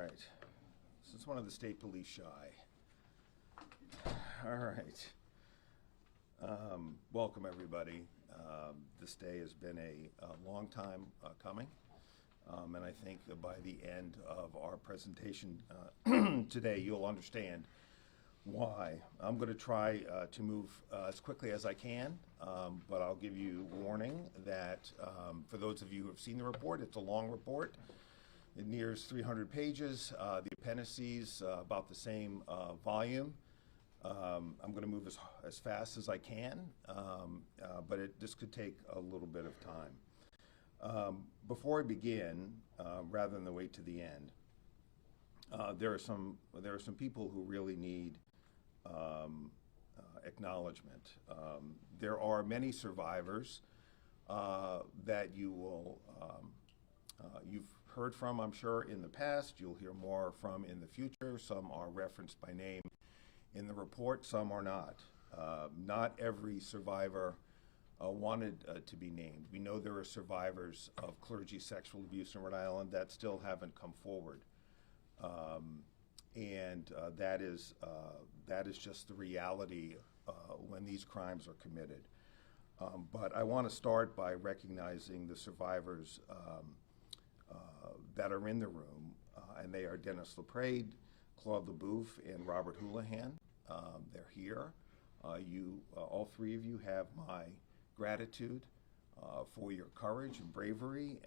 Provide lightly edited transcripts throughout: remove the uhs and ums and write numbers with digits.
right. Since one of the state police shy. All right. Welcome, everybody. This day has been a long time coming, and I think that by the end of our presentation today, you'll understand why. I'm going to try to move as quickly as I can, but I'll give you warning that for those of you who have seen the report, it's a long report. It nears 300 pages. The appendices about the same volume. I'm going to move as fast as I can, but this could take a little bit of time. Before I begin, rather than wait to the end, there are some people who really need acknowledgement. There are many survivors that you will you've heard from, I'm sure, in the past. You'll hear more from in the future. Some are referenced by name in the report, some are not. Not every survivor wanted to be named. We know there are survivors of clergy sexual abuse in Rhode Island that still haven't come forward. And that is just the reality when these crimes are committed. But I want to start by recognizing the survivors that are in the room, and they are Dennis LaPrade, Claude LeBouf, and Robert Houlihan. They're here. All three of you have my gratitude for your courage and bravery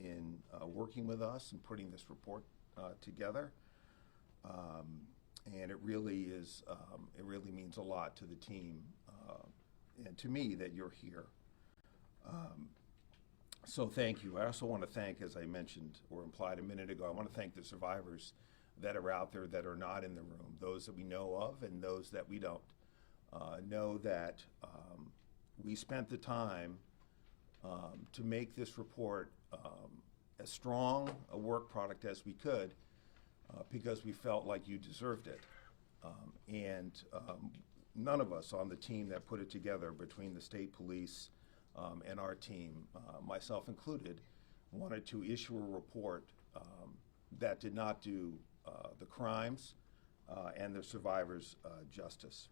in working with us and putting this report together. And it really means a lot to the team and to me that you're here. So thank you. I also want to thank, as I mentioned or implied a minute ago, I want to thank the survivors that are out there that are not in the room, those that we know of and those that we don't. Know that we spent the time to make this report as strong a work product as we could because we felt like you deserved it. And none of us on the team that put it together, between the state police and our team, myself included, wanted to issue a report that did not do the crimes and the survivors justice.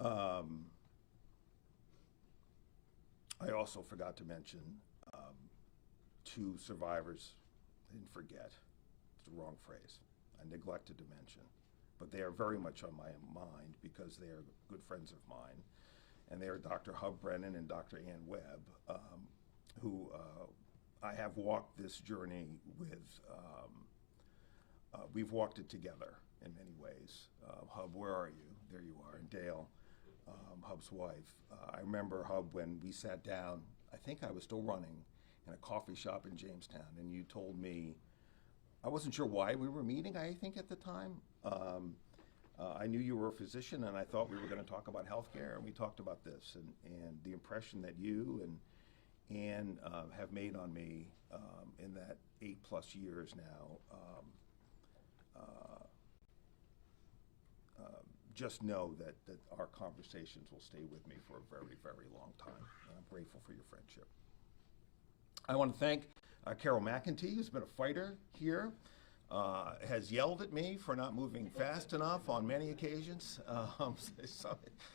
I also forgot to mention two survivors. I didn't forget. It's the wrong phrase. I neglected to mention. But they are very much on my mind because they are good friends of mine. And they are Dr. Hub Brennan and Dr. Ann Webb, who I have walked this journey with. We've walked it together in many ways. Hub, where are you? There you are. And Dale, Hub's wife. I remember, Hub, when we sat down, I think I was still running in a coffee shop in Jamestown, and you told me, I wasn't sure why we were meeting, I think, at the time. I knew you were a physician, and I thought we were going to talk about healthcare, and we talked about this, and the impression that you and Ann have made on me in that 8+ years now. Just know that our conversations will stay with me for a very, very long time, and I'm grateful for your friendship. I want to thank Carol McEntee, who's been a fighter here, has yelled at me for not moving fast enough on many occasions,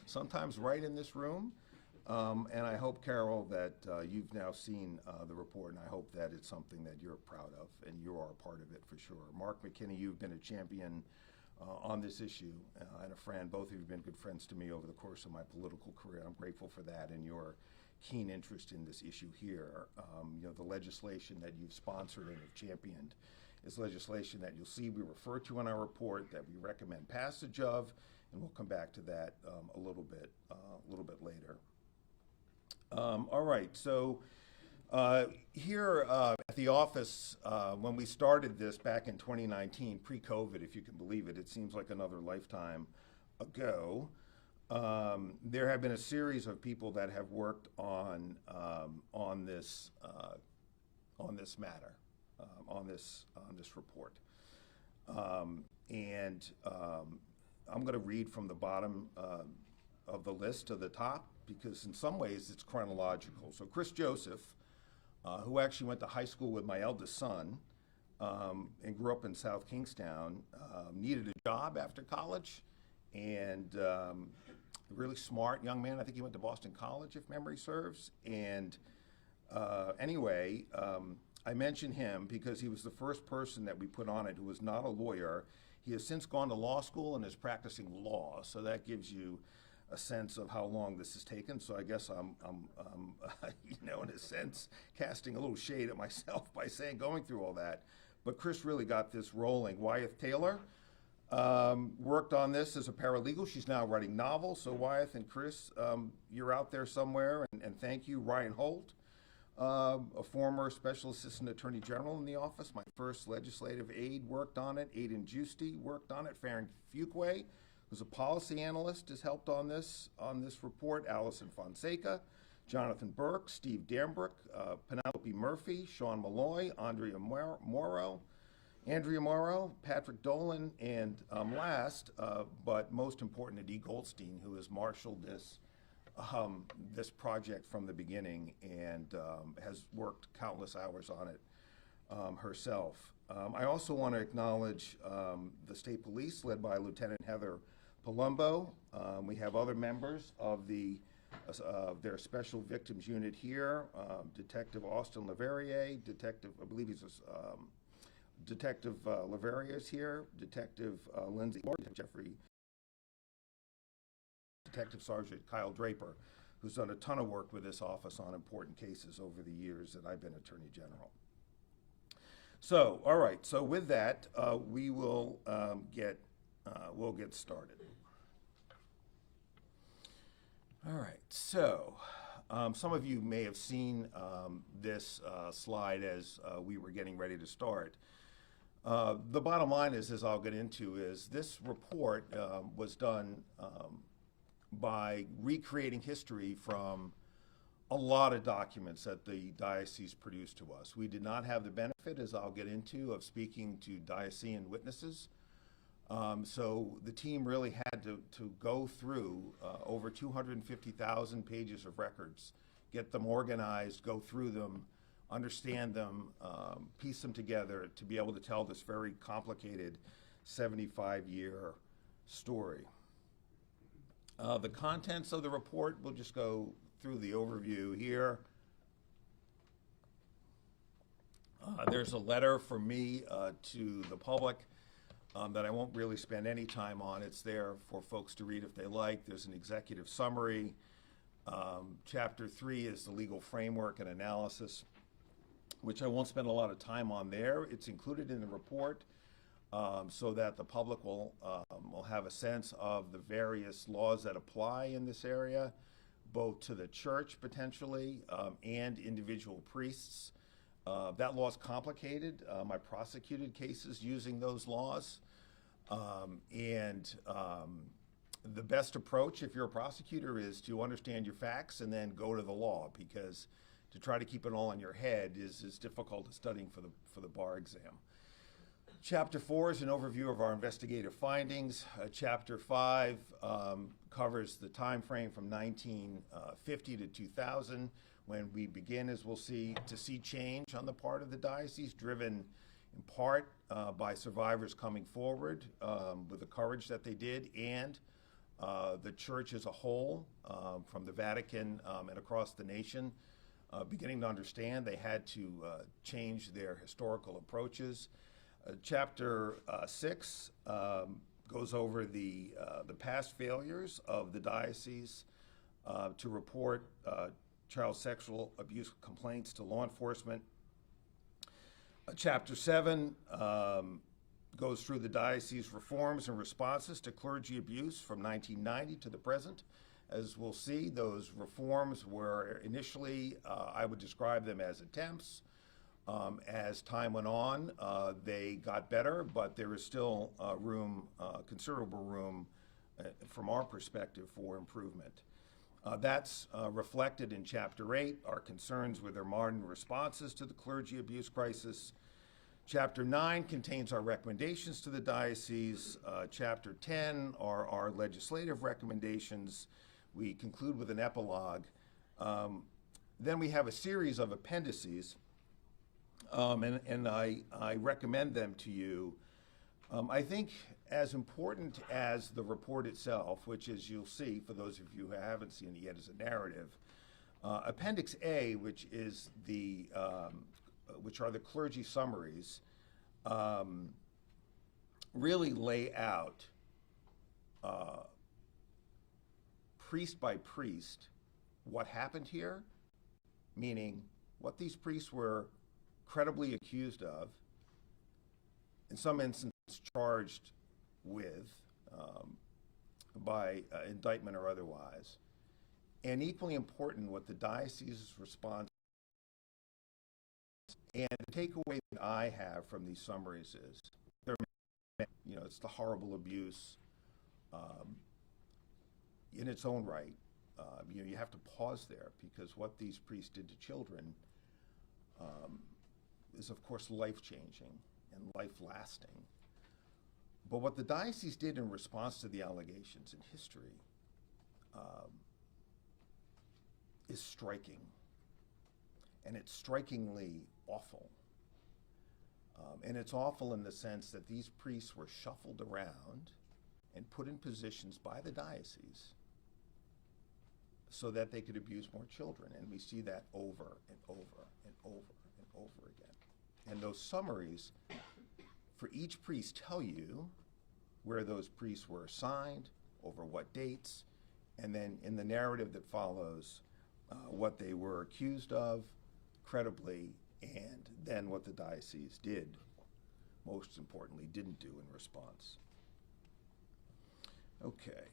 sometimes right in this room. And I hope, Carol, that you've now seen the report, and I hope that it's something that you're proud of, and you are a part of it for sure. Mark McKinney, you've been a champion on this issue, and a friend. Both of you have been good friends to me over the course of my political career. I'm grateful for that and your keen interest in this issue here. The legislation that you've sponsored and have championed is legislation that you'll see we refer to in our report, that we recommend passage of, and we'll come back to that a little bit later. All right, so here at the office, when we started this back in 2019, pre-COVID, if you can believe it, it seems like another lifetime ago. There have been a series of people that have worked on this matter, on this report, and I'm going to read from the bottom of the list to the top because in some ways it's chronological. So Chris Joseph, who actually went to high school with my eldest son, and grew up in South Kingstown, needed a job after college, and really smart young man. I think he went to Boston College, if memory serves. And anyway, I mention him because he was the first person that we put on it who was not a lawyer. He has since gone to law school and is practicing law, so that gives you a sense of how long this has taken. So I guess I'm in a sense, casting a little shade at myself by saying going through all that. But Chris really got this rolling. Wyeth Taylor worked on this as a paralegal. She's now writing novels. So Wyeth and Chris, you're out there somewhere, and thank you. Ryan Holt, a former Special Assistant Attorney General in the office, my first legislative aide, worked on it. Aidan Giusti worked on it. Farron Fuquay, who's a policy analyst, has helped on this report. Allison Fonseca, Jonathan Burke, Steve Dambrook, Penelope Murphy, Sean Malloy, Andrea Morrow, Patrick Dolan, and last, but most important, Adi Goldstein, who has marshaled this project from the beginning and has worked countless hours on it herself. I also want to acknowledge the state police led by Lieutenant Heather Palumbo. We have other members of their special victims unit here, Detective Austin Leverrier, Detective Leverrier is here, Detective Lindsay Lord, Detective Sergeant Kyle Draper, who's done a ton of work with this office on important cases over the years that I've been Attorney General. So, all right, so with that, we'll get started. All right, so some of you may have seen this slide as we were getting ready to start. The bottom line is, as I'll get into, is this report was done by recreating history from a lot of documents that the diocese produced to us. We did not have the benefit, as I'll get into, of speaking to diocesan witnesses. So the team really had to go through over 250,000 pages of records, get them organized, go through them, understand them, piece them together to be able to tell this very complicated 75-year story. The contents of the report, we'll just go through the overview here. There's a letter from me to the public that I won't really spend any time on. It's there for folks to read if they like. There's an executive summary. Chapter 3 is the legal framework and analysis, which I won't spend a lot of time on there. It's included in the report so that the public will have a sense of the various laws that apply in this area, both to the church potentially and individual priests. That law is complicated. I prosecuted cases using those laws. The best approach, if you're a prosecutor, is to understand your facts and then go to the law, because to try to keep it all in your head is as difficult as studying for the bar exam. Chapter 4 is an overview of our investigative findings. Chapter 5 covers the time frame from 1950 to 2000, when we begin, as we'll see, to see change on the part of the diocese, driven in part by survivors coming forward with the courage that they did, and the church as a whole, from the Vatican and across the nation, beginning to understand they had to change their historical approaches. Chapter 6 goes over the past failures of the diocese to report child sexual abuse complaints to law enforcement. Chapter 7 goes through the diocese reforms and responses to clergy abuse from 1990 to the present. As we'll see, those reforms were initially, I would describe them as attempts. As time went on, they got better, but there is still considerable room from our perspective for improvement. That's reflected in Chapter 8, our concerns with their modern responses to the clergy abuse crisis. Chapter 9 contains our recommendations to the diocese. Chapter 10 are our legislative recommendations. We conclude with an epilogue. Then we have a series of appendices and I recommend them to you. I think as important as the report itself, which, as you'll see, for those of you who haven't seen it yet, is a narrative. Appendix A, which are the clergy summaries, really lay out priest by priest what happened here, meaning what these priests were credibly accused of, in some instances charged with by indictment or otherwise, and equally important, what the diocese's response. And the takeaway that I have from these summaries is, it's the horrible abuse in its own right. You have to pause there, because what these priests did to children is, of course, life-changing and life-lasting. But what the diocese did in response to the allegations in history is striking, and it's strikingly awful. And it's awful in the sense that these priests were shuffled around and put in positions by the diocese so that they could abuse more children. And we see that over and over and over and over again. And those summaries for each priest tell you where those priests were assigned, over what dates, and then in the narrative that follows, what they were accused of credibly, and then what the diocese did, most importantly, didn't do in response. Okay,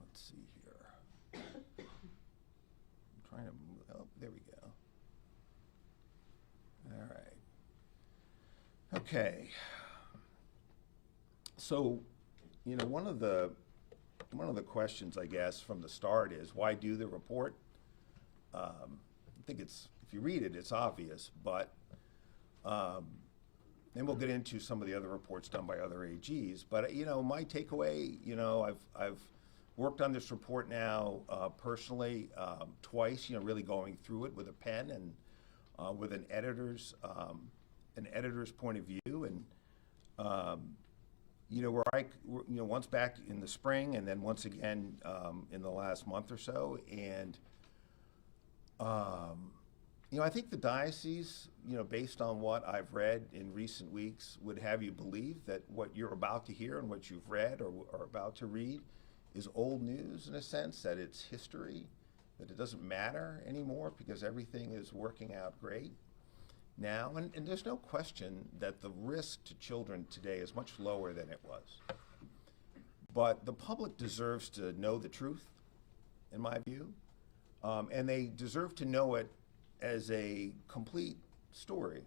let's see here. I'm trying to move, oh, there we go. All right. Okay. So, one of the questions, I guess, from the start is, why do the report? I think it's, if you read it, it's obvious, but and we'll get into some of the other reports done by other AGs. But my takeaway, I've worked on this report now personally twice. Really going through it with a pen and with an editor's point of view, and once back in the spring, and then once again in the last month or so, and I think the diocese, based on what I've read in recent weeks, would have you believe that what you're about to hear and what you've read or are about to read is old news, in a sense, that it's history, that it doesn't matter anymore because everything is working out great now. And there's no question that the risk to children today is much lower than it was. But the public deserves to know the truth, in my view, and they deserve to know it as a complete story,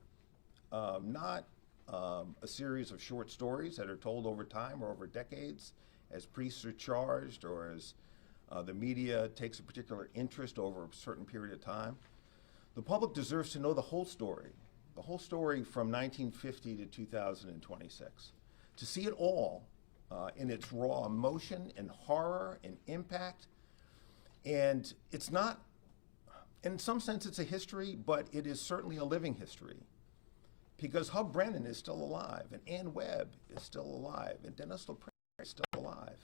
not a series of short stories that are told over time or over decades as priests are charged, or as the media takes a particular interest over a certain period of time. The public deserves to know the whole story from 1950 to 2026, to see it all in its raw emotion and horror and impact. And it's not, in some sense, it's a history, but it is certainly a living history, because Hub Brennan is still alive, and Ann Webb is still alive, and Dennis LaPrade is still alive.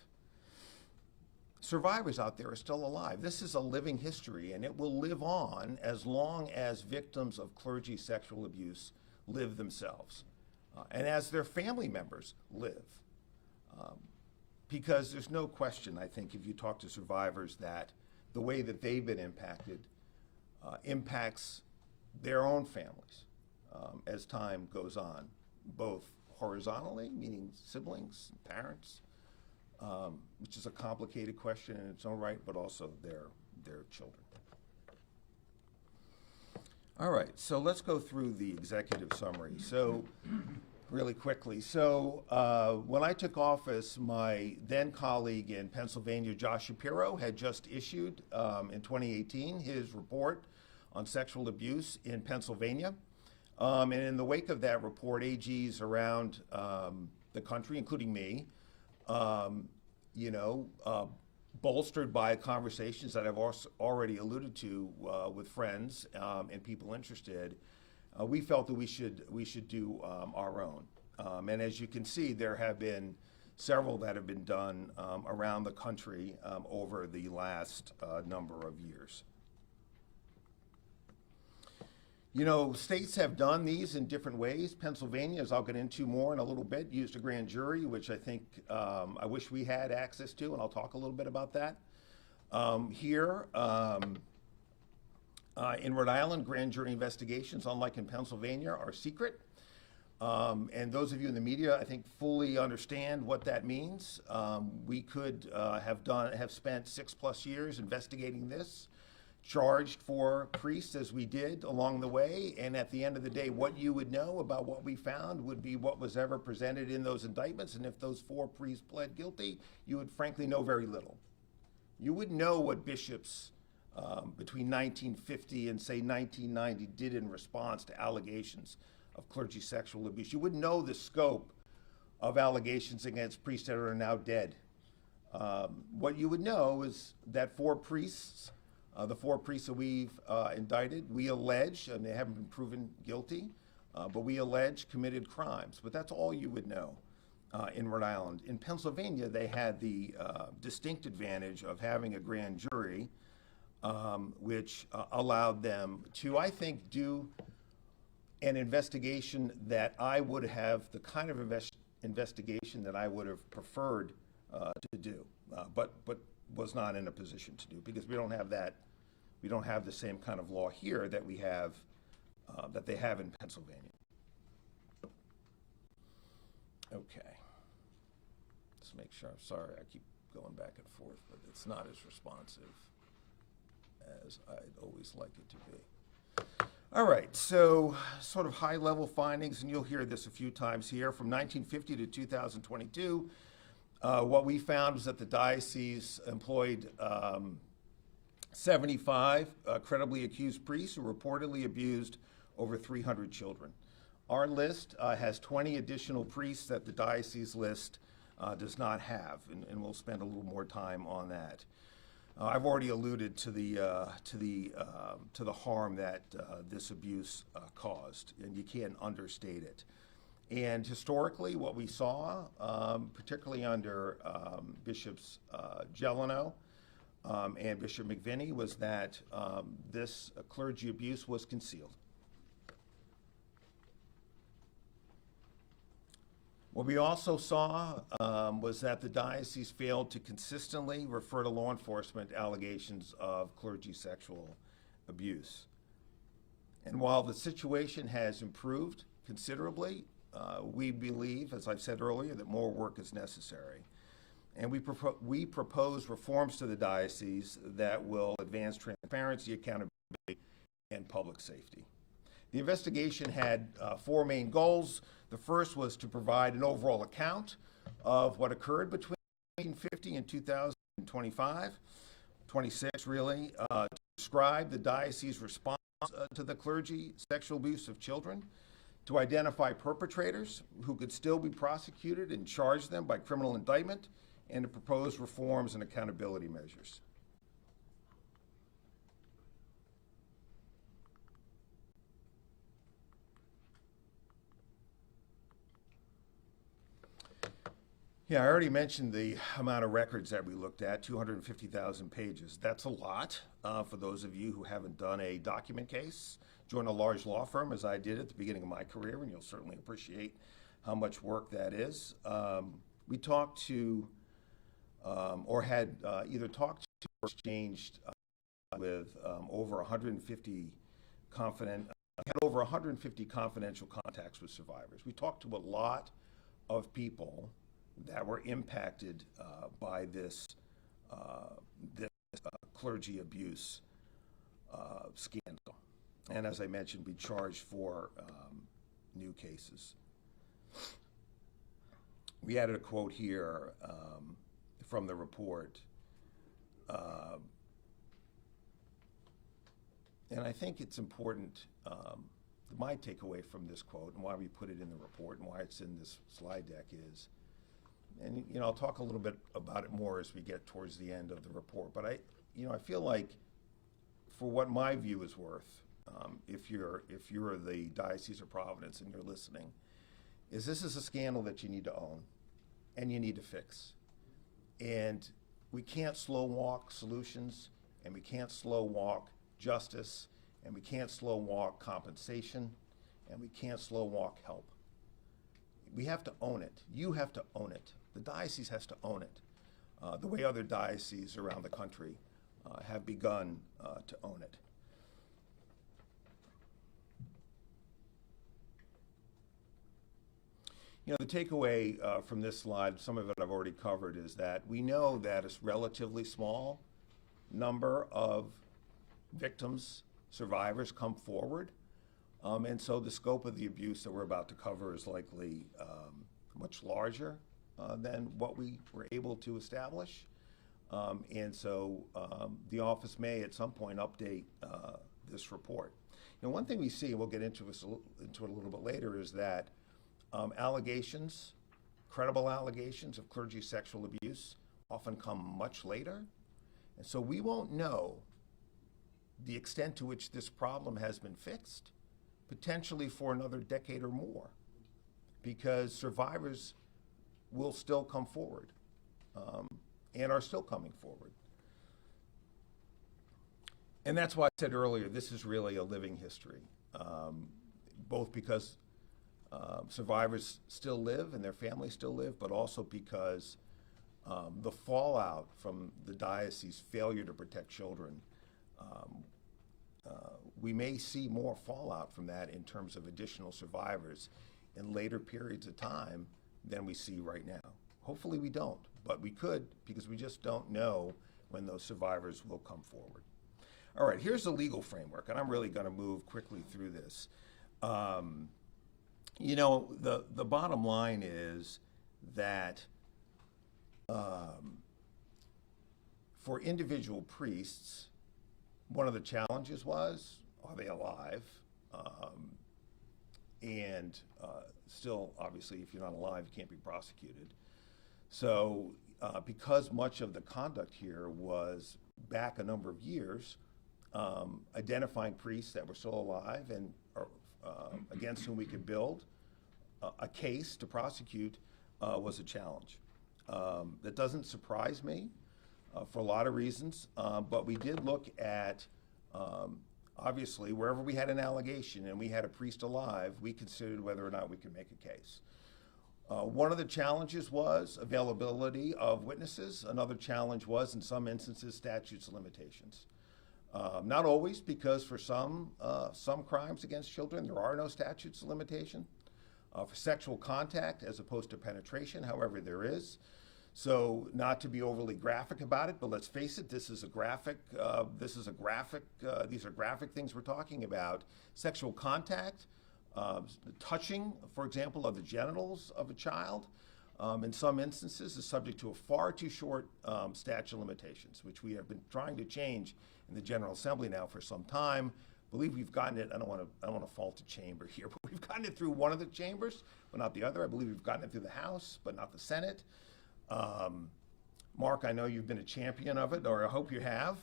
Survivors out there are still alive. This is a living history, and it will live on as long as victims of clergy sexual abuse live themselves, and as their family members live. Because there's no question, I think, if you talk to survivors, that the way that they've been impacted impacts their own families as time goes on, both horizontally, meaning siblings, parents, which is a complicated question in its own right, but also their children. All right, so let's go through the executive summary. So, really quickly. So, when I took office, my then colleague in Pennsylvania, Josh Shapiro, had just issued in 2018 his report on sexual abuse in Pennsylvania. And in the wake of that report, AGs around the country, including me, bolstered by conversations that I've also already alluded to with friends and people interested, we felt that we should do our own. And as you can see, there have been several that have been done around the country over the last number of years. You know, states have done these in different ways. Pennsylvania, as I'll get into more in a little bit, used a grand jury, which I think I wish we had access to, and I'll talk a little bit about that. Here in Rhode Island, grand jury investigations, unlike in Pennsylvania, are secret. And those of you in the media, I think, fully understand what that means. We could have spent 6+ years investigating this, charged for priests as we did along the way, and at the end of the day, what you would know about what we found would be what was ever presented in those indictments, and if those 4 priests pled guilty, you would frankly know very little. You wouldn't know what bishops between 1950 and say 1990 did in response to allegations of clergy sexual abuse. You wouldn't know the scope of allegations against priests that are now dead. What you would know is that 4 priests, the 4 priests that we've indicted, we allege, and they haven't been proven guilty, but we allege committed crimes. But that's all you would know in Rhode Island. In Pennsylvania, they had the distinct advantage of having a grand jury, which allowed them to, I think, do an investigation that I would have, the kind of investigation that I would have preferred to do, but was not in a position to do, because we don't have that. We don't have the same kind of law here that we have, that they have in Pennsylvania. Okay. Let's make sure. I'm sorry, I keep going back and forth, but it's not as responsive as I'd always like it to be. All right, so sort of high-level findings, and you'll hear this a few times here. From 1950 to 2022, what we found was that the diocese employed 75 credibly accused priests who reportedly abused over 300 children. Our list has 20 additional priests that the diocese list does not have, and we'll spend a little more time on that. I've already alluded to the harm that this abuse caused, and you can't understate it. And historically, what we saw, particularly under Bishops Gelano and Bishop McVinney, was that this clergy abuse was concealed. What we also saw was that the diocese failed to consistently refer to law enforcement allegations of clergy sexual abuse. And while the situation has improved considerably, we believe, as I've said earlier, that more work is necessary. And we propose reforms to the diocese that will advance transparency, accountability, and public safety. The investigation had 4 main goals. The first was to provide an overall account of what occurred between 1950 and 2025, 26 really, to describe the diocese's response to the clergy sexual abuse of children, to identify perpetrators who could still be prosecuted and charge them by criminal indictment, and to propose reforms and accountability measures. Yeah, I already mentioned the amount of records that we looked at, 250,000 pages. That's a lot for those of you who haven't done a document case. Join a large law firm, as I did at the beginning of my career, and you'll certainly appreciate how much work that is. We talked to, or had either talked to or exchanged with over 150 confidential contacts with survivors. We talked to a lot of people that were impacted by this clergy abuse scandal. And as I mentioned, we charged 4 new cases. We added a quote here from the report. And I think it's important, my takeaway from this quote and why we put it in the report and why it's in this slide deck is, and I'll talk a little bit about it more as we get towards the end of the report, but I feel like for what my view is worth, if you're the Diocese of Providence and you're listening, is this is a scandal that you need to own and you need to fix. And we can't slow walk solutions, and we can't slow walk justice, and we can't slow walk compensation, and we can't slow walk help. We have to own it. You have to own it. The diocese has to own it, the way other dioceses around the country have begun to own it. You know, the takeaway from this slide, some of it I've already covered, is that we know that a relatively small number of victims, survivors come forward. And so the scope of the abuse that we're about to cover is likely much larger than what we were able to establish. And so the office may at some point update this report. You know, one thing we see, and we'll get into it a little bit later, is that allegations, credible allegations of clergy sexual abuse often come much later. And so we won't know the extent to which this problem has been fixed, potentially for another decade or more, because survivors will still come forward and are still coming forward. And that's why I said earlier, this is really a living history, both because survivors still live and their families still live, but also because the fallout from the diocese's failure to protect children, we may see more fallout from that in terms of additional survivors in later periods of time than we see right now. Hopefully we don't, but we could, because we just don't know when those survivors will come forward. All right, here's the legal framework, and I'm really going to move quickly through this. You know, the bottom line is that for individual priests, one of the challenges was, are they alive? And still, obviously, if you're not alive, you can't be prosecuted. So because much of the conduct here was back a number of years, identifying priests that were still alive and against whom we could build a case to prosecute was a challenge. That doesn't surprise me for a lot of reasons, but we did look at, obviously, wherever we had an allegation and we had a priest alive, we considered whether or not we could make a case. One of the challenges was availability of witnesses. Another challenge was, in some instances, statutes of limitations. Not always, because for some crimes against children, there are no statutes of limitation. For sexual contact, as opposed to penetration, however, there is. So, not to be overly graphic about it, but let's face it, these are graphic things we're talking about. Sexual contact, touching, for example, of the genitals of a child, in some instances is subject to a far too short statute of limitations, which we have been trying to change in the General Assembly now for some time. I believe we've gotten it, I don't want to fault the chamber here, but we've gotten it through one of the chambers, but not the other. I believe we've gotten it through the House, but not the Senate. Mark, I know you've been a champion of it, or I hope you have.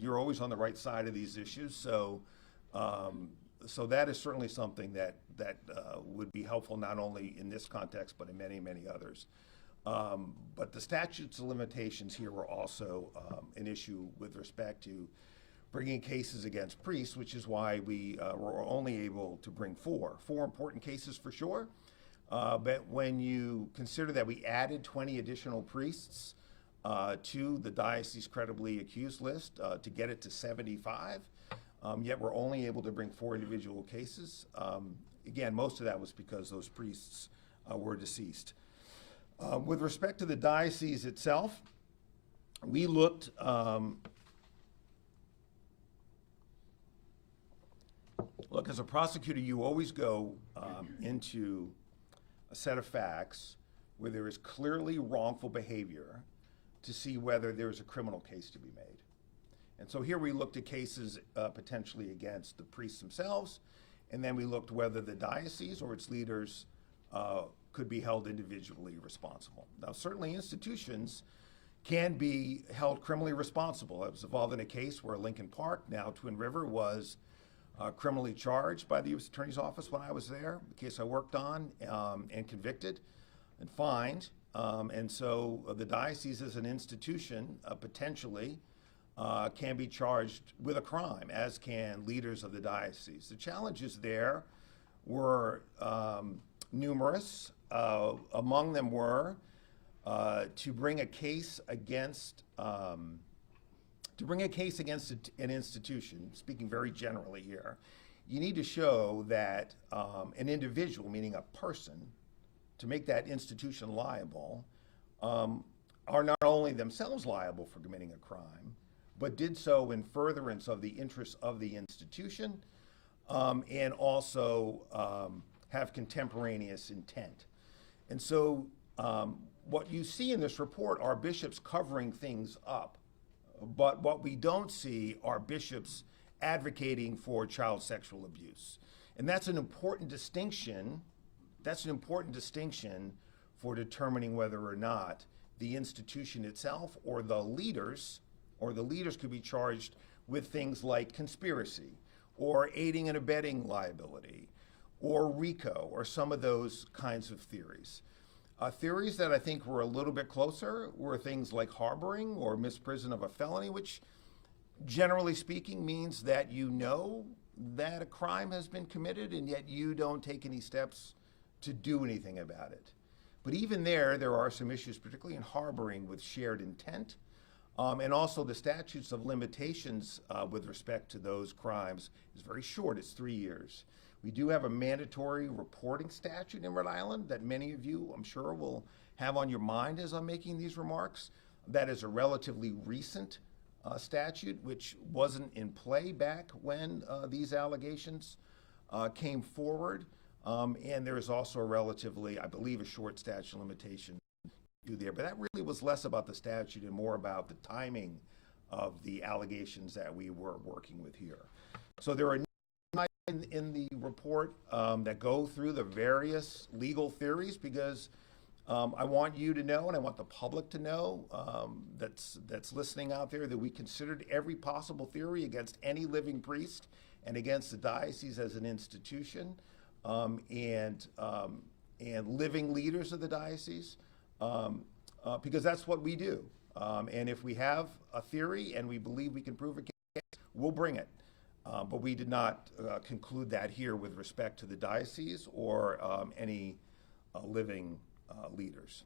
You're always on the right side of these issues, so that is certainly something that would be helpful not only in this context, but in many, many others. But the statutes of limitations here were also an issue with respect to bringing cases against priests, which is why we were only able to bring four important cases for sure. But when you consider that we added 20 additional priests to the diocese credibly accused list to get it to 75, yet we're only able to bring 4 individual cases. Again, most of that was because those priests were deceased. With respect to the diocese itself, we looked look, as a prosecutor, you always go into a set of facts where there is clearly wrongful behavior to see whether there's a criminal case to be made. And so here we looked at cases potentially against the priests themselves, and then we looked whether the diocese or its leaders could be held individually responsible. Now, certainly institutions can be held criminally responsible. I was involved in a case where Lincoln Park, now Twin River, was criminally charged by the U.S. Attorney's Office when I was there, the case I worked on, and convicted and fined. And so the diocese as an institution potentially can be charged with a crime, as can leaders of the diocese. The challenges there were numerous. Among them were to bring a case against an institution, speaking very generally here, you need to show that an individual, meaning a person, to make that institution liable, are not only themselves liable for committing a crime, but did so in furtherance of the interests of the institution, and also have contemporaneous intent. And so what you see in this report are bishops covering things up. But what we don't see are bishops advocating for child sexual abuse. And that's an important distinction. That's an important distinction for determining whether or not the institution itself or the leaders could be charged with things like conspiracy or aiding and abetting liability or RICO or some of those kinds of theories. Theories that I think were a little bit closer were things like harboring or misprision of a felony, which generally speaking means that you know that a crime has been committed and yet you don't take any steps to do anything about it. But even there are some issues, particularly in harboring with shared intent, and also the statutes of limitations with respect to those crimes is very short, it's 3 years. We do have a mandatory reporting statute in Rhode Island that many of you, I'm sure, will have on your mind as I'm making these remarks. That is a relatively recent statute, which wasn't in play back when these allegations came forward. And there is also a relatively, I believe, a short statute of limitation there. But that really was less about the statute and more about the timing of the allegations that we were working with here. So there are in the report that go through the various legal theories, because I want you to know, and I want the public to know that's listening out there, that we considered every possible theory against any living priest and against the diocese as an institution, and living leaders of the diocese, because that's what we do. And if we have a theory and we believe we can prove a case, we'll bring it. But we did not conclude that here with respect to the diocese or any living leaders.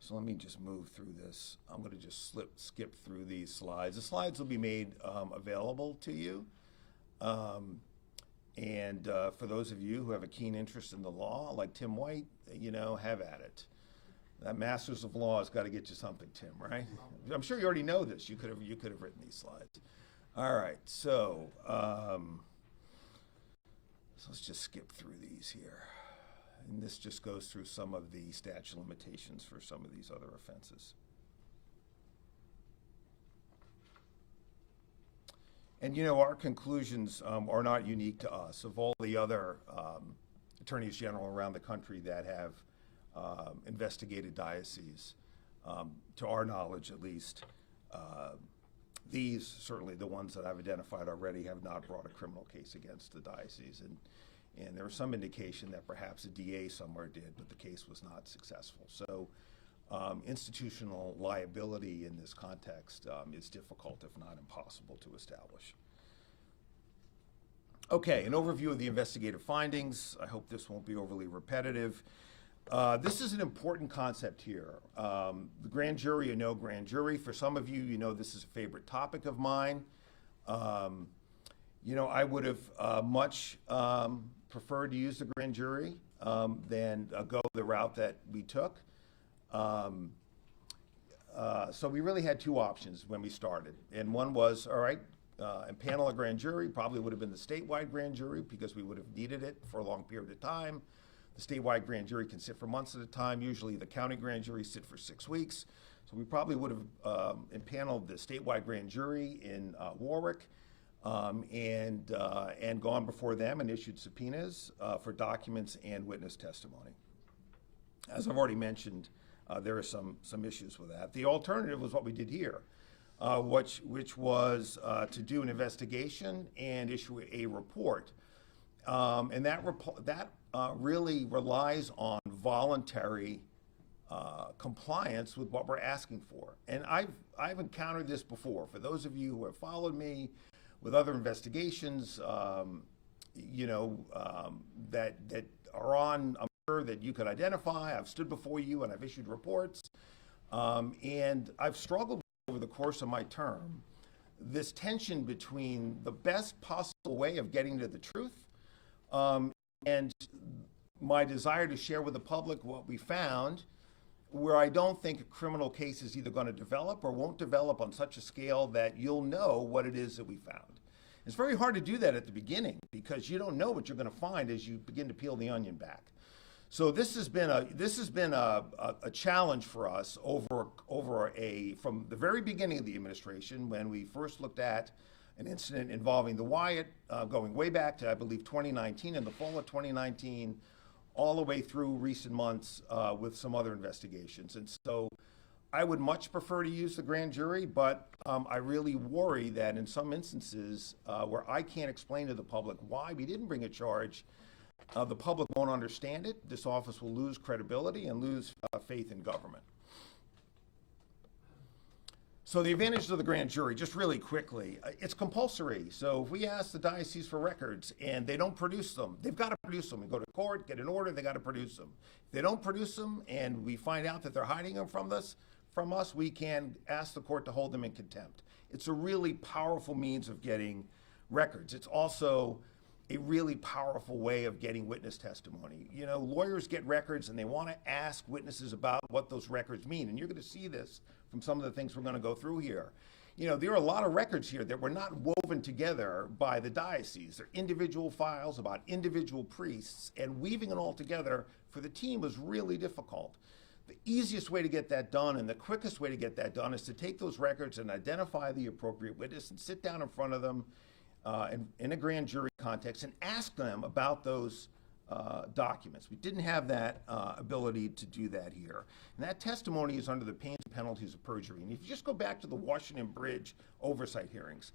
So let me just move through this. I'm going to just skip through these slides. The slides will be made available to you. And for those of you who have a keen interest in the law, like Tim White, have at it. That Masters of Law has got to get you something, Tim, right? I'm sure you already know this. You could have written these slides. All right, so let's just skip through these here. And this just goes through some of the statute of limitations for some of these other offenses. And our conclusions are not unique to us. Of all the other attorneys general around the country that have investigated dioceses, to our knowledge at least, these, certainly the ones that I've identified already, have not brought a criminal case against the diocese. And there was some indication that perhaps a DA somewhere did, but the case was not successful. So institutional liability in this context is difficult, if not impossible, to establish. Okay, an overview of the investigative findings. I hope this won't be overly repetitive. This is an important concept here. The grand jury or no grand jury. For some of you, this is a favorite topic of mine. I would have much preferred to use the grand jury than go the route that we took. So we really had two options when we started. And one was, all right, impanel a grand jury. Probably would have been the statewide grand jury because we would have needed it for a long period of time. The statewide grand jury can sit for months at a time. Usually the county grand jury sit for 6 weeks. So we probably would have impaneled the statewide grand jury in Warwick and gone before them and issued subpoenas for documents and witness testimony. As I've already mentioned, there are some issues with that. The alternative was what we did here. which was to do an investigation and issue a report. And that really relies on voluntary compliance with what we're asking for. And I've encountered this before. For those of you who have followed me with other investigations, that are on, I'm sure that you could identify. I've stood before you and I've issued reports. And I've struggled over the course of my term this tension between the best possible way of getting to the truth and my desire to share with the public what we found, where I don't think a criminal case is either going to develop or won't develop on such a scale that you'll know what it is that we found. It's very hard to do that at the beginning because you don't know what you're going to find as you begin to peel the onion back. So this has been a challenge for us from the very beginning of the administration, when we first looked at an incident involving the Wyatt, going way back to, I believe, 2019, in the fall of 2019, all the way through recent months with some other investigations. And so I would much prefer to use the grand jury, but I really worry that in some instances where I can't explain to the public why we didn't bring a charge, the public won't understand it. This office will lose credibility and lose faith in government. So the advantages of the grand jury, just really quickly, it's compulsory. So if we ask the diocese for records and they don't produce them, they've got to produce them. We go to court, get an order, they got to produce them. If they don't produce them and we find out that they're hiding them from us, we can ask the court to hold them in contempt. It's a really powerful means of getting records. It's also a really powerful way of getting witness testimony. You know, lawyers get records and they want to ask witnesses about what those records mean. And you're going to see this from some of the things we're going to go through here. You know, there are a lot of records here that were not woven together by the diocese. They're individual files about individual priests, and weaving it all together for the team was really difficult. The easiest way to get that done and the quickest way to get that done is to take those records and identify the appropriate witness and sit down in front of them in a grand jury context and ask them about those documents. We didn't have that ability to do that here. And that testimony is under the pains and penalties of perjury. And if you just go back to the Washington Bridge oversight hearings,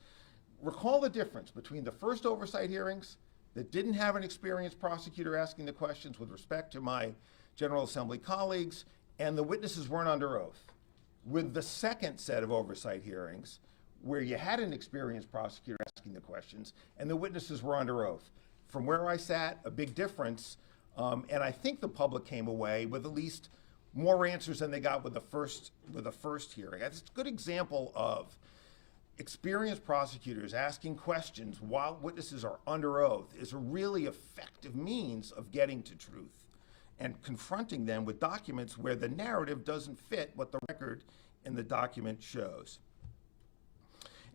recall the difference between the first oversight hearings that didn't have an experienced prosecutor asking the questions with respect to my General Assembly colleagues, and the witnesses weren't under oath. With the second set of oversight hearings, where you had an experienced prosecutor asking the questions and the witnesses were under oath. From where I sat, a big difference, and I think the public came away with at least more answers than they got with the first hearing. It's a good example of experienced prosecutors asking questions while witnesses are under oath is a really effective means of getting to truth and confronting them with documents where the narrative doesn't fit what the record in the document shows.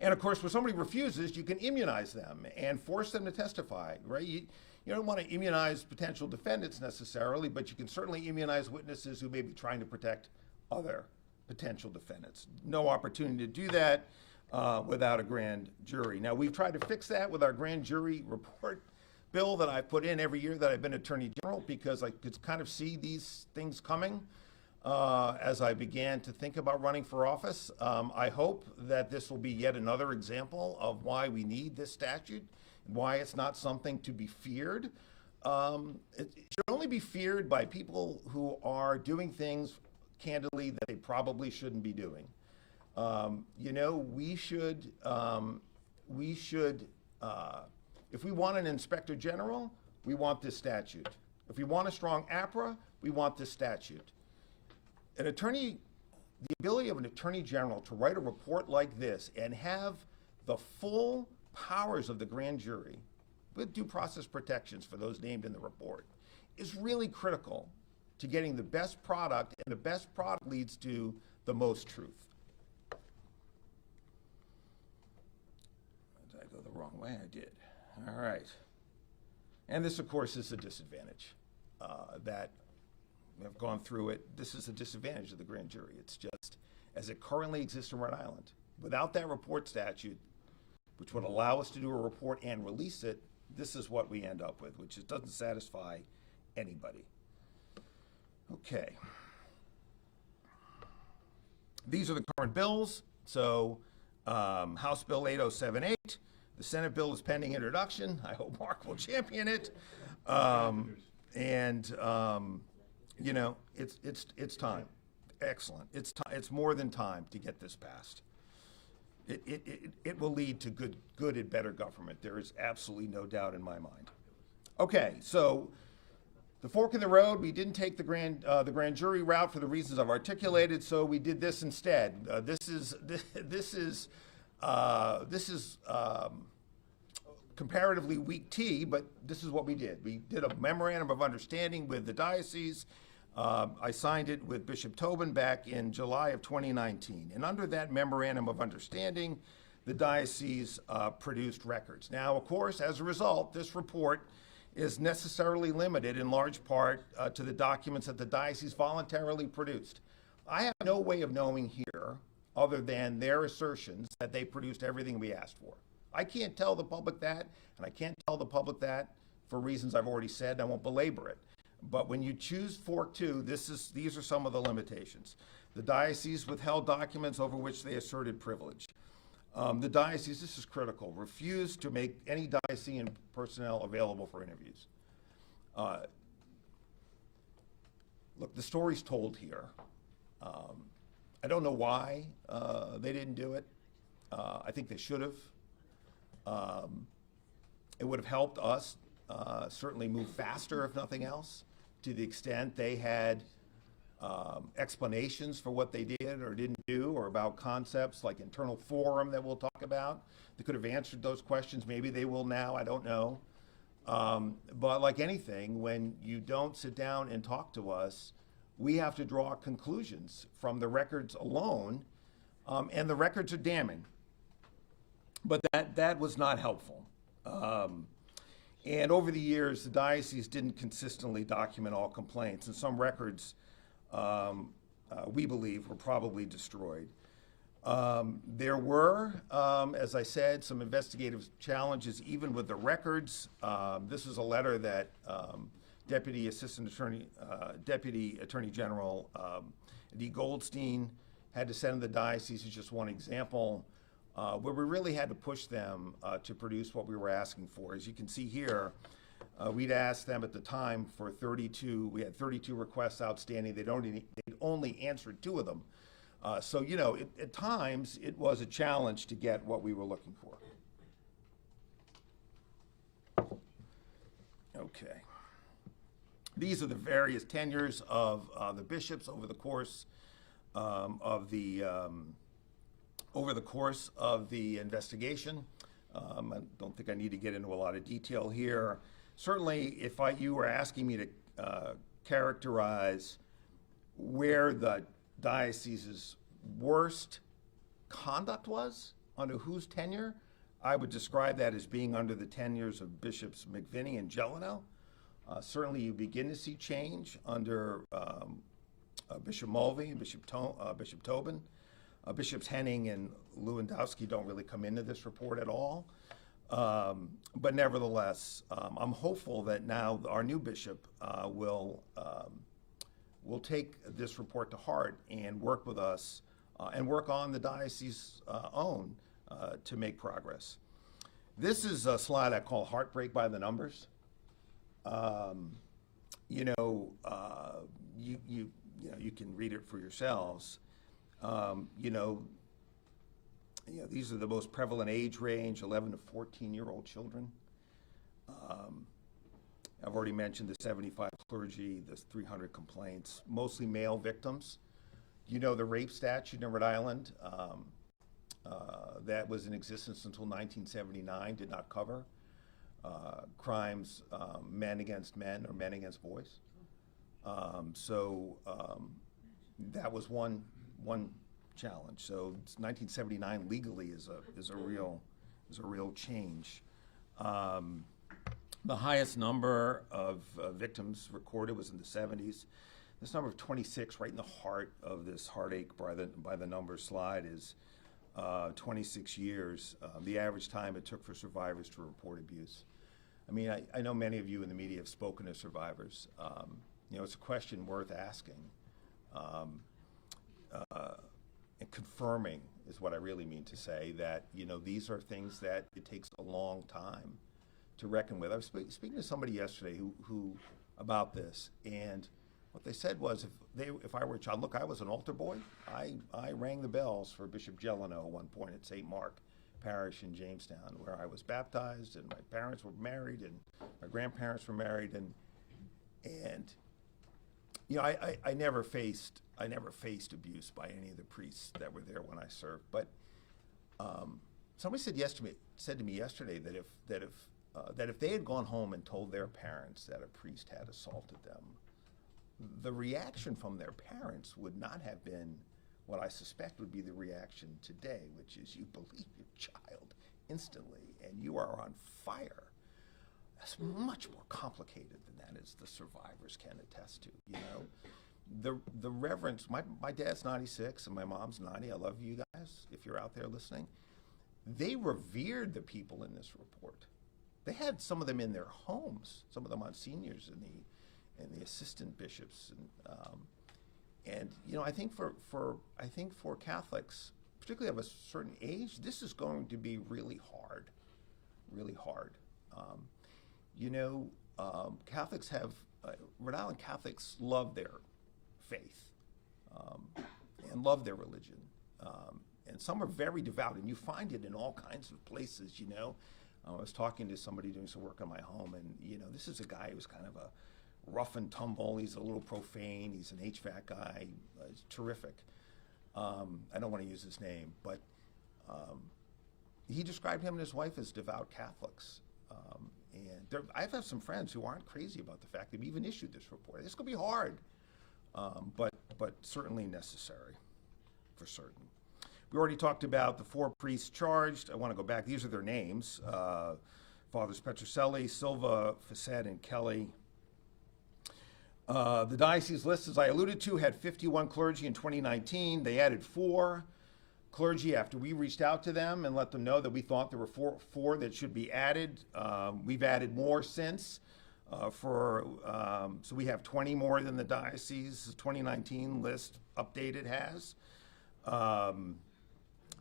And of course, when somebody refuses, you can immunize them and force them to testify, right? You don't want to immunize potential defendants necessarily, but you can certainly immunize witnesses who may be trying to protect other potential defendants. No opportunity to do that without a grand jury. Now, we've tried to fix that with our grand jury report bill that I put in every year that I've been Attorney General, because I could kind of see these things coming as I began to think about running for office. I hope that this will be yet another example of why we need this statute, why it's not something to be feared. It should only be feared by people who are doing things candidly that they probably shouldn't be doing. If we want an inspector general, we want this statute. If we want a strong APRA, we want this statute. The ability of an attorney general to write a report like this and have the full powers of the grand jury with due process protections for those named in the report is really critical to getting the best product, and the best product leads to the most truth. Did I go the wrong way? I did. All right. And this, of course, is a disadvantage that have gone through it. This is a disadvantage of the grand jury. It's just as it currently exists in Rhode Island. Without that report statute, which would allow us to do a report and release it, this is what we end up with, which is, doesn't satisfy anybody. Okay. These are the current bills. So House Bill 8078. The Senate bill is pending introduction. I hope Mark will champion it. You know, it's time. Excellent. It's more than time to get this passed. It will lead to good and better government. There is absolutely no doubt in my mind. Okay, so the fork in the road. We didn't take the grand jury route for the reasons I've articulated, so we did this instead. This is comparatively weak tea, but this is what we did. We did a memorandum of understanding with the diocese. I signed it with Bishop Tobin back in July of 2019. And under that memorandum of understanding, the diocese produced records. Now, of course, as a result, this report is necessarily limited in large part to the documents that the diocese voluntarily produced. I have no way of knowing here other than their assertions that they produced everything we asked for. I can't tell the public that, and I can't tell the public that for reasons I've already said. I won't belabor it. But when you choose Fork 2, these are some of the limitations. The diocese withheld documents over which they asserted privilege. The diocese, this is critical, refused to make any diocesan personnel available for interviews. Look, the story's told here. I don't know why they didn't do it. I think they should have. It would have helped us certainly move faster, if nothing else, to the extent they had explanations for what they did or didn't do, or about concepts like internal forum that we'll talk about. They could have answered those questions. Maybe they will now, I don't know. But like anything, when you don't sit down and talk to us, we have to draw conclusions from the records alone, and the records are damning. But that was not helpful. And over the years, the diocese didn't consistently document all complaints, and some records, we believe, were probably destroyed. There were, as I said, some investigative challenges even with the records. This is a letter that Deputy Attorney General D. Goldstein had to send to the diocese. Is just one example. Where we really had to push them to produce what we were asking for. As you can see here, we'd asked them at the time for 32, we had 32 requests outstanding. They'd only answered 2 of them. So, you know, at times it was a challenge to get what we were looking for. Okay. These are the various tenures of the bishops over the course of the investigation. I don't think I need to get into a lot of detail here. Certainly, if you were asking me to characterize where the diocese's worst conduct was, under whose tenure, I would describe that as being under the tenures of Bishops McVinney and Gelano. Certainly, you begin to see change under Bishop Mulvey and Bishop Tobin. Bishops Henning and Lewandowski don't really come into this report at all. But nevertheless, I'm hopeful that now our new bishop will take this report to heart and work with us and work on the diocese's own to make progress. This is a slide I call Heartbreak by the Numbers. You can read it for yourselves. These are the most prevalent age range, 11 to 14-year-old children. I've already mentioned the 75 clergy, the 300 complaints, mostly male victims. You know the rape statute in Rhode Island that was in existence until 1979 did not cover crimes men against men or men against boys. That was one challenge. So 1979 legally is a real change. The highest number of victims recorded was in the 70s. This number of 26, right in the heart of this heartache by the number slide, is 26 years. The average time it took for survivors to report abuse. I mean, I know many of you in the media have spoken to survivors. It's a question worth asking and confirming is what I really mean to say, that, these are things that it takes a long time to reckon with. I was speaking to somebody yesterday who about this, and what they said was, if I were a child, look, I was an altar boy. I rang the bells for Bishop Jeleno at one point at St. Mark Parish in Jamestown, where I was baptized, and my parents were married, and my grandparents were married, and I never faced abuse by any of the priests that were there when I served. But somebody said to me yesterday that if they had gone home and told their parents that a priest had assaulted them, the reaction from their parents would not have been what I suspect would be the reaction today, which is you believe your child instantly and you are on fire. That's much more complicated than that, as the survivors can attest to. The reverence. My dad's 96 and my mom's 90. I love you guys if you're out there listening. They revered the people in this report. They had some of them in their homes, some of the monsignors and the assistant bishops, and I think for Catholics, particularly of a certain age, this is going to be really hard. Catholics have Rhode Island Catholics love their faith and love their religion, and some are very devout, and you find it in all kinds of places. I was talking to somebody doing some work on my home, and this is a guy who's kind of a rough and tumble. He's a little profane. He's an HVAC guy. He's terrific. I don't want to use his name, but he described him and his wife as devout Catholics. I've had some friends who aren't crazy about the fact that we even issued this report. This could be hard, but certainly necessary, for certain. We already talked about the 4 priests charged. I want to go back. These are their names. Fathers Petrocelli, Silva, Facette, and Kelly. The diocese list, as I alluded to, had 51 clergy in 2019. They added 4 clergy after we reached out to them and let them know that we thought there were four that should be added. We've added more since. So we have 20 more than the diocese 2019 list updated has.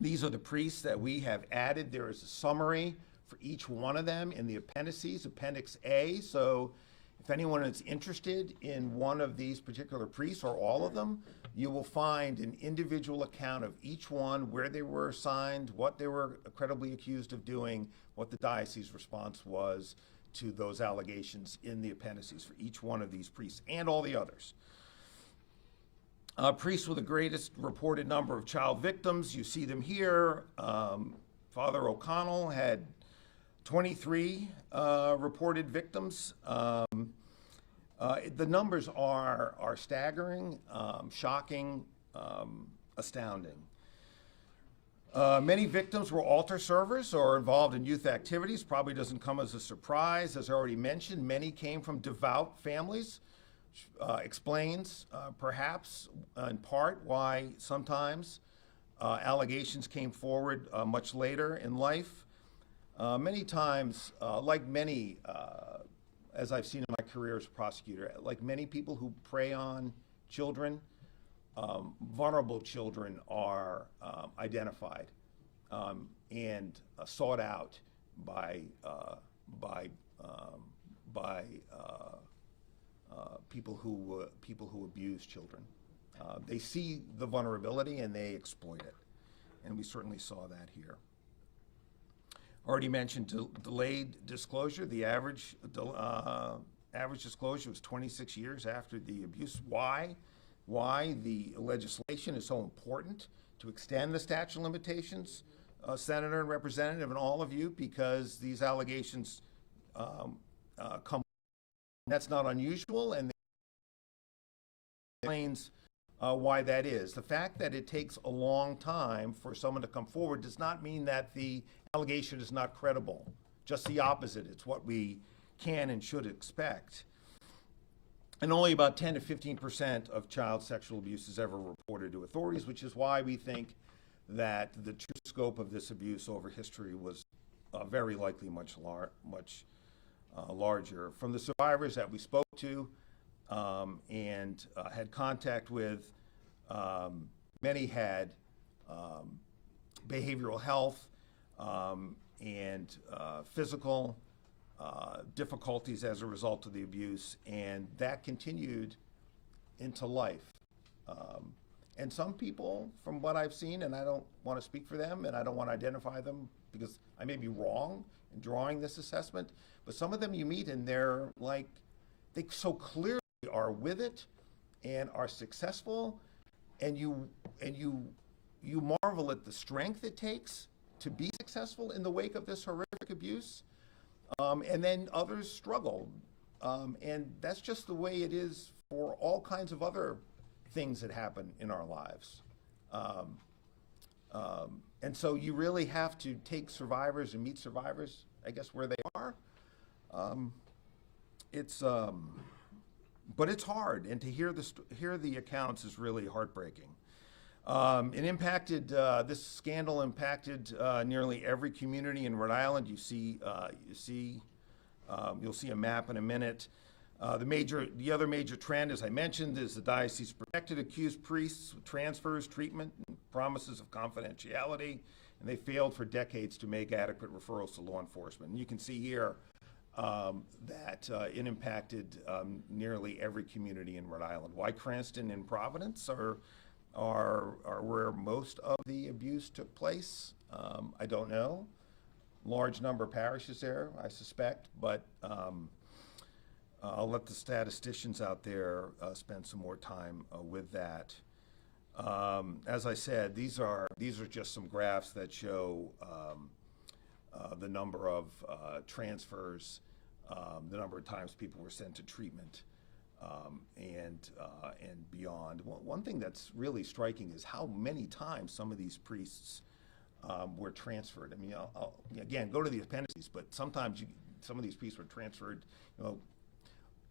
These are the priests that we have added. There is a summary for each one of them in the appendices, Appendix A. So if anyone is interested in one of these particular priests or all of them, you will find an individual account of each one, where they were assigned, what they were credibly accused of doing, what the diocese response was to those allegations in the appendices for each one of these priests and all the others. Priests with the greatest reported number of child victims, you see them here. Father O'Connell had 23 reported victims. The numbers are staggering, shocking, astounding. Many victims were altar servers or involved in youth activities. Probably doesn't come as a surprise. As I already mentioned, many came from devout families. Explains perhaps in part why sometimes allegations came forward much later in life. Many times, as I've seen in my career as a prosecutor, like many people who prey on children, vulnerable children are identified and sought out by people who abuse children. They see the vulnerability and they exploit it, and we certainly saw that here. Already mentioned delayed disclosure. The average disclosure was 26 years after the abuse. Why the legislation is so important to extend the statute of limitations, Senator and Representative and all of you, because these allegations come. That's not unusual, and explains why that is. The fact that it takes a long time for someone to come forward does not mean that the allegation is not credible. Just the opposite. It's what we can and should expect. And only about 10 to 15% of child sexual abuse is ever reported to authorities, which is why we think that the true scope of this abuse over history was very likely much larger. From the survivors that we spoke to and had contact with, many had behavioral health, and physical difficulties as a result of the abuse, and that continued into life. And some people, from what I've seen, and I don't want to speak for them, and I don't want to identify them because I may be wrong in drawing this assessment, but some of them you meet and they're like, they so clearly are with it and are successful, and you marvel at the strength it takes to be successful in the wake of this horrific abuse. And then others struggle. And that's just the way it is for all kinds of other things that happen in our lives. And so you really have to take survivors and meet survivors, I guess, where they are. But it's hard, and to hear the accounts is really heartbreaking. This scandal impacted nearly every community in Rhode Island. You'll see a map in a minute. The other major trend, as I mentioned, is the diocese protected accused priests with transfers, treatment, and promises of confidentiality, and they failed for decades to make adequate referrals to law enforcement. And you can see here that it impacted nearly every community in Rhode Island. Why Cranston and Providence are where most of the abuse took place, I don't know. Large number of parishes there, I suspect, but I'll let the statisticians out there spend some more time with that. As I said, these are just some graphs that show the number of transfers, the number of times people were sent to treatment, and beyond. One thing that's really striking is how many times some of these priests were transferred. I mean, I'll again go to the appendices, but sometimes some of these priests were transferred.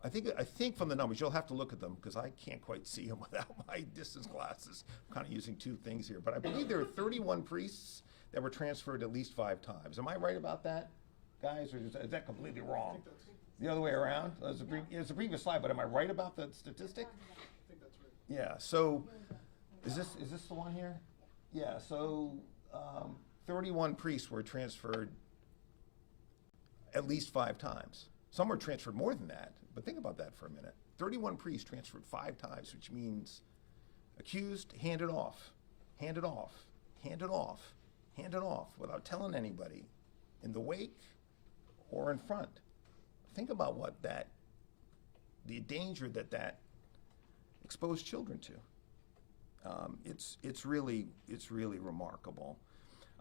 I think from the numbers, you'll have to look at them because I can't quite see them without my distance glasses. I'm kind of using two things here, but I believe there are 31 priests that were transferred at least 5 times. Am I right about that, guys, or is that completely wrong? The other way around? It's a previous slide, but am I right about the statistic? I think that's right. Yeah. So, is this the one here? Yeah. So, 31 priests were transferred at least 5 times. Some were transferred more than that, but think about that for a minute. 31 priests transferred 5 times, which means accused, handed off, handed off, handed off, handed off, without telling anybody, in the wake or in front. Think about what the danger that exposed children to. It's really remarkable.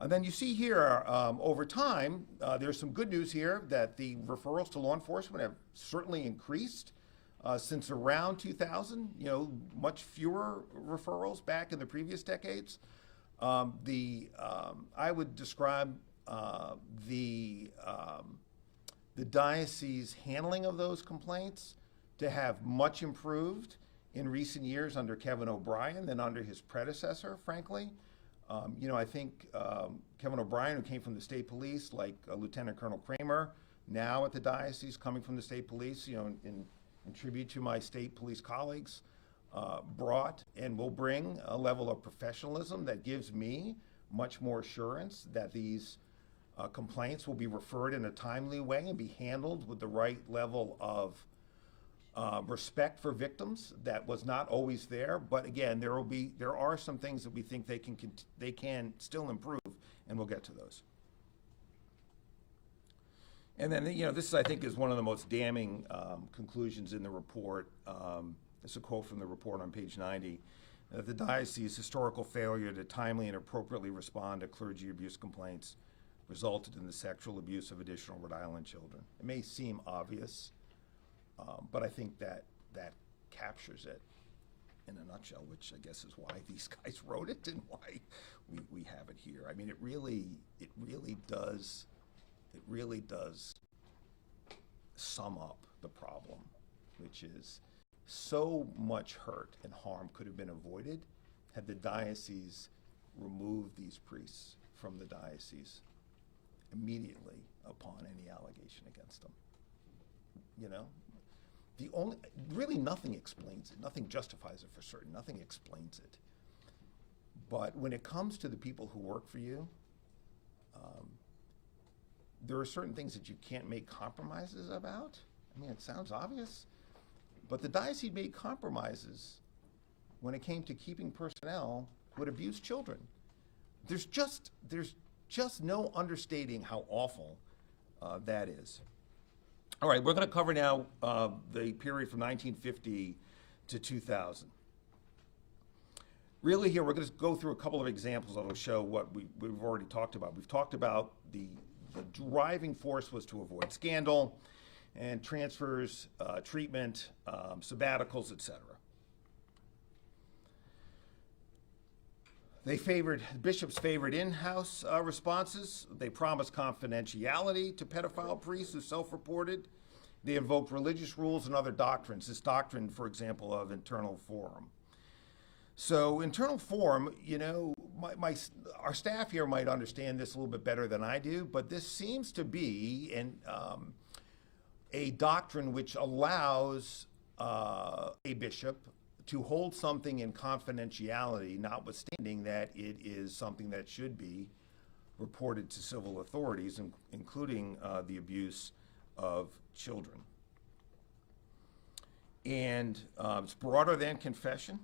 And then you see here, over time, there's some good news here that the referrals to law enforcement have certainly increased since around 2000. Much fewer referrals back in the previous decades. I would describe the diocese handling of those complaints to have much improved in recent years under Kevin O'Brien than under his predecessor, frankly. I think Kevin O'Brien, who came from the state police, like Lieutenant Colonel Kramer, now at the diocese, coming from the state police, in tribute to my state police colleagues, brought and will bring a level of professionalism that gives me much more assurance that these complaints will be referred in a timely way and be handled with the right level of respect for victims that was not always there. But again, there are some things that we think they can still improve, and we'll get to those. And then this I think is one of the most damning conclusions in the report. It's a quote from the report on page 90. That the diocese's historical failure to timely and appropriately respond to clergy abuse complaints resulted in the sexual abuse of additional Rhode Island children. It may seem obvious, but I think that captures it in a nutshell, which I guess is why these guys wrote it and why we have it here. I mean, it really does sum up the problem, which is so much hurt and harm could have been avoided had the diocese removed these priests from the diocese immediately upon any allegation against them. Really nothing explains it, nothing justifies it for certain, nothing explains it. But when it comes to the people who work for you, there are certain things that you can't make compromises about. I mean, it sounds obvious, but the diocese made compromises when it came to keeping personnel who had abused children. There's just no understating how awful that is. All right, we're going to cover now the period from 1950 to 2000. Really here, we're going to go through a couple of examples that will show what we've already talked about. We've talked about the driving force was to avoid scandal and transfers, treatment, sabbaticals, etc. Bishops favored in-house responses. They promised confidentiality to pedophile priests who self-reported. They invoked religious rules and other doctrines. This doctrine, for example, of internal forum. So internal forum, you know, our staff here might understand this a little bit better than I do, but this seems to be a doctrine which allows a bishop to hold something in confidentiality, notwithstanding that it is something that should be reported to civil authorities, including the abuse of children. And it's broader than confession.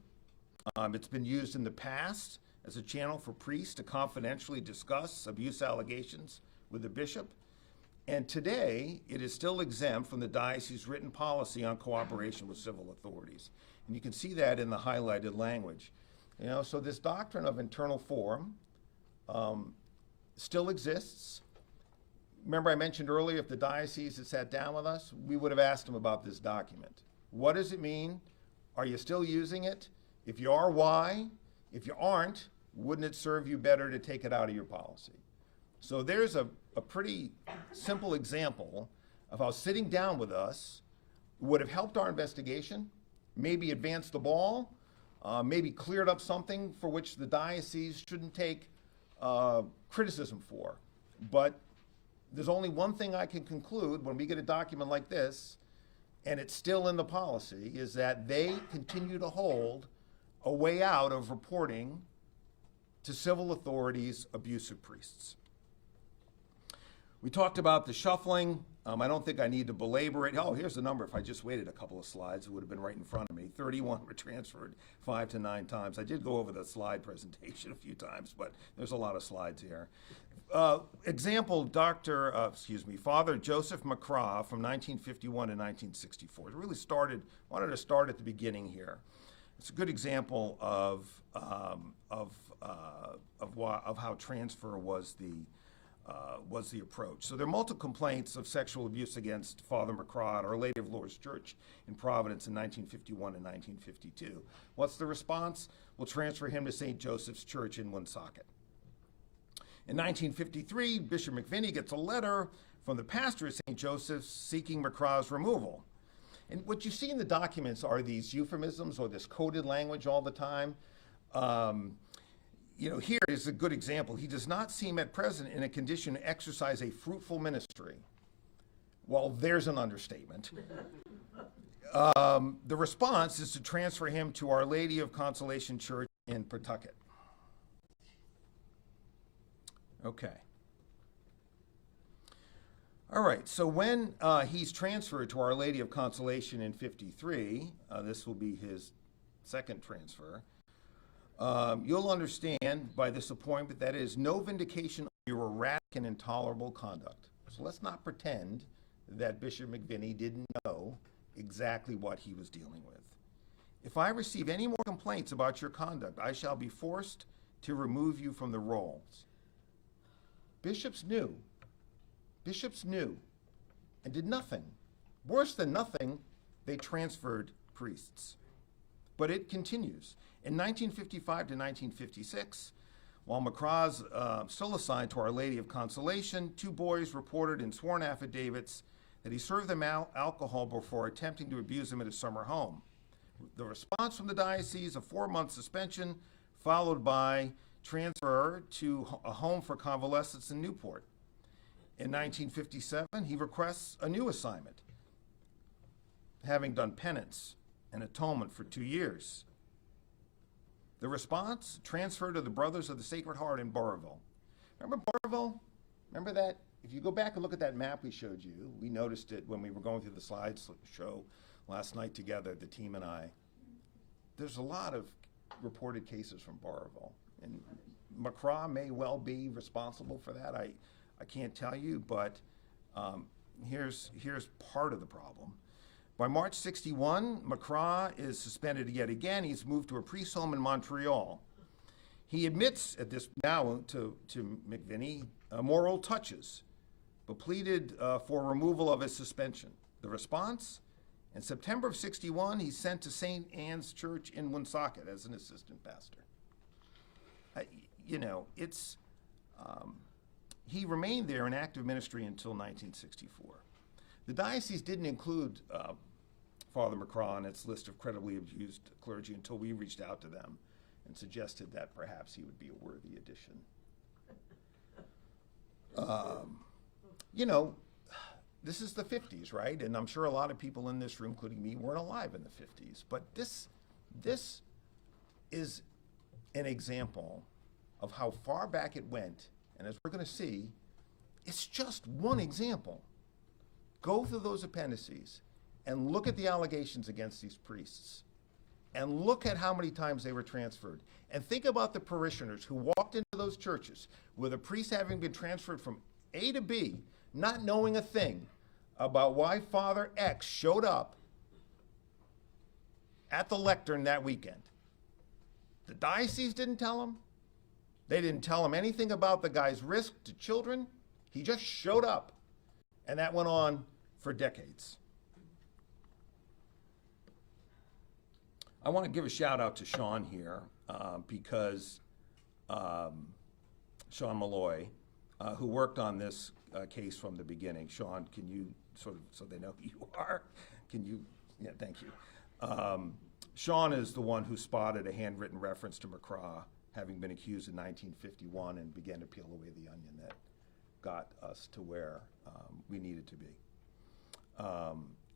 It's been used in the past as a channel for priests to confidentially discuss abuse allegations with the bishop. And today, it is still exempt from the diocese's written policy on cooperation with civil authorities. And you can see that in the highlighted language. You know, so this doctrine of internal forum still exists. Remember I mentioned earlier, if the diocese had sat down with us, we would have asked them about this document. What does it mean? Are you still using it? If you are, why? If you aren't, wouldn't it serve you better to take it out of your policy? So there's a pretty simple example of how sitting down with us would have helped our investigation, maybe advanced the ball, maybe cleared up something for which the diocese shouldn't take criticism for. But there's only one thing I can conclude when we get a document like this, and it's still in the policy, is that they continue to hold a way out of reporting to civil authorities abusive priests. We talked about the shuffling. I don't think I need to belabor it. Oh, here's the number. If I just waited a couple of slides, it would have been right in front of me. 31 were transferred 5 to 9 times. I did go over the slide presentation a few times, but there's a lot of slides here. Example, Father Joseph McCraw from 1951 to 1964. It really wanted to start at the beginning here. It's a good example of how transfer was the approach. So there are multiple complaints of sexual abuse against Father McCraw at Our Lady of Lourdes Church in Providence in 1951 and 1952. What's the response? We'll transfer him to St. Joseph's Church in Woonsocket. In 1953, Bishop McVinney gets a letter from the pastor of St. Joseph's seeking McCraw's removal. And what you see in the documents are these euphemisms or this coded language all the time. You know, here is a good example. He does not seem at present in a condition to exercise a fruitful ministry. Well, there's an understatement. The response is to transfer him to Our Lady of Consolation Church in Pawtucket. Okay. All right, so when he's transferred to Our Lady of Consolation in 53, this will be his second transfer, you'll understand by this appointment that it is no vindication of your erratic and intolerable conduct. So let's not pretend that Bishop McVinney didn't know exactly what he was dealing with. If I receive any more complaints about your conduct, I shall be forced to remove you from the rolls. Bishops knew and did nothing. Worse than nothing, they transferred priests. But it continues. In 1955 to 1956, while McCraw's still assigned to Our Lady of Consolation, 2 boys reported in sworn affidavits that he served them alcohol before attempting to abuse them at his summer home. The response from the diocese, a 4-month suspension, followed by transfer to a home for convalescents in Newport. In 1957, he requests a new assignment, having done penance and atonement for 2 years. The response? Transfer to the Brothers of the Sacred Heart in Burrillville. Remember Burrillville? Remember that? If you go back and look at that map we showed you, we noticed it when we were going through the slideshow last night together, the team and I. There's a lot of reported cases from Burrillville. And McCraw may well be responsible for that. I can't tell you, but here's part of the problem. By March 61, McCraw is suspended yet again. He's moved to a priest's home in Montreal. He admits at this now to McVinney moral touches, but pleaded for removal of his suspension. The response? In September of 61, he's sent to St. Anne's Church in Woonsocket as an assistant pastor. He remained there in active ministry until 1964. The diocese didn't include Father McCraw on its list of credibly abused clergy until we reached out to them and suggested that perhaps he would be a worthy addition. This is the 50s, right? And I'm sure a lot of people in this room, including me, weren't alive in the 50s. But this is an example of how far back it went. And as we're going to see, it's just one example. Go through those appendices and look at the allegations against these priests. And look at how many times they were transferred. And think about the parishioners who walked into those churches with a priest having been transferred from A to B, not knowing a thing about why Father X showed up at the lectern that weekend. The diocese didn't tell him. They didn't tell him anything about the guy's risk to children. He just showed up. And that went on for decades. I want to give a shout out to Sean here because Sean Malloy, who worked on this case from the beginning. Sean, can you sort of, so they know who you are, can you, yeah, thank you. Sean is the one who spotted a handwritten reference to McCraw having been accused in 1951 and began to peel away the onion that got us to where we needed to be.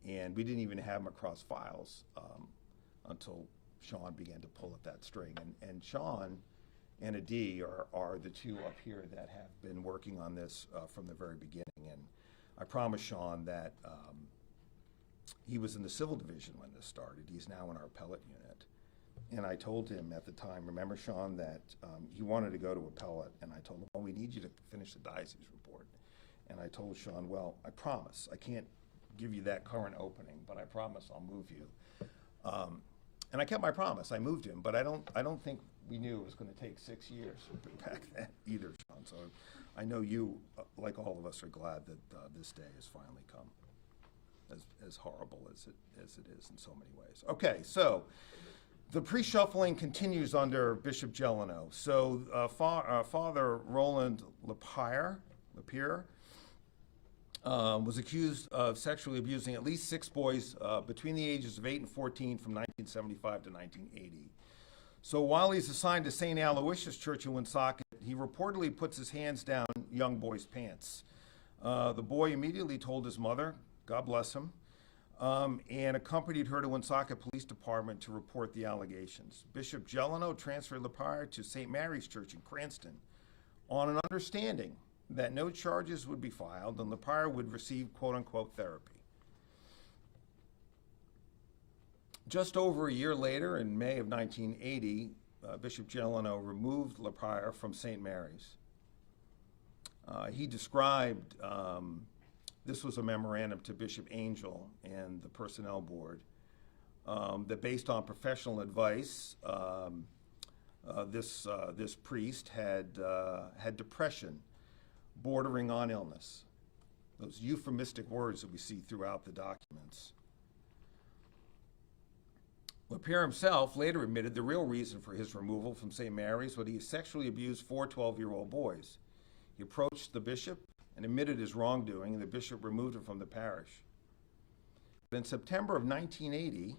And we didn't even have McCraw's files until Sean began to pull at that string. And Sean and Adi are the two up here that have been working on this from the very beginning. And I promised Sean that he was in the civil division when this started. He's now in our appellate unit. And I told him at the time, remember, Sean, that he wanted to go to appellate. And I told him, well, we need you to finish the diocese report. And I told Sean, well, I promise. I can't give you that current opening, but I promise I'll move you. And I kept my promise. I moved him, but I don't think we knew it was going to take 6 years back then either, Sean. So I know you, like all of us, are glad that this day has finally come, as horrible as it is in so many ways. Okay, so the pre-shuffling continues under Bishop Gelano. So Father Roland Lapierre was accused of sexually abusing at least 6 boys between the ages of 8 and 14 from 1975 to 1980. So while he's assigned to St. Aloysius Church in Woonsocket, he reportedly puts his hands down young boy's pants. The boy immediately told his mother, God bless him, and accompanied her to Woonsocket Police Department to report the allegations. Bishop Gelano transferred Lapierre to St. Mary's Church in Cranston on an understanding that no charges would be filed and Lapierre would receive quote-unquote therapy. Just over a year later, in May of 1980, Bishop Gelano removed Lapierre from St. Mary's. He described, this was a memorandum to Bishop Angel and the Personnel Board, that based on professional advice, this priest had depression bordering on illness. Those euphemistic words that we see throughout the documents. Lapierre himself later admitted the real reason for his removal from St. Mary's was he sexually abused 4 12-year-old boys. He approached the bishop and admitted his wrongdoing, and the bishop removed him from the parish. But in September of 1980,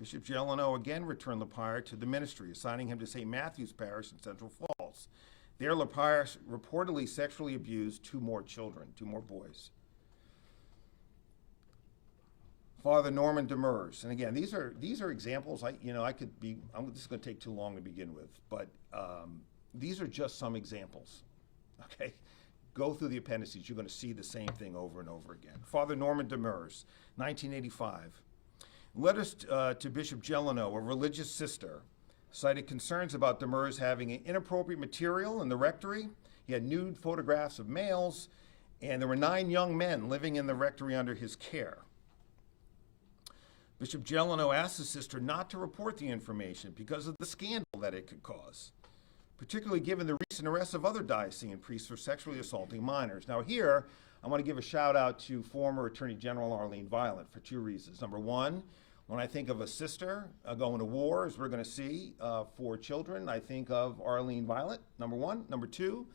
Bishop Gelano again returned Lapierre to the ministry, assigning him to St. Matthew's Parish in Central Falls. There, Lapierre reportedly sexually abused 2 more children, 2 more boys. Father Norman Demers, and again, these are examples. This is going to take too long to begin with, but these are just some examples. Okay, go through the appendices. You're going to see the same thing over and over again. Father Norman Demers, 1985. Letters to Bishop Jeleno, a religious sister, cited concerns about Demers having inappropriate material in the rectory. He had nude photographs of males, and there were 9 young men living in the rectory under his care. Bishop Jeleno asked the sister not to report the information because of the scandal that it could cause, particularly given the recent arrests of other diocesan priests for sexually assaulting minors. Now here, I want to give a shout out to former Attorney General Arlene Violet for 2 reasons. Number one, when I think of a sister going to war, as we're going to see, for children, I think of Arlene Violet, number one. Number two,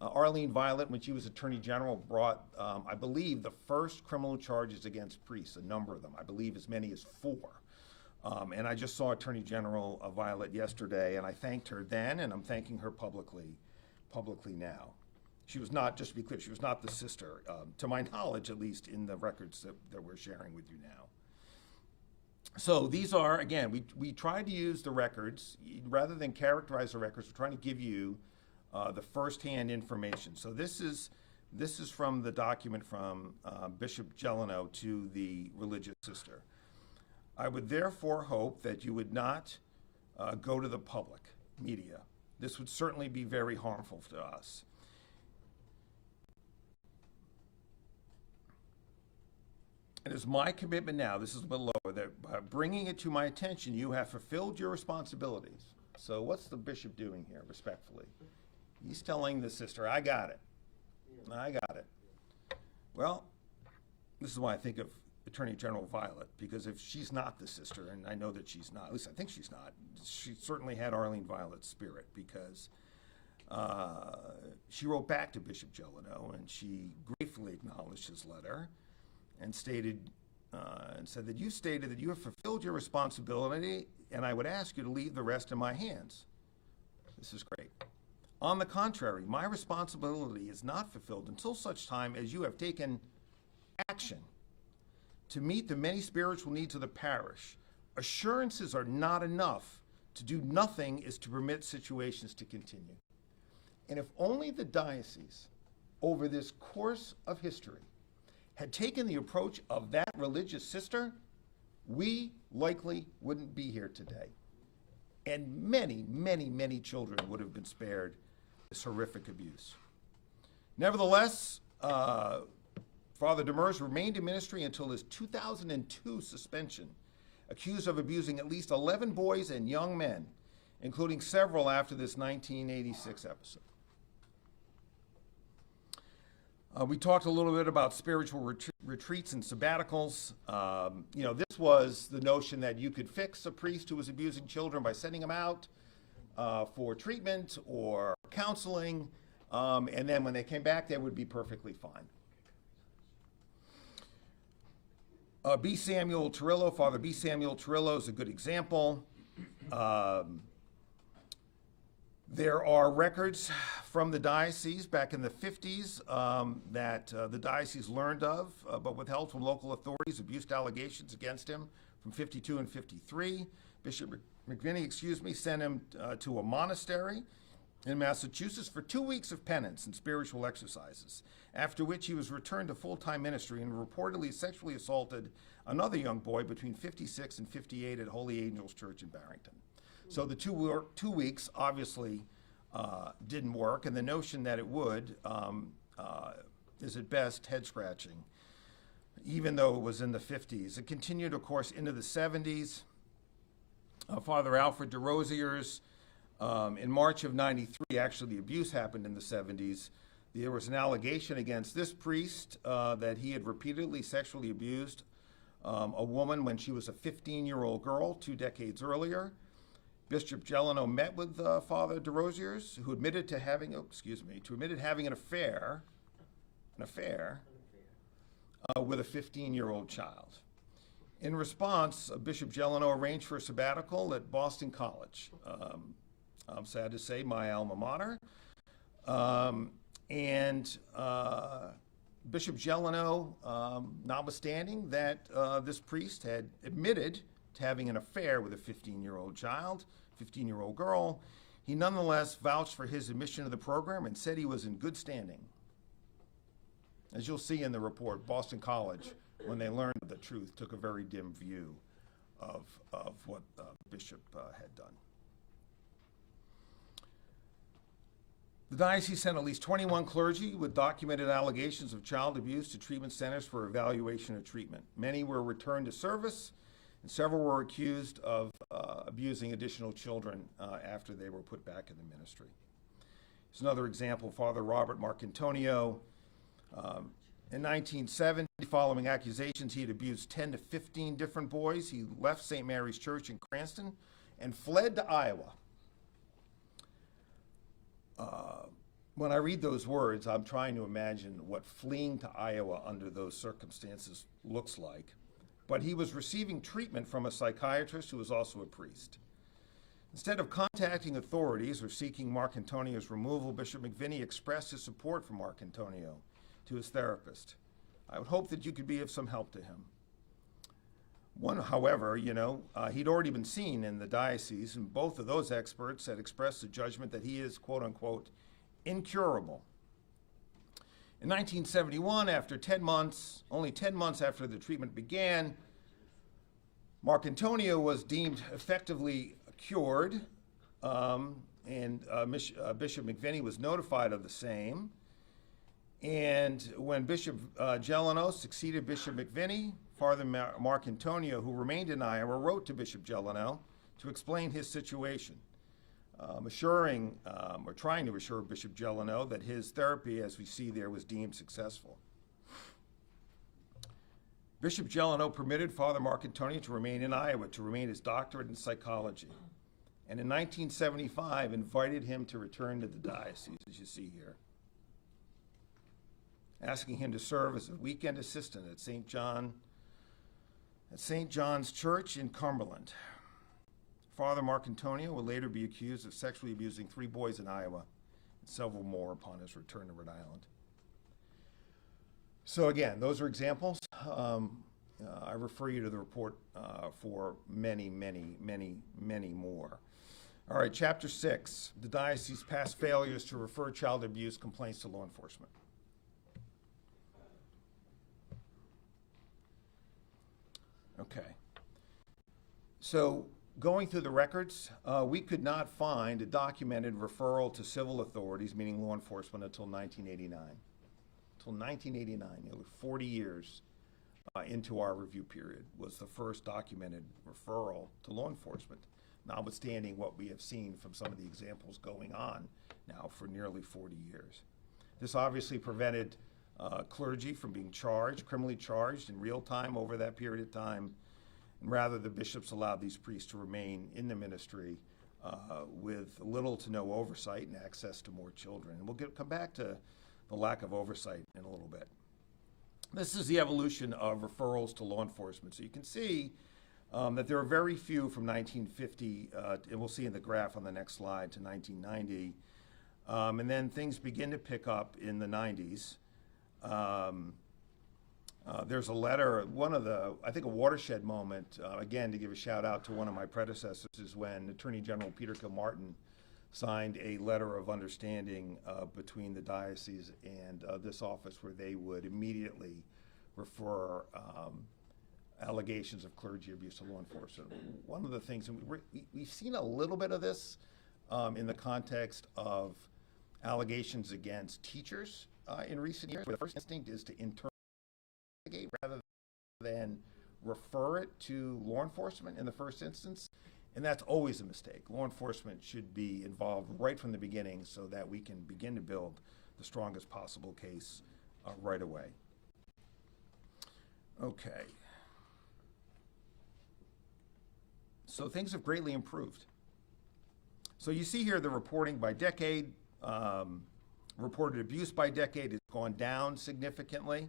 Arlene Violet, when she was Attorney General, brought, I believe, the first criminal charges against priests, a number of them, I believe as many as 4. And I just saw Attorney General Violet yesterday, and I thanked her then, and I'm thanking her publicly now. She was not, just to be clear, she was not the sister, to my knowledge, at least in the records that we're sharing with you now. So these are, again, we try to use the records, rather than characterize the records, we're trying to give you the firsthand information. So this is from the document from Bishop Jeleno to the religious sister. I would therefore hope that you would not go to the public media. This would certainly be very harmful to us. It is my commitment now, this is below, that by bringing it to my attention, you have fulfilled your responsibilities. So what's the bishop doing here, respectfully? He's telling the sister, I got it. I got it. Well, this is why I think of Attorney General Violet, because if she's not the sister, and I know that she's not, at least I think she's not, she certainly had Arlene Violet's spirit, because she wrote back to Bishop Jeleno, and she gratefully acknowledged his letter, and stated, and said that you stated that you have fulfilled your responsibility, and I would ask you to leave the rest in my hands. This is great. On the contrary, my responsibility is not fulfilled until such time as you have taken action to meet the many spiritual needs of the parish. Assurances are not enough. To do nothing is to permit situations to continue. And if only the diocese, over this course of history, had taken the approach of that religious sister, we likely wouldn't be here today. And many, many, many children would have been spared this horrific abuse. Nevertheless, Father Demers remained in ministry until his 2002 suspension, accused of abusing at least 11 boys and young men, including several after this 1986 episode. We talked a little bit about spiritual retreats and sabbaticals. This was the notion that you could fix a priest who was abusing children by sending them out for treatment or counseling, and then when they came back, they would be perfectly fine. B. Samuel Torillo, Father B. Samuel Torillo is a good example. There are records from the diocese back in the 50s that the diocese learned of, but withheld from local authorities, abuse allegations against him from 52 and 53. Bishop McVinney, sent him to a monastery in Massachusetts for 2 weeks of penance and spiritual exercises, after which he was returned to full-time ministry and reportedly sexually assaulted another young boy between 56 and 58 at Holy Angels Church in Barrington. So the 2 weeks obviously didn't work, and the notion that it would is at best head-scratching, even though it was in the 50s. It continued, of course, into the 70s. Father Alfred DeRosiers, in March of '93, actually the abuse happened in the 70s. There was an allegation against this priest that he had repeatedly sexually abused a woman when she was a 15-year-old girl 2 decades earlier. Bishop Jeleno met with Father DeRosiers, who admitted having an affair with a 15-year-old child. In response, Bishop Jeleno arranged for a sabbatical at Boston College. I'm sad to say, my alma mater. And Bishop Gelano, notwithstanding that this priest had admitted to having an affair with a 15-year-old child, 15-year-old girl, he nonetheless vouched for his admission to the program and said he was in good standing. As you'll see in the report, Boston College, when they learned the truth, took a very dim view of what Bishop had done. The diocese sent at least 21 clergy with documented allegations of child abuse to treatment centers for evaluation and treatment. Many were returned to service, and several were accused of abusing additional children after they were put back in the ministry. Here's another example, Father Robert Marcantonio. In 1970, following accusations he had abused 10 to 15 different boys, he left St. Mary's Church in Cranston and fled to Iowa. When I read those words, I'm trying to imagine what fleeing to Iowa under those circumstances looks like. But he was receiving treatment from a psychiatrist who was also a priest. Instead of contacting authorities or seeking Marcantonio's removal, Bishop McVinney expressed his support for Marcantonio to his therapist. I would hope that you could be of some help to him. However, he'd already been seen in the diocese, and both of those experts had expressed the judgment that he is, quote unquote, incurable. In 1971, only 10 months after the treatment began, Marcantonio was deemed effectively cured, and Bishop McVinney was notified of the same. And when Bishop Gelano succeeded Bishop McVinney, Father Marcantonio, who remained in Iowa, wrote to Bishop Gelano to explain his situation, trying to assure Bishop Gelano that his therapy, as we see there, was deemed successful. Bishop Gelano permitted Father Marcantonio to remain in Iowa to remain his doctorate in psychology, and in 1975 invited him to return to the diocese, as you see here, asking him to serve as a weekend assistant at St. John's Church in Cumberland. Father Marcantonio would later be accused of sexually abusing 3 boys in Iowa and several more upon his return to Rhode Island. So again, those are examples. I refer you to the report for many, many, many, many more. All right, Chapter 6, the diocese's past failures to refer child abuse complaints to law enforcement. Okay. So going through the records, we could not find a documented referral to civil authorities, meaning law enforcement, until 1989. Until 1989, nearly 40 years into our review period, was the first documented referral to law enforcement, notwithstanding what we have seen from some of the examples going on now for nearly 40 years. This obviously prevented clergy from being criminally charged in real time over that period of time, and rather the bishops allowed these priests to remain in the ministry with little to no oversight and access to more children. And we'll come back to the lack of oversight in a little bit. This is the evolution of referrals to law enforcement. So you can see that there are very few from 1950, and we'll see in the graph on the next slide, to 1990. And then things begin to pick up in the 90s. There's a letter, I think a watershed moment, again, to give a shout out to one of my predecessors, is when Attorney General Peter Kilmartin signed a letter of understanding between the diocese and this office, where they would immediately refer allegations of clergy abuse to law enforcement. One of the things, and we've seen a little bit of this in the context of allegations against teachers in recent years, where the first instinct is to interrogate rather than refer it to law enforcement in the first instance. And that's always a mistake. Law enforcement should be involved right from the beginning so that we can begin to build the strongest possible case right away. Okay. So things have greatly improved. So you see here the reporting by decade. Reported abuse by decade has gone down significantly.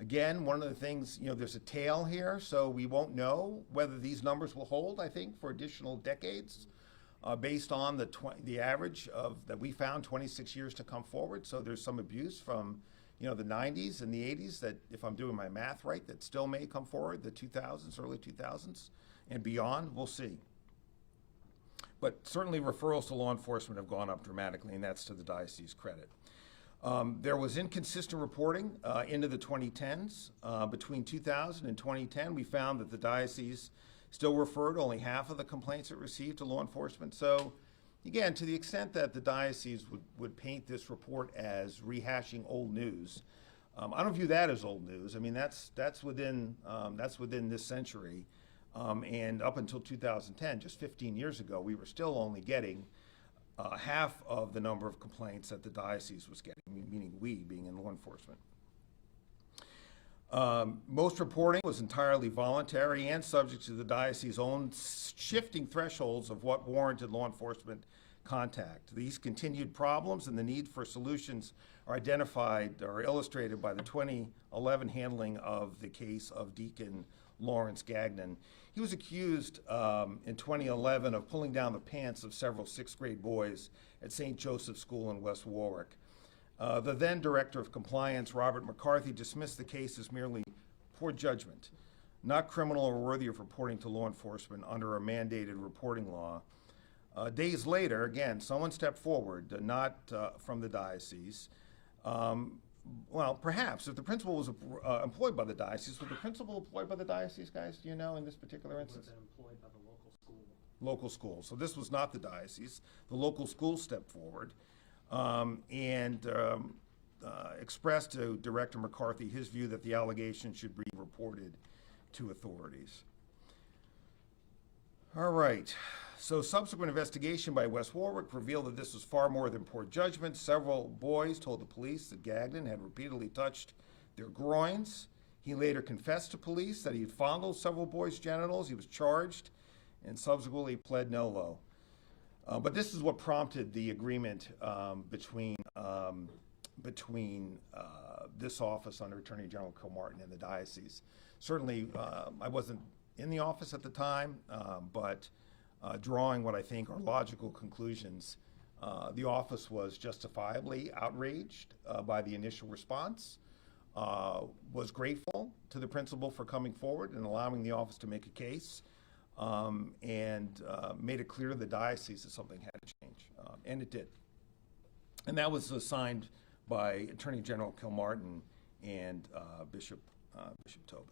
Again, one of the things, there's a tail here, so we won't know whether these numbers will hold, I think, for additional decades, based on the average that we found 26 years to come forward. So there's some abuse from the 90s and the 80s that, if I'm doing my math right, that still may come forward, the 2000s, early 2000s and beyond. We'll see. But certainly referrals to law enforcement have gone up dramatically, and that's to the diocese's credit. There was inconsistent reporting into the 2010s. Between 2000 and 2010, we found that the diocese still referred only half of the complaints it received to law enforcement. So, again, to the extent that the diocese would paint this report as rehashing old news, I don't view that as old news. I mean, that's within this century, and up until 2010, just 15 years ago, we were still only getting half of the number of complaints that the diocese was getting, meaning we being in law enforcement. Most reporting was entirely voluntary and subject to the diocese's own shifting thresholds of what warranted law enforcement contact. These continued problems and the need for solutions are identified or illustrated by the 2011 handling of the case of Deacon Lawrence Gagnon. He was accused in 2011 of pulling down the pants of several sixth grade boys at St. Joseph's School in West Warwick. The then Director of Compliance, Robert McCarthy, dismissed the case as merely poor judgment, not criminal or worthy of reporting to law enforcement under a mandated reporting law. Days later, again, someone stepped forward, not from the diocese. Well, perhaps, if the principal was employed by the diocese, was the principal employed by the diocese, guys, do you know, in this particular instance? Would have been employed by the local school. Local school. So this was not the diocese. The local school stepped forward and expressed to Director McCarthy his view that the allegation should be reported to authorities. All right. So subsequent investigation by West Warwick revealed that this was far more than poor judgment. Several boys told the police that Gagnon had repeatedly touched their groins. He later confessed to police that he had fondled several boys' genitals. He was charged and subsequently pled nolo. But this is what prompted the agreement between this office under Attorney General Kilmartin and the diocese. Certainly, I wasn't in the office at the time, but drawing what I think are logical conclusions, the office was justifiably outraged by the initial response, was grateful to the principal for coming forward and allowing the office to make a case, and made it clear to the diocese that something had to change, and it did. And that was signed by Attorney General Kilmartin and Bishop Tobin.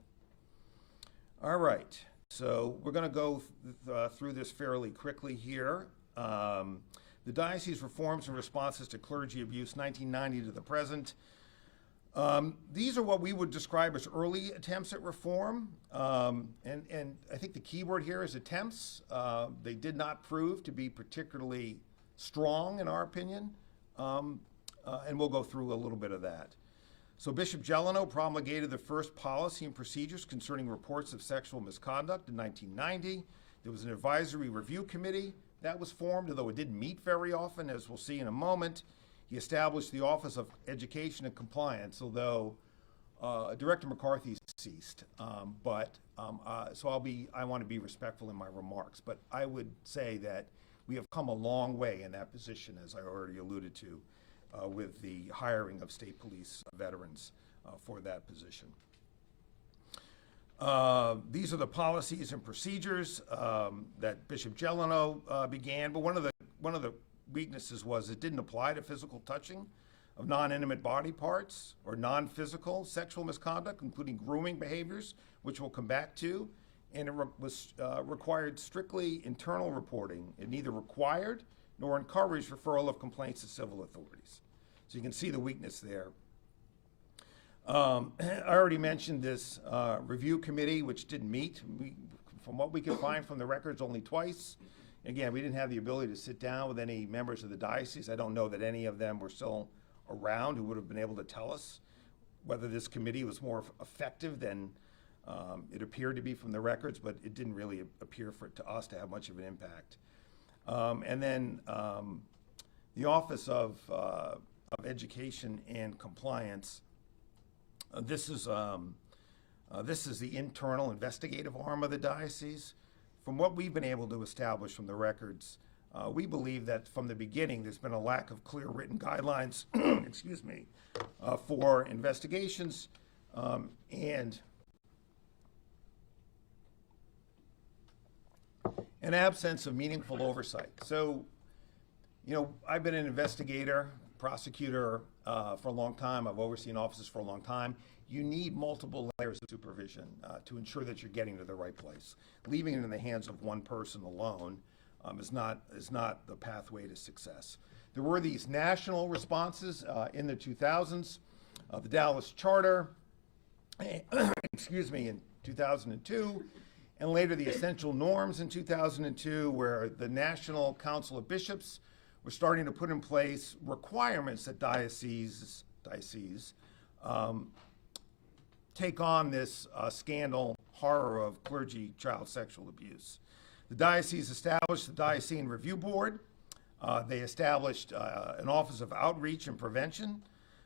All right. So we're going to go through this fairly quickly here. The diocese reforms and responses to clergy abuse, 1990 to the present. These are what we would describe as early attempts at reform, and I think the key word here is attempts. They did not prove to be particularly strong, in our opinion, and we'll go through a little bit of that. So Bishop Jeleno promulgated the first policy and procedures concerning reports of sexual misconduct in 1990. There was an advisory review committee that was formed, although it didn't meet very often, as we'll see in a moment. He established the Office of Education and Compliance, although Director McCarthy ceased. So I want to be respectful in my remarks, but I would say that we have come a long way in that position, as I already alluded to, with the hiring of state police veterans for that position. These are the policies and procedures that Bishop Jeleno began, but one of the weaknesses was it didn't apply to physical touching of non-intimate body parts or non-physical sexual misconduct, including grooming behaviors, which we'll come back to, and it was required strictly internal reporting. It neither required nor encouraged referral of complaints to civil authorities. So you can see the weakness there. I already mentioned this review committee, which didn't meet. From what we could find from the records, only twice. Again, we didn't have the ability to sit down with any members of the diocese. I don't know that any of them were still around who would have been able to tell us whether this committee was more effective than it appeared to be from the records, but it didn't really appear to us to have much of an impact. And then the Office of Education and Compliance. This is the internal investigative arm of the diocese. From what we've been able to establish from the records, We believe that from the beginning there's been a lack of clear written guidelines, excuse me, for investigations and an absence of meaningful oversight. So, I've been an investigator, prosecutor for a long time. I've overseen offices for a long time. You need multiple layers of supervision to ensure that you're getting to the right place. Leaving it in the hands of one person alone is not the pathway to success. There were these national responses in the 2000s, the Dallas Charter, excuse me, in 2002, and later the Essential Norms in 2002, where the National Council of Bishops were starting to put in place requirements that dioceses take on this scandal horror of clergy child sexual abuse. The diocese established the Diocesan Review Board. They established an Office of Outreach and Prevention,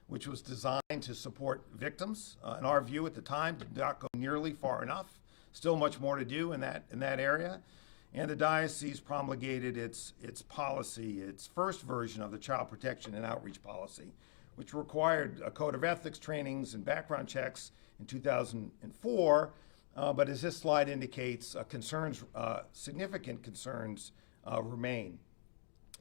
which was designed to support victims. In our view at the time, did not go nearly far enough. Still much more to do in that area. And the diocese promulgated its policy, its first version of the child protection and outreach policy, which required a code of ethics trainings and background checks in 2004. But as this slide indicates, significant concerns remain.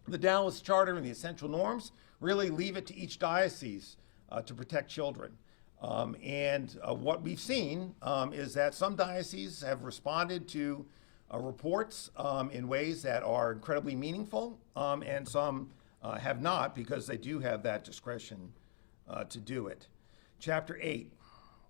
The Dallas Charter and the Essential Norms really leave it to each diocese to protect children. What we've seen is that some dioceses have responded to reports in ways that are incredibly meaningful, and some have not, because they do have that discretion to do it. Chapter 8,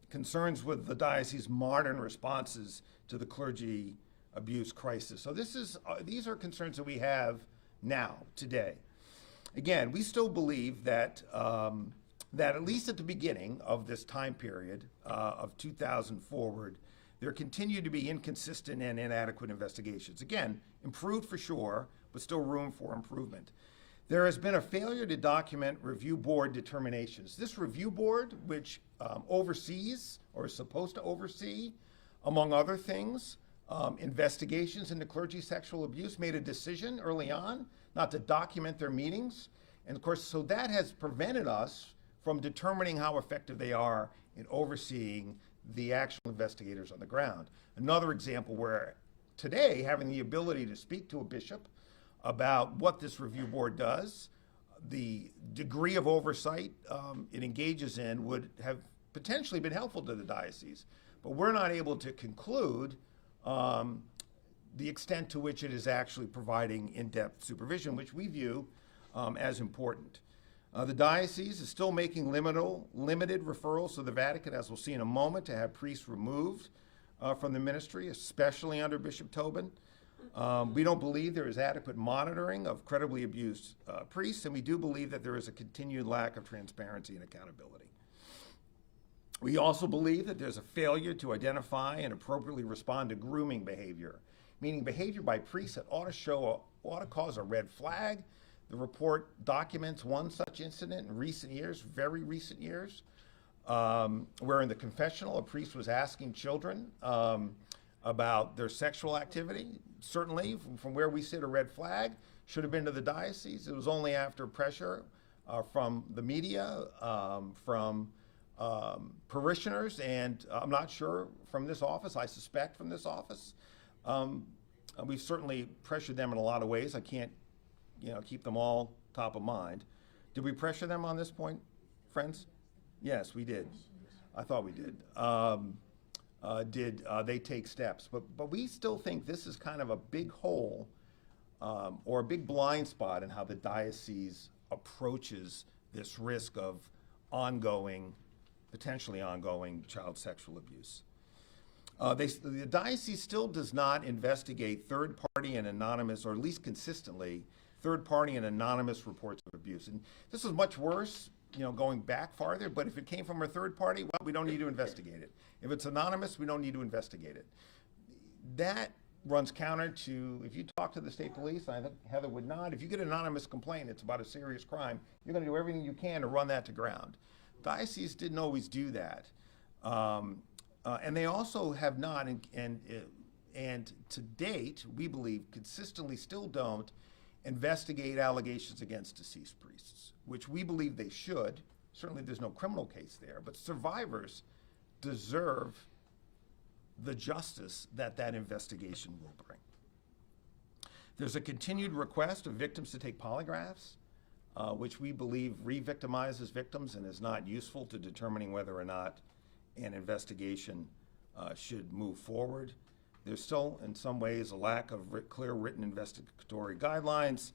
concerns with the diocese's modern responses to the clergy abuse crisis. So these are concerns that we have now, today. Again, we still believe that that at least at the beginning of this time period of 2000 forward, there continue to be inconsistent and inadequate investigations. Again, improved for sure, but still room for improvement. There has been a failure to document review board determinations. This review board, which oversees or is supposed to oversee, among other things, investigations into clergy sexual abuse, made a decision early on not to document their meetings. And of course, so that has prevented us from determining how effective they are in overseeing the actual investigators on the ground. Another example where today, having the ability to speak to a bishop about what this review board does, the degree of oversight it engages in would have potentially been helpful to the diocese. But we're not able to conclude the extent to which it is actually providing in-depth supervision, which we view as important. The diocese is still making limited referrals to the Vatican, as we'll see in a moment, to have priests removed from the ministry, especially under Bishop Tobin. We don't believe there is adequate monitoring of credibly abused priests, and we do believe that there is a continued lack of transparency and accountability. We also believe that there's a failure to identify and appropriately respond to grooming behavior, meaning behavior by priests that ought to cause a red flag. The report documents one such incident in recent years, very recent years, where in the confessional, a priest was asking children about their sexual activity. Certainly, from where we sit, a red flag should have been to the diocese. It was only after pressure from the media, from parishioners, and I'm not sure from this office, I suspect from this office. We've certainly pressured them in a lot of ways. I can't keep them all top of mind. Did we pressure them on this point, friends? Yes, we did. I thought we did. Did they take steps? But we still think this is kind of a big hole or a big blind spot in how the diocese approaches this risk of potentially ongoing child sexual abuse. The diocese still does not investigate third-party and anonymous, or at least consistently, third-party and anonymous reports of abuse. And this is much worse, going back farther, but if it came from a third party, well, we don't need to investigate it. If it's anonymous, we don't need to investigate it. That runs counter to, if you talk to the state police, I think Heather would not, if you get an anonymous complaint, it's about a serious crime, you're going to do everything you can to run that to ground. Diocese didn't always do that. And they also have not, and to date, we believe, consistently still don't investigate allegations against deceased priests, which we believe they should. Certainly there's no criminal case there, but survivors deserve the justice that that investigation will bring. There's a continued request of victims to take polygraphs, which we believe re-victimizes victims and is not useful to determining whether or not an investigation should move forward. There's still, in some ways, a lack of clear written investigatory guidelines.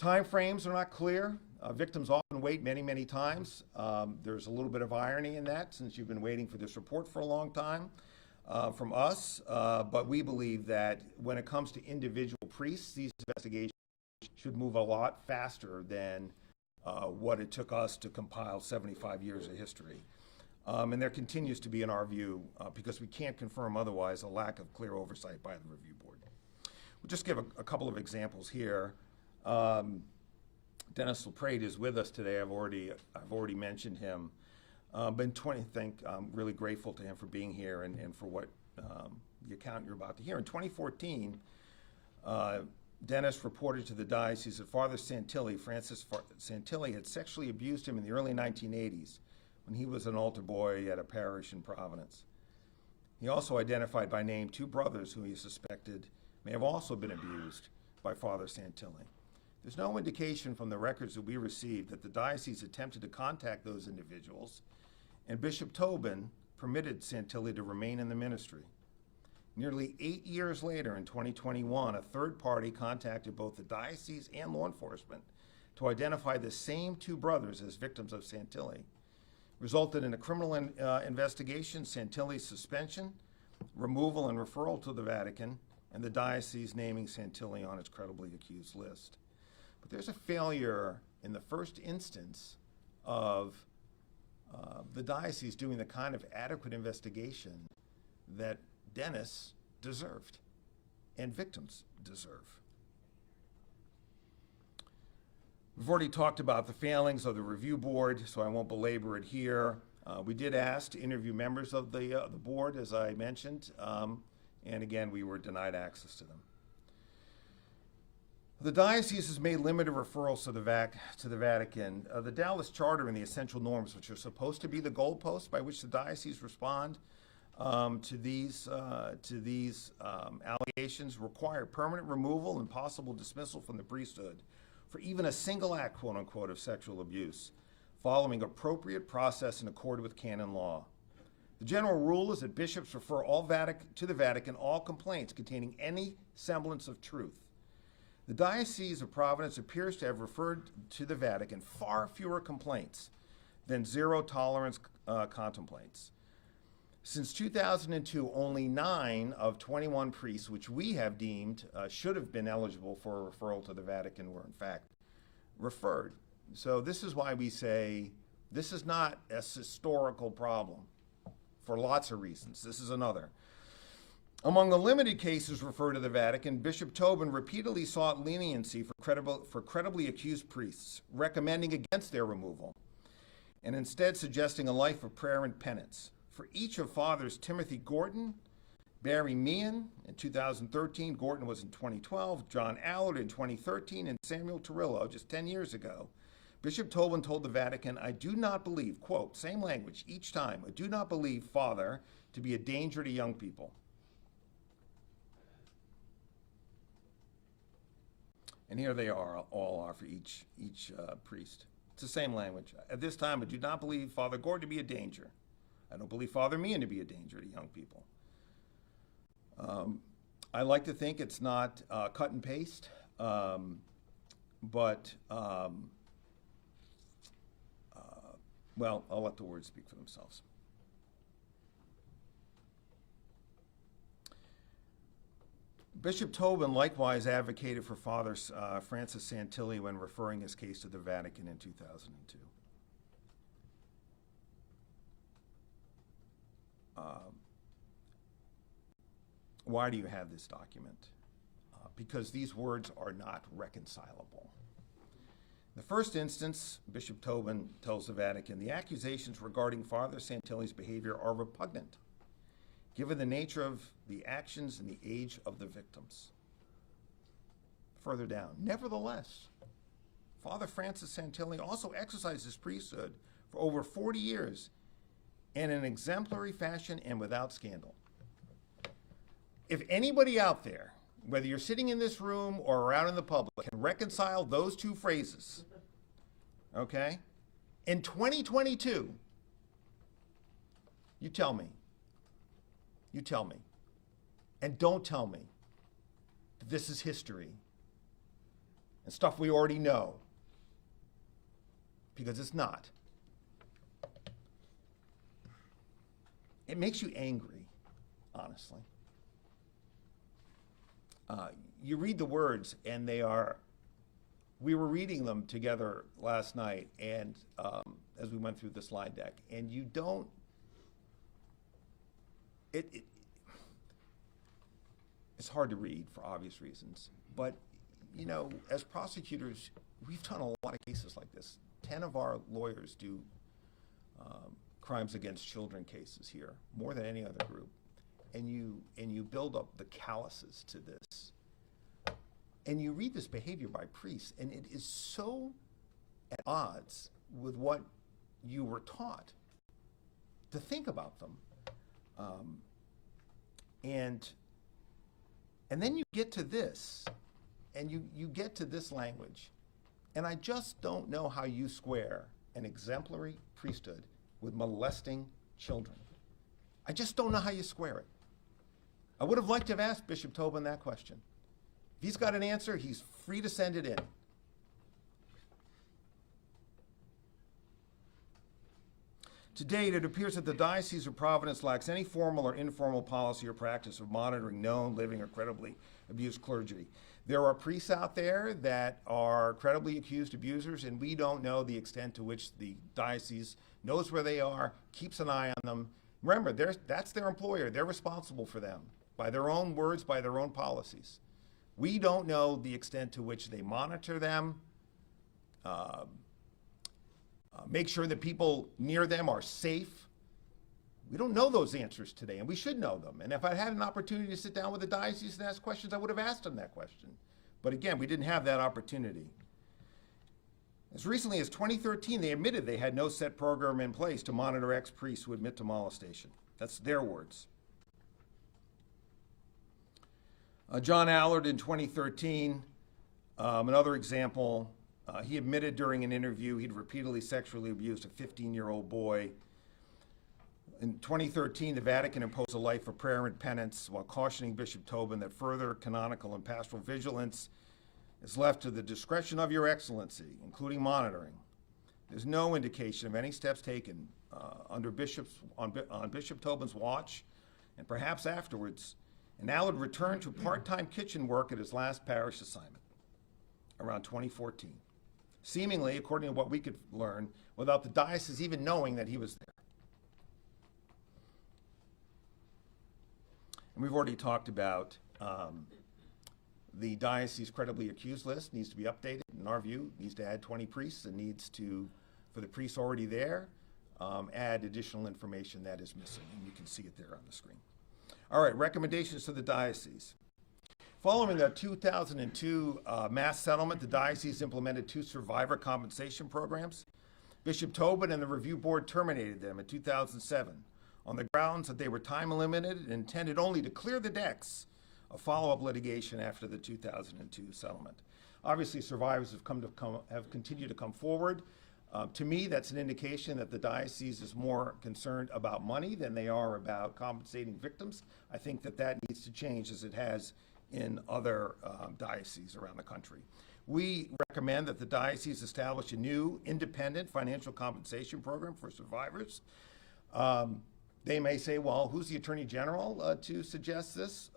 Timeframes are not clear. Victims often wait many, many times. There's a little bit of irony in that, since you've been waiting for this report for a long time from us. But we believe that when it comes to individual priests, these investigations should move a lot faster than what it took us to compile 75 years of history. And there continues to be, in our view, because we can't confirm otherwise, a lack of clear oversight by the review board. We'll just give a couple of examples here. Dennis LaPrade is with us today. I've already mentioned him. I'm really grateful to him for being here and for what the account you're about to hear. In 2014, Dennis reported to the Diocese that Father Santilli, Francis Santilli, had sexually abused him in the early 1980s when he was an altar boy at a parish in Providence. He also identified by name 2 brothers who he suspected may have also been abused by Father Santilli. There's no indication from the records that we received that the diocese attempted to contact those individuals, and Bishop Tobin permitted Santilli to remain in the ministry. Nearly 8 years later, in 2021, a third party contacted both the diocese and law enforcement to identify the same 2 brothers as victims of Santilli. Resulted in a criminal investigation, Santilli's suspension, removal and referral to the Vatican, and the diocese naming Santilli on its credibly accused list. But there's a failure in the first instance of the diocese doing the kind of adequate investigation that Dennis deserved and victims deserve. We've already talked about the failings of the review board, so I won't belabor it here. We did ask to interview members of the board, as I mentioned, and again, we were denied access to them. The diocese has made limited referrals to the Vatican. The Dallas Charter and the essential norms, which are supposed to be the goalposts by which the diocese respond to these allegations, require permanent removal and possible dismissal from the priesthood for even a single act, quote unquote, of sexual abuse, following appropriate process in accord with canon law. The general rule is that bishops refer to the Vatican all complaints containing any semblance of truth. The Diocese of Providence appears to have referred to the Vatican far fewer complaints than zero tolerance contemplates. Since 2002, only 9 of 21 priests, which we have deemed should have been eligible for a referral to the Vatican, were in fact referred. So this is why we say this is not a historical problem for lots of reasons. This is another. Among the limited cases referred to the Vatican, Bishop Tobin repeatedly sought leniency for credibly accused priests, recommending against their removal, and instead suggesting a life of prayer and penance. For each of Fathers Timothy Gorton, Barry Meehan in 2013, Gorton was in 2012, John Allard in 2013, and Samuel Torillo just 10 years ago, Bishop Tobin told the Vatican, "I do not believe," quote, same language each time, "I do not believe Father to be a danger to young people." And here they all are for each priest. It's the same language. At this time, I do not believe Father Gordon to be a danger. I don't believe Father Meehan to be a danger to young people. I like to think it's not cut and paste, but well, I'll let the words speak for themselves. Bishop Tobin likewise advocated for Father Francis Santilli when referring his case to the Vatican in 2002. Why do you have this document? Because these words are not reconcilable. In the first instance, Bishop Tobin tells the Vatican, the accusations regarding Father Santilli's behavior are repugnant, given the nature of the actions and the age of the victims. further down. Nevertheless, Father Francis Santilli also exercised his priesthood for over 40 years in an exemplary fashion and without scandal. If anybody out there, whether you're sitting in this room or out in the public, can reconcile those two phrases, okay, in 2022, you tell me. You tell me. And don't tell me that this is history and stuff we already know, because it's not. It makes you angry, honestly. You read the words, and they are, we were reading them together last night, and as we went through the slide deck, and you don't, it's hard to read for obvious reasons, but you know, as prosecutors, we've done a lot of cases like this. 10 of our lawyers do crimes against children cases here, more than any other group. And you build up the calluses to this. And you read this behavior by priests, and it is so at odds with what you were taught to think about them. And then you get to this, and you get to this language. And I just don't know how you square an exemplary priesthood with molesting children. I just don't know how you square it. I would have liked to have asked Bishop Tobin that question. If he's got an answer, he's free to send it in. To date, it appears that the Diocese of Providence lacks any formal or informal policy or practice of monitoring known, living, or credibly abused clergy. There are priests out there that are credibly accused abusers, and we don't know the extent to which the diocese knows where they are, keeps an eye on them. Remember, that's their employer. They're responsible for them by their own words, by their own policies. We don't know the extent to which they monitor them, make sure that people near them are safe. We don't know those answers today, and we should know them. And if I had an opportunity to sit down with the diocese and ask questions, I would have asked them that question. But again, we didn't have that opportunity. As recently as 2013, they admitted they had no set program in place to monitor ex-priests who admit to molestation. That's their words. John Allard in 2013, another example, he admitted during an interview he'd repeatedly sexually abused a 15-year-old boy. In 2013, the Vatican imposed a life of prayer and penance while cautioning Bishop Tobin that further canonical and pastoral vigilance is left to the discretion of Your Excellency, including monitoring. There's no indication of any steps taken on Bishop Tobin's watch, and perhaps afterwards. And Allard returned to part-time kitchen work at his last parish assignment around 2014, seemingly, according to what we could learn, without the diocese even knowing that he was there. And we've already talked about the diocese credibly accused list needs to be updated, in our view, needs to add 20 priests and needs to, for the priests already there, add additional information that is missing, and you can see it there on the screen. All right, recommendations to the diocese. Following a 2002 mass settlement, the diocese implemented 2 survivor compensation programs. Bishop Tobin and the review board terminated them in 2007 on the grounds that they were time limited and intended only to clear the decks of follow-up litigation after the 2002 settlement. Obviously, survivors have continued to come forward. To me, that's an indication that the diocese is more concerned about money than they are about compensating victims. I think that needs to change, as it has in other dioceses around the country. We recommend that the diocese establish a new independent financial compensation program for survivors. They may say, well, who's the Attorney General to suggest this?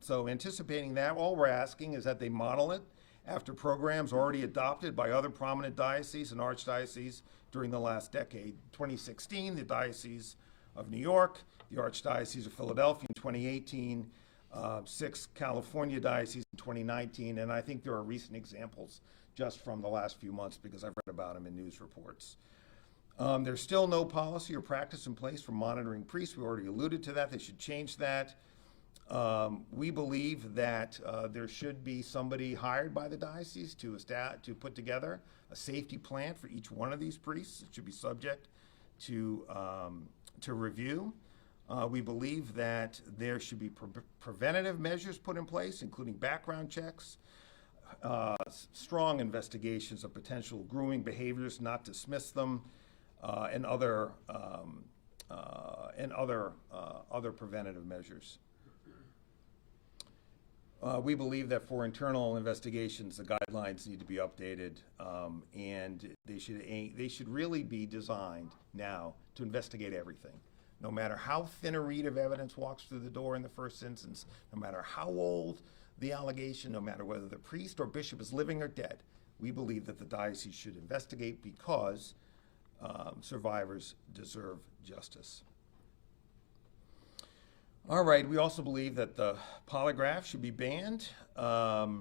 So anticipating that, all we're asking is that they model it after programs already adopted by other prominent dioceses and archdioceses during the last decade. 2016, the Diocese of New York, the Archdiocese of Philadelphia in 2018, 6 California dioceses in 2019, and I think there are recent examples just from the last few months because I've read about them in news reports. There's still no policy or practice in place for monitoring priests. We already alluded to that. They should change that. We believe that there should be somebody hired by the diocese to put together a safety plan for each one of these priests. It should be subject to review. We believe that there should be preventative measures put in place, including background checks, strong investigations of potential grooming behaviors, not dismiss them, and other preventative measures. We believe that for internal investigations, the guidelines need to be updated, and they should really be designed now to investigate everything. No matter how thin a reed of evidence walks through the door in the first instance, no matter how old the allegation, no matter whether the priest or bishop is living or dead, we believe that the diocese should investigate because survivors deserve justice. All right, we also believe that the polygraph should be banned. I've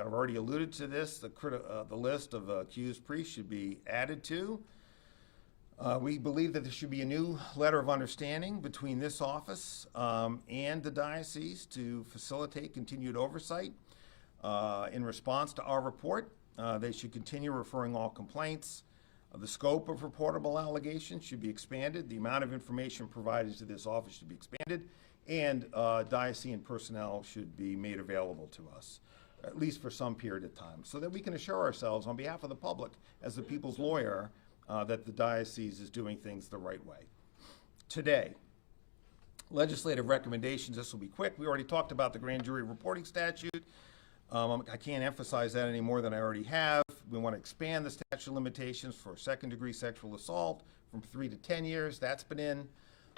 already alluded to this. The list of accused priests should be added to. We believe that there should be a new letter of understanding between this office and the diocese to facilitate continued oversight. In response to our report, they should continue referring all complaints. The scope of reportable allegations should be expanded. The amount of information provided to this office should be expanded, and diocesan personnel should be made available to us, at least for some period of time, so that we can assure ourselves on behalf of the public, as the people's lawyer, that the diocese is doing things the right way. Today, legislative recommendations. This will be quick. We already talked about the grand jury reporting statute. I can't emphasize that any more than I already have. We want to expand the statute of limitations for second-degree sexual assault from 3 to 10 years. That's been in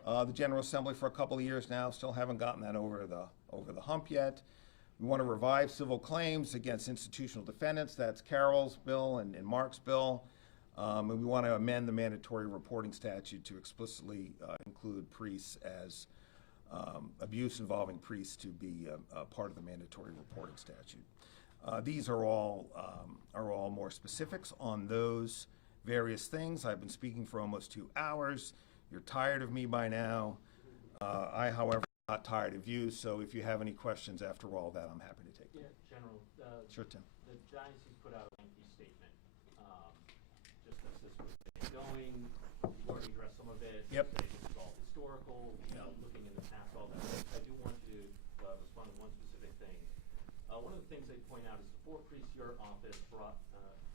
the General Assembly for a couple of years now. Still haven't gotten that over the hump yet. We want to revive civil claims against institutional defendants. That's Carol's bill and Mark's bill. And we want to amend the mandatory reporting statute to explicitly include priests as abuse involving priests to be a part of the mandatory reporting statute. These are all more specifics on those various things. I've been speaking for almost 2 hours. You're tired of me by now. I, however, am not tired of you, so if you have any questions after all that, I'm happy to take them. Yeah, General. Sure, Tim. The diocese put out a lengthy statement, just as this was going. You've already addressed some of it. Yep. This is all historical, looking in the past, all that. I do want to respond to one specific thing. One of the things they point out is the 4 priests your office brought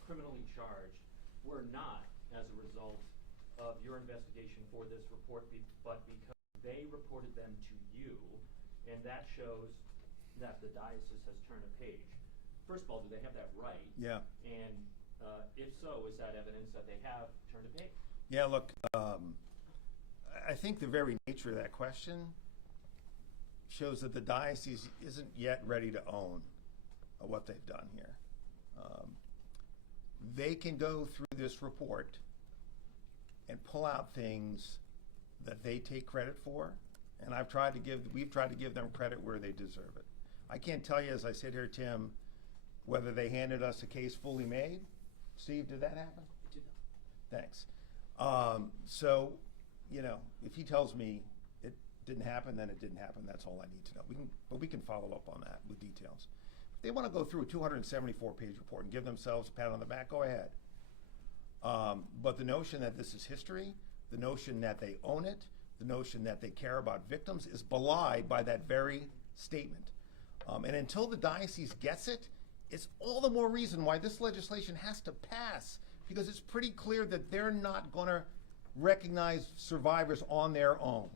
criminally charged were not as a result of your investigation for this report, but because they reported them to you, and that shows that the diocese has turned a page. First of all, do they have that right? Yeah. And if so, is that evidence that they have turned a page? Yeah, look, I think the very nature of that question shows that the diocese isn't yet ready to own what they've done here. They can go through this report and pull out things that they take credit for, and we've tried to give them credit where they deserve it. I can't tell you as I sit here, Tim, whether they handed us a case fully made. Steve, did that happen? It did not. Thanks. So, if he tells me it didn't happen, then it didn't happen. That's all I need to know. But we can follow up on that with details. If they want to go through a 274-page report and give themselves a pat on the back, go ahead. But the notion that this is history, the notion that they own it, the notion that they care about victims is belied by that very statement. And until the diocese gets it, it's all the more reason why this legislation has to pass, because it's pretty clear that they're not going to recognize survivors on their own.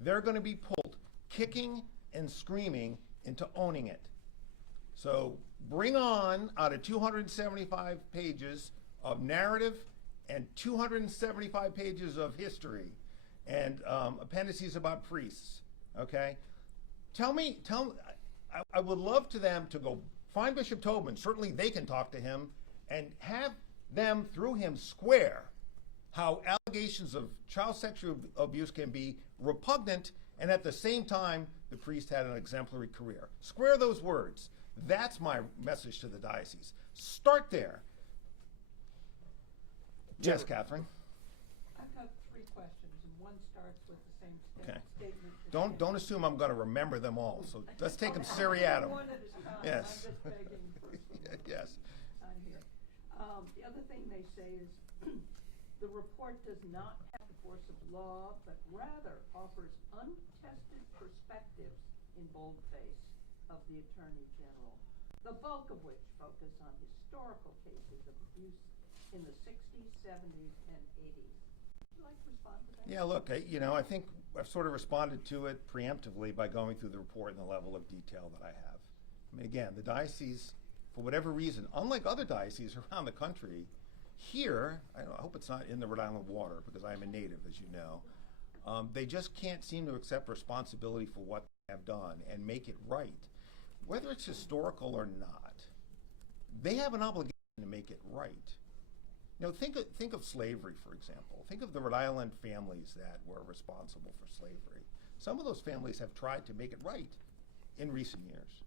They're going to be pulled kicking and screaming into owning it. So bring on, out of 275 pages of narrative and 275 pages of history and appendices about priests, okay? I would love to them to go find Bishop Tobin. Certainly they can talk to him and have them, through him, square how allegations of child sexual abuse can be repugnant and at the same time the priest had an exemplary career. Square those words. That's my message to the diocese. Start there. Yes, Catherine. I've got 3 questions, and one starts with the same Okay. statement. Don't assume I'm going to remember them all, so let's take them seriatim. One at a time. Yes. I'm just begging for some Yes. time here. The other thing they say is, the report does not have the force of law, but rather offers untested perspectives in boldface of the Attorney General, the bulk of which focus on historical cases of abuse in the 60s, 70s, and 80s. Would you like to respond to that? Yeah, look, I think I've sort of responded to it preemptively by going through the report and the level of detail that I have. I mean, again, the diocese, for whatever reason, unlike other dioceses around the country, here, I hope it's not in the Rhode Island water because I am a native, as you know, they just can't seem to accept responsibility for what they have done and make it right. Whether it's historical or not, they have an obligation to make it right. Think of slavery, for example. Think of the Rhode Island families that were responsible for slavery. Some of those families have tried to make it right in recent years.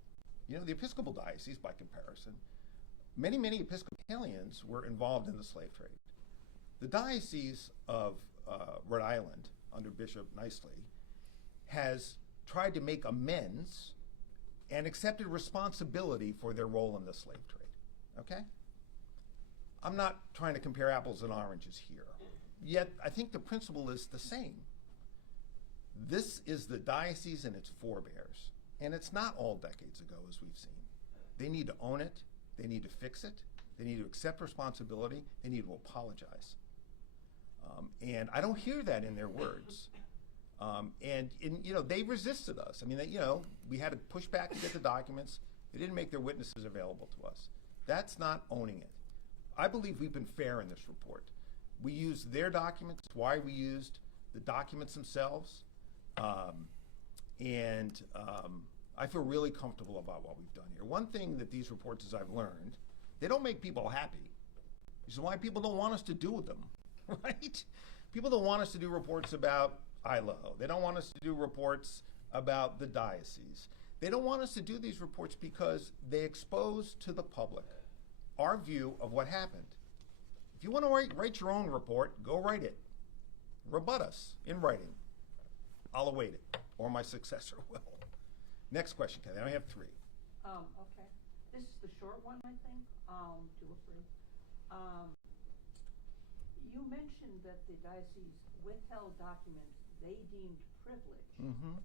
The Episcopal Diocese, by comparison, many Episcopalians were involved in the slave trade. The Diocese of Rhode Island, under Bishop Nicely, has tried to make amends and accepted responsibility for their role in the slave trade. Okay? I'm not trying to compare apples and oranges here. Yet, I think the principle is the same. This is the diocese and its forebears. And it's not all decades ago, as we've seen. They need to own it. They need to fix it. They need to accept responsibility. They need to apologize. And I don't hear that in their words. They resisted us. I mean, we had to push back to get the documents. They didn't make their witnesses available to us. That's not owning it. I believe we've been fair in this report. We used their documents. It's why we used the documents themselves. I feel really comfortable about what we've done here. One thing that these reports, as I've learned, they don't make people happy. This is why people don't want us to do them, right? People don't want us to do reports about ILO. They don't want us to do reports about the diocese. They don't want us to do these reports because they expose to the public our view of what happened. If you want to write your own report, go write it. Rebut us in writing. I'll await it, or my successor will. Next question, Kathy. I have three. Okay. This is the short one, I think. 2 or 3. You mentioned that the diocese withheld documents they deemed privileged. Mm-hmm.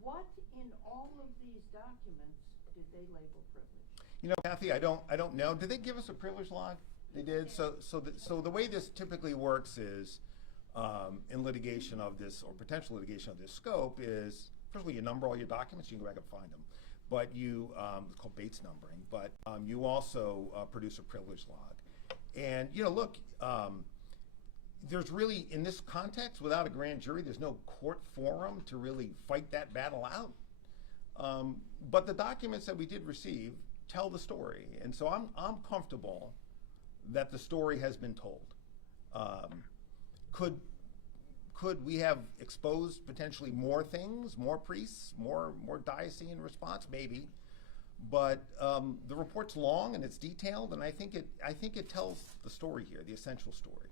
What in all of these documents did they label privileged? Kathy, I don't know. Did they give us a privilege log? They did. So the way this typically works is, in litigation of this or potential litigation of this scope is, first of all, you number all your documents. You can go back and find them, but it's called Bates numbering. But you also produce a privilege log, and look. There's really, in this context, without a grand jury, there's no court forum to really fight that battle out. But the documents that we did receive tell the story, and so I'm comfortable that the story has been told. Could we have exposed potentially more things, more priests, more diocesan response? Maybe, but the report's long and it's detailed, and I think it tells the story here, the essential story.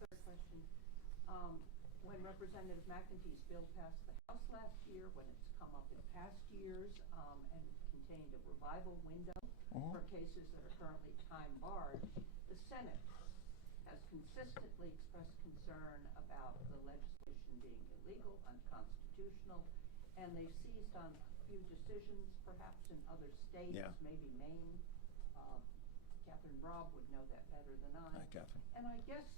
Third question. When Representative McEntee's bill passed the House last year, when it's come up in past years, and contained a revival window for cases that are currently time-barred, the Senate has consistently expressed concern about the legislation being illegal, unconstitutional, and they've seized on a few decisions, perhaps in other states, maybe Maine. Catherine Robb would know that better than I. Hi, Catherine. And I guess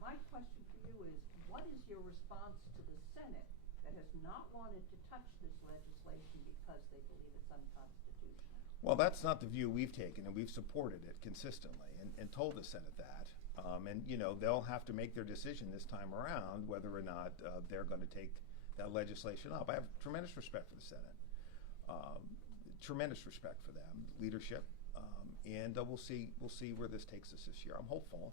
my question for you is, what is your response to the Senate that has not wanted to touch this legislation because they believe it's unconstitutional? Well, that's not the view we've taken, and we've supported it consistently and told the Senate that. They'll have to make their decision this time around whether or not they're going to take that legislation up. I have tremendous respect for the Senate, tremendous respect for them, leadership, and we'll see where this takes us this year. I'm hopeful,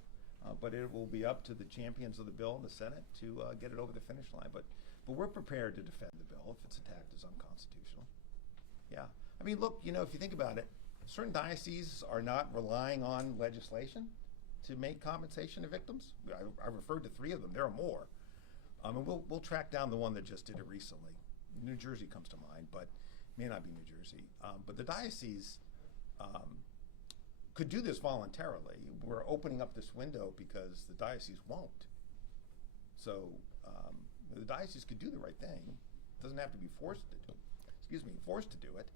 but it will be up to the champions of the bill in the Senate to get it over the finish line. But we're prepared to defend the bill if it's attacked as unconstitutional. Yeah. I mean, look, if you think about it, certain dioceses are not relying on legislation to make compensation to victims. I referred to 3 of them. There are more. And we'll track down the one that just did it recently. New Jersey comes to mind, but may not be New Jersey. But the diocese could do this voluntarily. We're opening up this window because the diocese won't. So the diocese could do the right thing. It doesn't have to be forced to do it.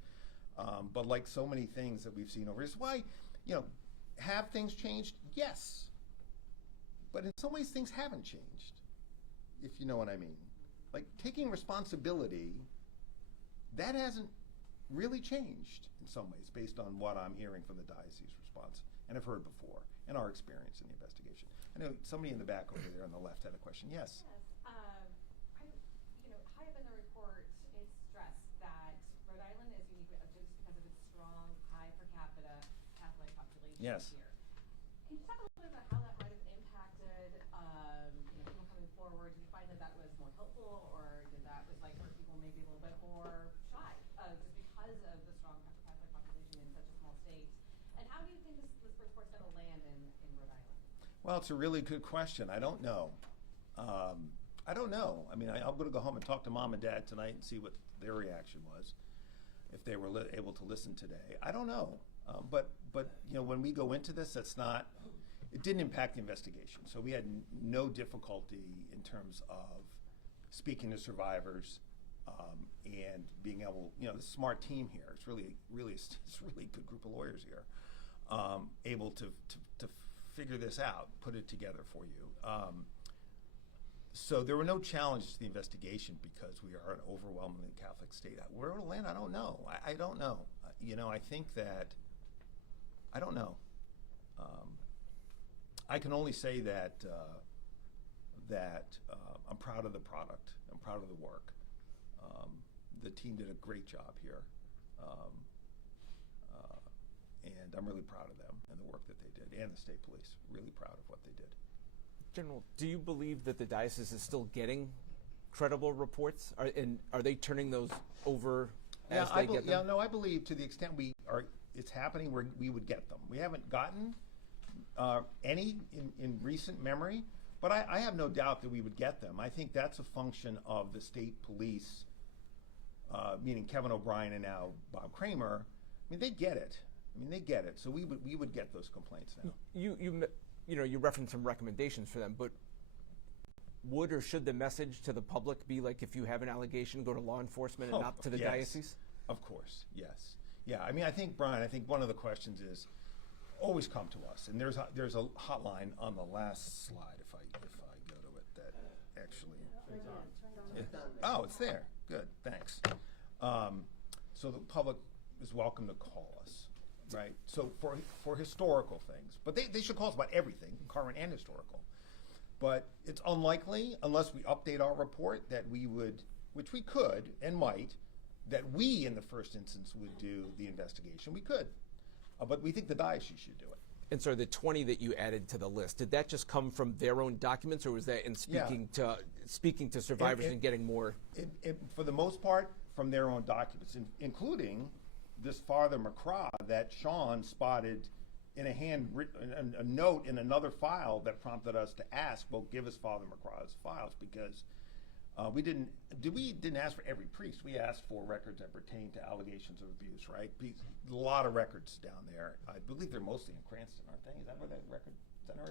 But like so many things that we've seen over, is why, have things changed? Yes. But in some ways, things haven't changed, if you know what I mean. Like taking responsibility, that hasn't really changed in some ways based on what I'm hearing from the diocese response and have heard before and our experience in the investigation. I know somebody in the back over there on the left had a question. Yes? High up in the report, it's stressed that Rhode Island is unique just because of its strong, high per capita Catholic population Yes. here. Can you talk a little bit about how that might have impacted people coming forward? Do you find that that was more helpful, or did that was like where people maybe a little bit more shy just because of the strong Catholic population in such a small state? And how do you think this report's going to land in Rhode Island? Well, it's a really good question. I don't know. I mean, I'm going to go home and talk to mom and dad tonight and see what their reaction was, if they were able to listen today. I don't know. But when we go into this, it didn't impact the investigation. So we had no difficulty in terms of speaking to survivors and being able, the smart team here. It's really a good group of lawyers here, able to figure this out, put it together for you. So there were no challenges to the investigation because we are an overwhelmingly Catholic state. Where it'll land, I don't know. I don't know. I think that, I don't know. I can only say that I'm proud of the product. I'm proud of the work. The team did a great job here. And I'm really proud of them and the work that they did, and the state police. Really proud of what they did. General, do you believe that the diocese is still getting credible reports? Are they turning those over as they get them? Yeah, no, I believe to the extent it's happening, we would get them. We haven't gotten any in recent memory, but I have no doubt that we would get them. I think that's a function of the state police, meaning Kevin O'Brien and now Bob Kramer. I mean, they get it. So we would get those complaints now. You referenced some recommendations for them, but would or should the message to the public be like, if you have an allegation, go to law enforcement and not to the diocese? Of course, yes. Yeah, I think, Brian, one of the questions is always come to us. And there's a hotline on the last slide, if I go to it, that actually... Oh, it's there. Good, thanks. So the public is welcome to call us, right? So for historical things. But they should call us about everything, current and historical. But it's unlikely, unless we update our report, that we would, which we could and might, that we in the first instance would do the investigation. We could. But we think the diocese should do it. And so the 20 that you added to the list, did that just come from their own documents, or was that in speaking to survivors and getting more? For the most part, from their own documents, including this Father McCraw that Sean spotted in a note in another file that prompted us to ask, well, give us Father McCraw's files, because we didn't ask for every priest. We asked for records that pertain to allegations of abuse, right? A lot of records down there. I believe they're mostly in Cranston, aren't they? Is that where that record center is?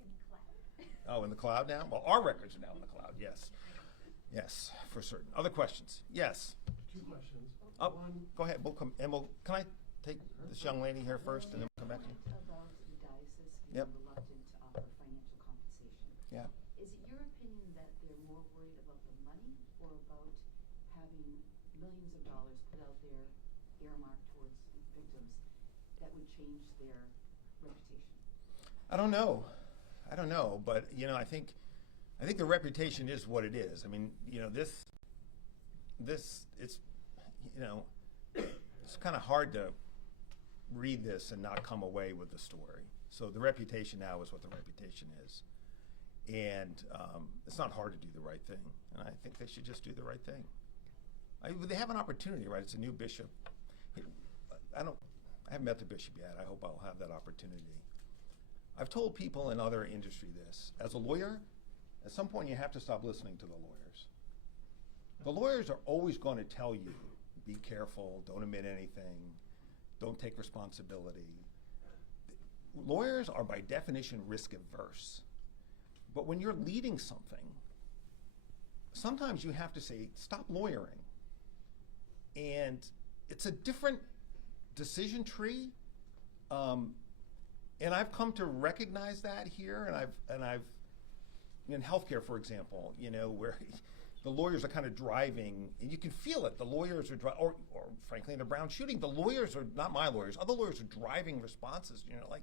In the cloud. Oh, in the cloud now? Well, our records are now in the cloud, yes. Yes, for certain. Other questions? Yes. Two questions. Oh, One, go ahead. Can I take this young lady here first and then we'll come back to you? About the diocese Yep. being reluctant to offer financial compensation. Yeah. Is it your opinion that they're more worried about the money or about having millions of dollars put out there earmarked towards victims that would change their reputation? I don't know, but I think the reputation is what it is. I mean, this it's it's kind of hard to read this and not come away with the story. So the reputation now is what the reputation is, and it's not hard to do the right thing. And I think they should just do the right thing. They have an opportunity, right? It's a new bishop. I haven't met the bishop yet. I hope I'll have that opportunity. I've told people in other industry this. As a lawyer, At some point, you have to stop listening to the lawyers. The lawyers are always going to tell you, be careful, don't admit anything, don't take responsibility. Lawyers are by definition risk averse. But when you're leading something, sometimes you have to say, stop lawyering. And it's a different decision tree. And I've come to recognize that here, and I've in healthcare, for example, where the lawyers are kind of driving, and you can feel it. The lawyers are or frankly, in a Brown shooting, the lawyers are not my lawyers. Other lawyers are driving responses. Like,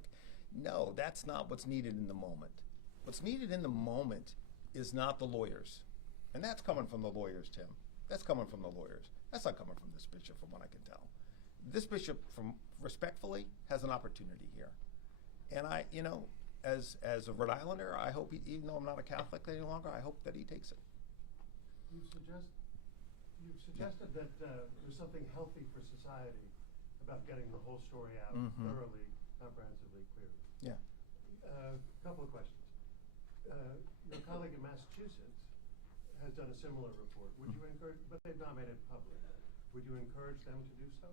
no, that's not what's needed in the moment. What's needed in the moment is not the lawyers, and that's coming from the lawyers, Tim. That's coming from the lawyers. That's not coming from this bishop, from what I can tell. This bishop, respectfully, has an opportunity here. And I, as a Rhode Islander, I hope, even though I'm not a Catholic any longer, I hope that he takes it. You've suggested that there's something healthy for society about getting the whole story out thoroughly, comprehensively, clearly. Yeah. A couple of questions. Your colleague in Massachusetts has done a similar report. Would you encourage, but they've not made it public. Would you encourage them to do so?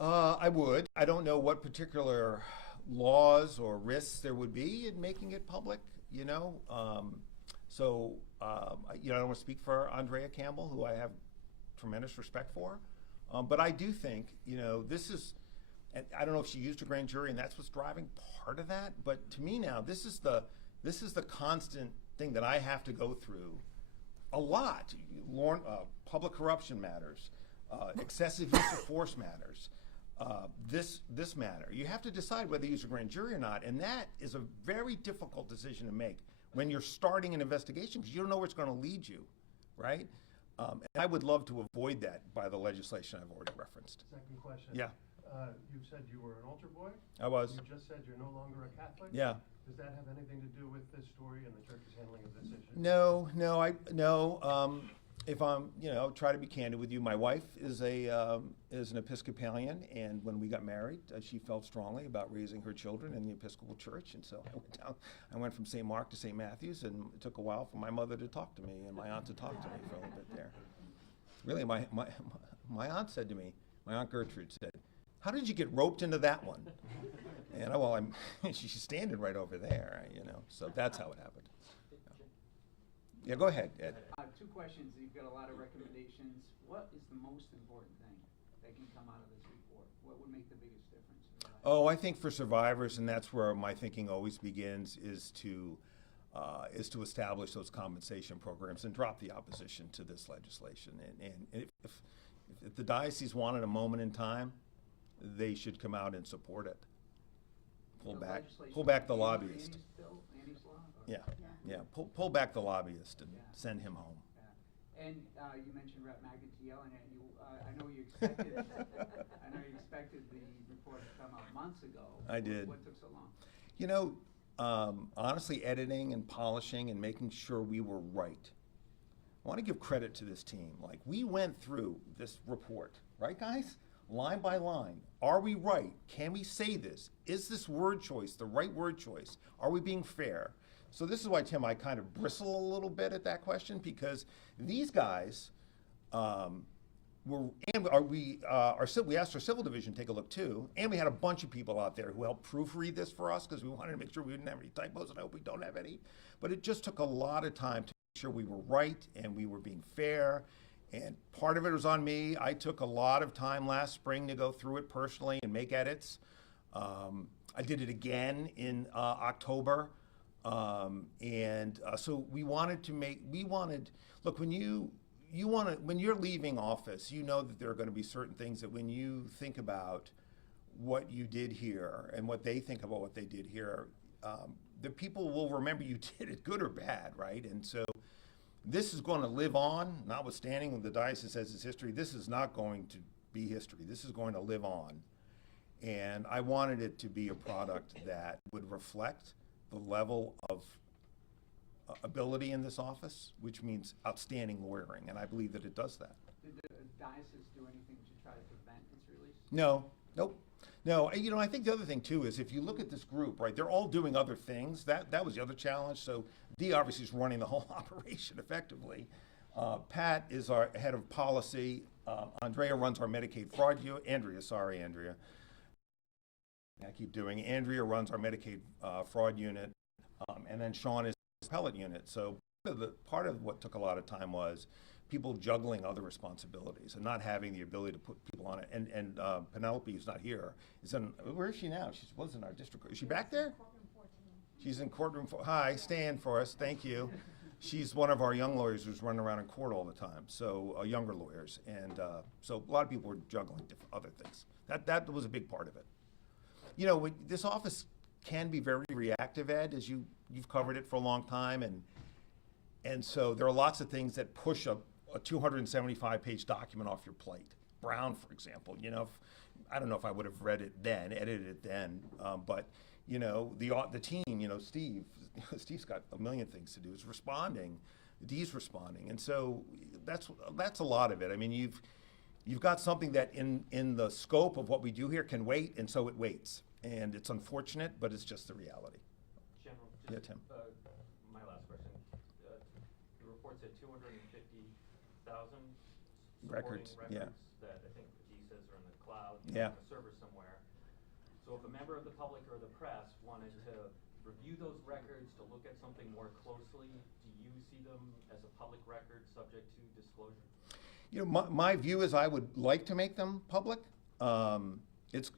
I would. I don't know what particular laws or risks there would be in making it public, I don't want to speak for Andrea Campbell, who I have tremendous respect for. But I do think, this is, and I don't know if she used a grand jury and that's what's driving part of that, but to me now, this is the constant thing that I have to go through a lot. Public corruption matters, excessive use of force matters, this matter. You have to decide whether you use a grand jury or not, and that is a very difficult decision to make when you're starting an investigation, because you don't know where it's going to lead you, right? And I would love to avoid that by the legislation I've already referenced. Second question. Yeah. You said you were an altar boy. I was. You just said you're no longer a Catholic. Yeah. Does that have anything to do with this story and the church's handling of this issue? No. If I'm, try to be candid with you, my wife is an Episcopalian, and when we got married, she felt strongly about raising her children in the Episcopal Church, and so I went from St. Mark to St. Matthew's, and it took a while for my mother to talk to me and my aunt to talk to me for a little bit there. Really, my aunt said to me, my Aunt Gertrude said, "How did you get roped into that one?" And she's standing right over there, so that's how it happened. Yeah, go ahead, Ed. Two questions. You've got a lot of recommendations. What is the most important thing that can come out of this report? What would make the biggest difference? Oh, I think for survivors, and that's where my thinking always begins, is to establish those compensation programs and drop the opposition to this legislation. And if the diocese wanted a moment in time, they should come out and support it. Pull back the lobbyist. Yeah. Pull back the lobbyist and send him home. Yeah. And you mentioned Rep. McEntee yelling at you. I know you expected. The report to come out months ago. I did. What took so long? Honestly, editing and polishing and making sure we were right. I want to give credit to this team. Like, we went through this report, right, guys? Line by line. Are we right? Can we say this? Is this word choice the right word choice? Are we being fair? So this is why, Tim, I kind of bristle a little bit at that question, because these guys we asked our civil division to take a look too, and we had a bunch of people out there who helped proofread this for us because we wanted to make sure we didn't have any typos, and I hope we don't have any. But it just took a lot of time to make sure we were right and we were being fair, and part of it was on me. I took a lot of time last spring to go through it personally and make edits. I did it again in October. So look, when you're leaving office, you know that there are going to be certain things that when you think about what you did here and what they think about what they did here, the people will remember you did it good or bad, right? And so this is going to live on, notwithstanding the diocese says it's history. This is not going to be history. This is going to live on. And I wanted it to be a product that would reflect the level of ability in this office, which means outstanding lawyering, and I believe that it does that. Did the diocese do anything to try to prevent its release? No, nope. No, and, I think the other thing too is if you look at this group, right, they're all doing other things. That was the other challenge. So Dee obviously is running the whole operation effectively. Pat is our head of policy. Andrea runs our Medicaid fraud unit. Andrea. I keep doing. Andrea runs our Medicaid fraud unit, and then Sean is appellate unit. So part of what took a lot of time was people juggling other responsibilities and not having the ability to put people on it. And Penelope, who's not here, where is she now? She was in our district. Is she back there? She's in courtroom. Hi, stand for us. Thank you. She's one of our young lawyers who's running around in court all the time. So younger lawyers, and so a lot of people were juggling different other things. That was a big part of it. This office can be very reactive, Ed, as you've covered it for a long time, and so there are lots of things that push a 275-page document off your plate. Brown, for example, I don't know if I would have read it then, edited it then, but the team, Steve's got a million things to do. Is responding, Dee's responding, and so that's a lot of it. I mean, you've got something that in the scope of what we do here can wait, and so it waits, and it's unfortunate, but it's just the reality. General, Yeah, Tim. My last question. The report said 250,000 Records, yeah. that I think Dee says are in the cloud, Yeah. on a server somewhere. So if a member of the public or the press wanted to review those records, to look at something more closely, do you see them as a public record subject to disclosure? My view is I would like to make them public. It's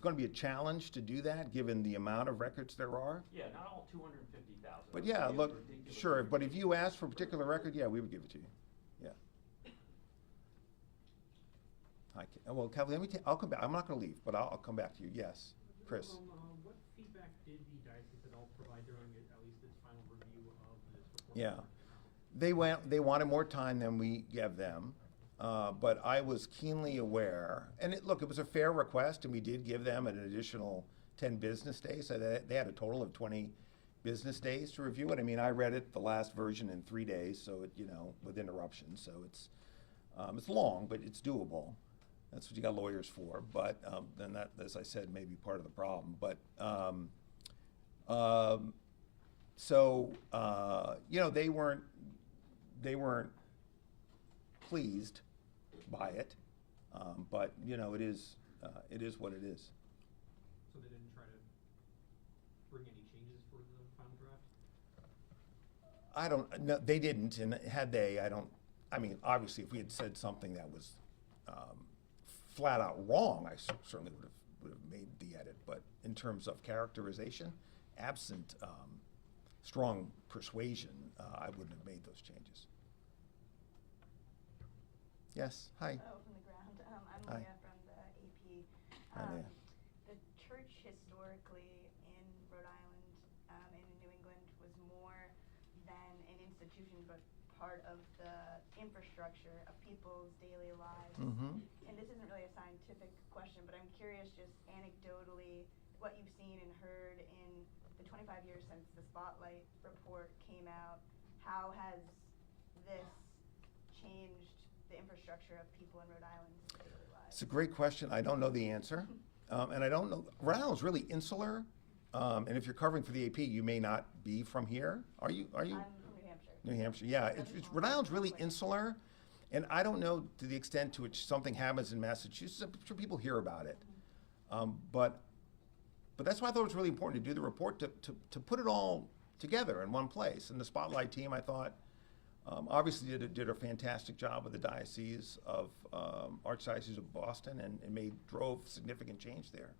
going to be a challenge to do that, given the amount of records there are. Yeah, not all 250,000. But yeah, look, sure. But if you ask for a particular record, yeah, we would give it to you. Yeah. Well, Kevin, I'll come back. I'm not going to leave, but I'll come back to you. Yes, Chris. What feedback did the diocese at all provide during at least its final review of this report? Yeah. They wanted more time than we gave them, but I was keenly aware, and it was a fair request, and we did give them an additional 10 business days, so they had a total of 20 business days to review it. I mean, I read it, the last version, in 3 days, so with interruptions, so it's long, but it's doable. That's what you got lawyers for, but then that, as I said, may be part of the problem. But they weren't pleased by it, but it is what it is. So they didn't try to bring any changes for the final draft? I don't. No, they didn't, and had they, I mean, obviously, if we had said something that was flat out wrong, I certainly would have made the edit. But in terms of characterization, absent strong persuasion, I wouldn't have made those changes. Yes. Hi. Oh, from the ground. I'm Hi. Leah from the AP. Hi, Leah. The church historically in Rhode Island and in New England was more than an institution, but part of the infrastructure of people's daily lives. Mm-hmm. And this isn't really a scientific question, but I'm curious just anecdotally what you've seen and heard in the 25 years since the Spotlight report came out. How has this changed the infrastructure of people in Rhode Island's daily lives? It's a great question. I don't know the answer, and I don't know. Rhode Island's really insular, and if you're covering for the AP, you may not be from here. Are you? I'm from New Hampshire. New Hampshire, yeah. Rhode Island's really insular, and I don't know to the extent to which something happens in Massachusetts. I'm sure people hear about it, but that's why I thought it was really important to do the report to put it all together in one place. And the Spotlight team, I thought, obviously did a fantastic job with the Diocese of Archdiocese of Boston and drove significant change there.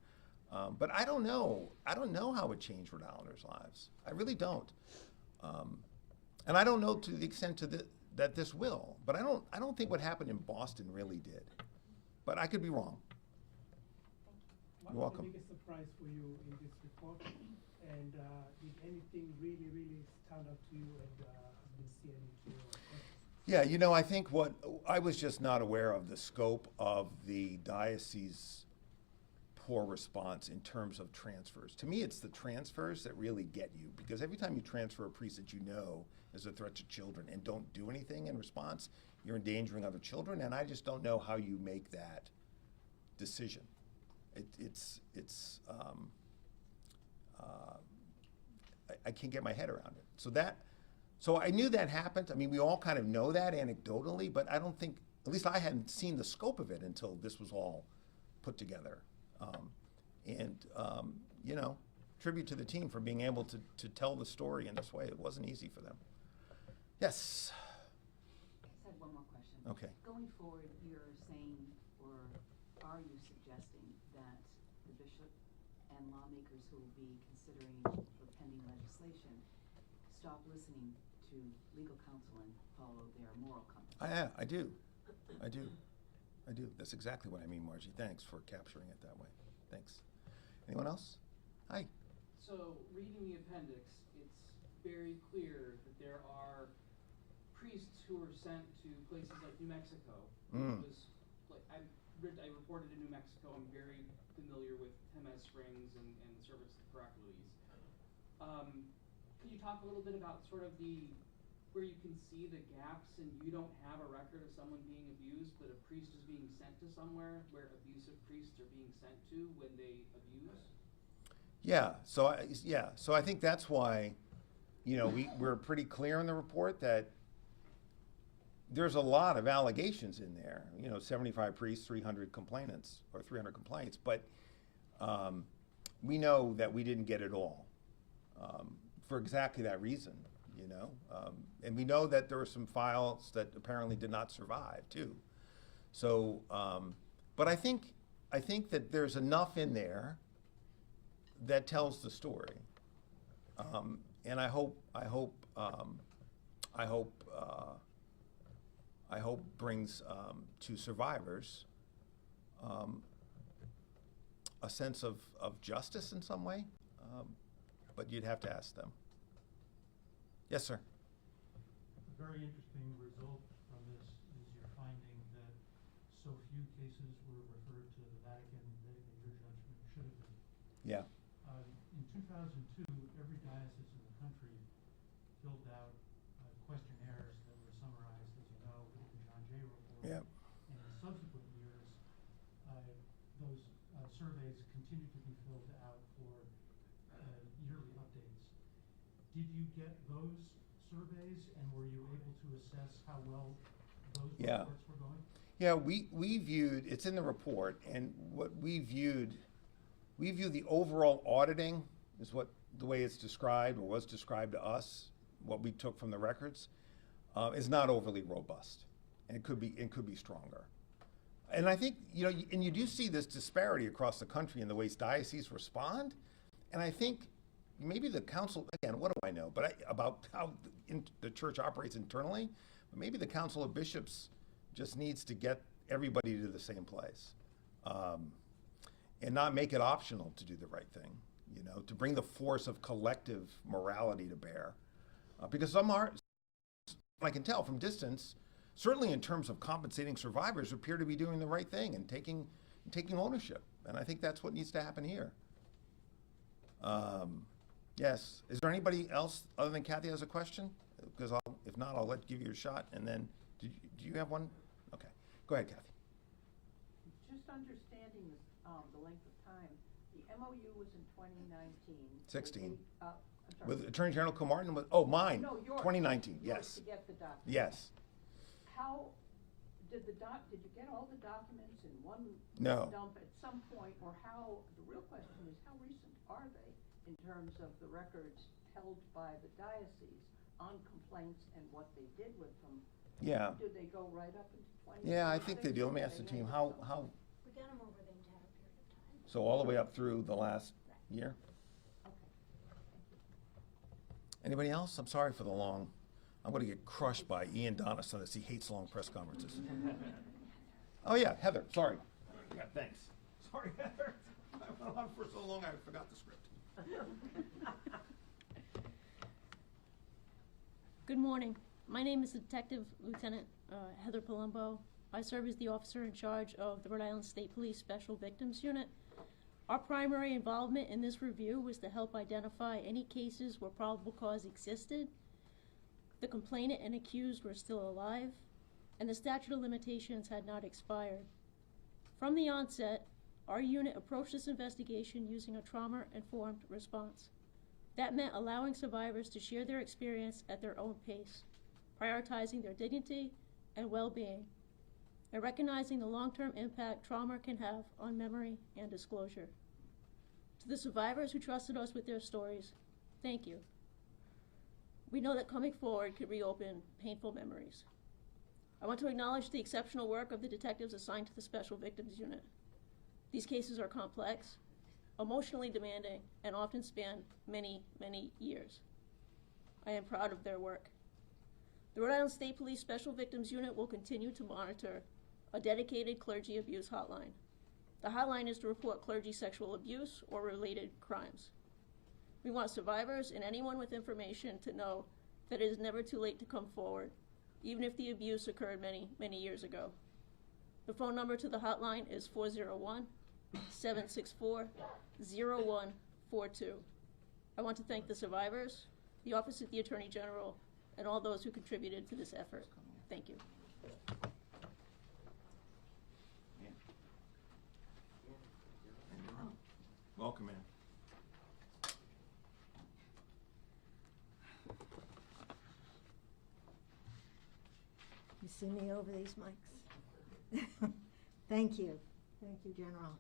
But I don't know how it changed Rhode Islanders' lives. I really don't. And I don't know to the extent that this will. But I don't think what happened in Boston really did. But I could be wrong. You're welcome. What was the biggest surprise for you in this report? And did anything really, really stand out to you and been seen into your efforts? Yeah, I think I was just not aware of the scope of the diocese poor response in terms of transfers. To me, it's the transfers that really get you, because every time you transfer a priest that you know is a threat to children and don't do anything in response, you're endangering other children, and I just don't know how you make that decision. I can't get my head around it. So I knew that happened. I mean, we all kind of know that anecdotally, but I don't think, at least I hadn't seen the scope of it until this was all put together. You know, tribute to the team for being able to tell the story in this way. It wasn't easy for them. Yes. I just had one more question. Okay. Going forward, you're saying, or are you suggesting that the bishop and lawmakers who will be considering the pending legislation stop listening to legal counsel and follow their moral compass? I do. That's exactly what I mean, Margie. Thanks for capturing it that way. Thanks. Anyone else? Hi. So, reading the appendix, it's very clear that there are priests who were sent to places like New Mexico. Which was, like, I reported in New Mexico. I'm very familiar with Jemez Springs and the service of Hercules. Could you talk a little bit about sort of where you can see the gaps and you don't have a record of someone being abused, but a priest is being sent to somewhere where abusive priests are being sent to when they abuse? So I think that's why, you know, we're pretty clear in the report that there's a lot of allegations in there. You know, 75 priests, 300 complainants, or 300 complaints, but we know that we didn't get it all for exactly that reason, you know. And we know that there were some files that apparently did not survive too. So, but I think that there's enough in there that tells the story, and I hope brings to survivors a sense of justice in some way, but you'd have to ask them. Yes, sir. A very interesting result from this is your finding that so few cases were referred to the Vatican that in your judgment should have been. Yeah. In 2002, every diocese in the country filled out questionnaires that were summarized, as you know, in the John Jay report. Yeah. And in subsequent years, those surveys continued to be filled out for yearly updates. Did you get those surveys, and were you able to assess how well those reports were going? Yeah, we viewed, it's in the report, and what we view the overall auditing is what the way it's described, or was described to us, what we took from the records, is not overly robust, and it could be stronger. And I think, you know, and you do see this disparity across the country in the ways dioceses respond, and I think maybe the council, again, what do I know, but about how the church operates internally, but maybe the Council of Bishops just needs to get everybody to the same place, and not make it optional to do the right thing, you know, to bring the force of collective morality to bear. Because some are, I can tell from distance, certainly in terms of compensating survivors, appear to be doing the right thing and taking ownership. And I think that's what needs to happen here. Yes. Is there anybody else other than Kathy has a question? Because if not, I'll give you a shot. And then, do you have one? Okay. Go ahead, Kathy. Just understanding the length of time, the MOU was in 2019. 16. I'm sorry. With Attorney General Comartin? Mine. No, yours. 2019, Yours yes. to get the documents. Yes. How did you get all the documents in one dump at some point, or the real question is, how recent are they in terms of the records held by the diocese on complaints and what they did with them? Yeah. Do they go right up into 20? Yeah, I think they do. Let me ask the team, how? We got them over the entire period of time. So all the way up through the last year? Okay, thank you. Anybody else? I'm sorry for the long. I'm going to get crushed by Ian Donis on this. He hates long press conferences. Oh yeah, Heather. Sorry. Yeah, thanks. Sorry, Heather. I went on for so long I forgot the script. Good morning. My name is Detective Lieutenant Heather Palumbo. I serve as the officer in charge of the Rhode Island State Police Special Victims Unit. Our primary involvement in this review was to help identify any cases where probable cause existed, the complainant and accused were still alive, and the statute of limitations had not expired. From the onset, our unit approached this investigation using a trauma-informed response. That meant allowing survivors to share their experience at their own pace, prioritizing their dignity and well-being, and recognizing the long-term impact trauma can have on memory and disclosure. To the survivors who trusted us with their stories, thank you. We know that coming forward could reopen painful memories. I want to acknowledge the exceptional work of the detectives assigned to the Special Victims Unit. These cases are complex, emotionally demanding, and often span many, many years. I am proud of their work. The Rhode Island State Police Special Victims Unit will continue to monitor a dedicated clergy abuse hotline. The hotline is to report clergy sexual abuse or related crimes. We want survivors and anyone with information to know that it is never too late to come forward, even if the abuse occurred many, many years ago. The phone number to the hotline is 401-764-0142. I want to thank the survivors, the Office of the Attorney General, and all those who contributed to this effort. Thank you. Welcome, man. You see me over these mics? Thank you. Thank you, General.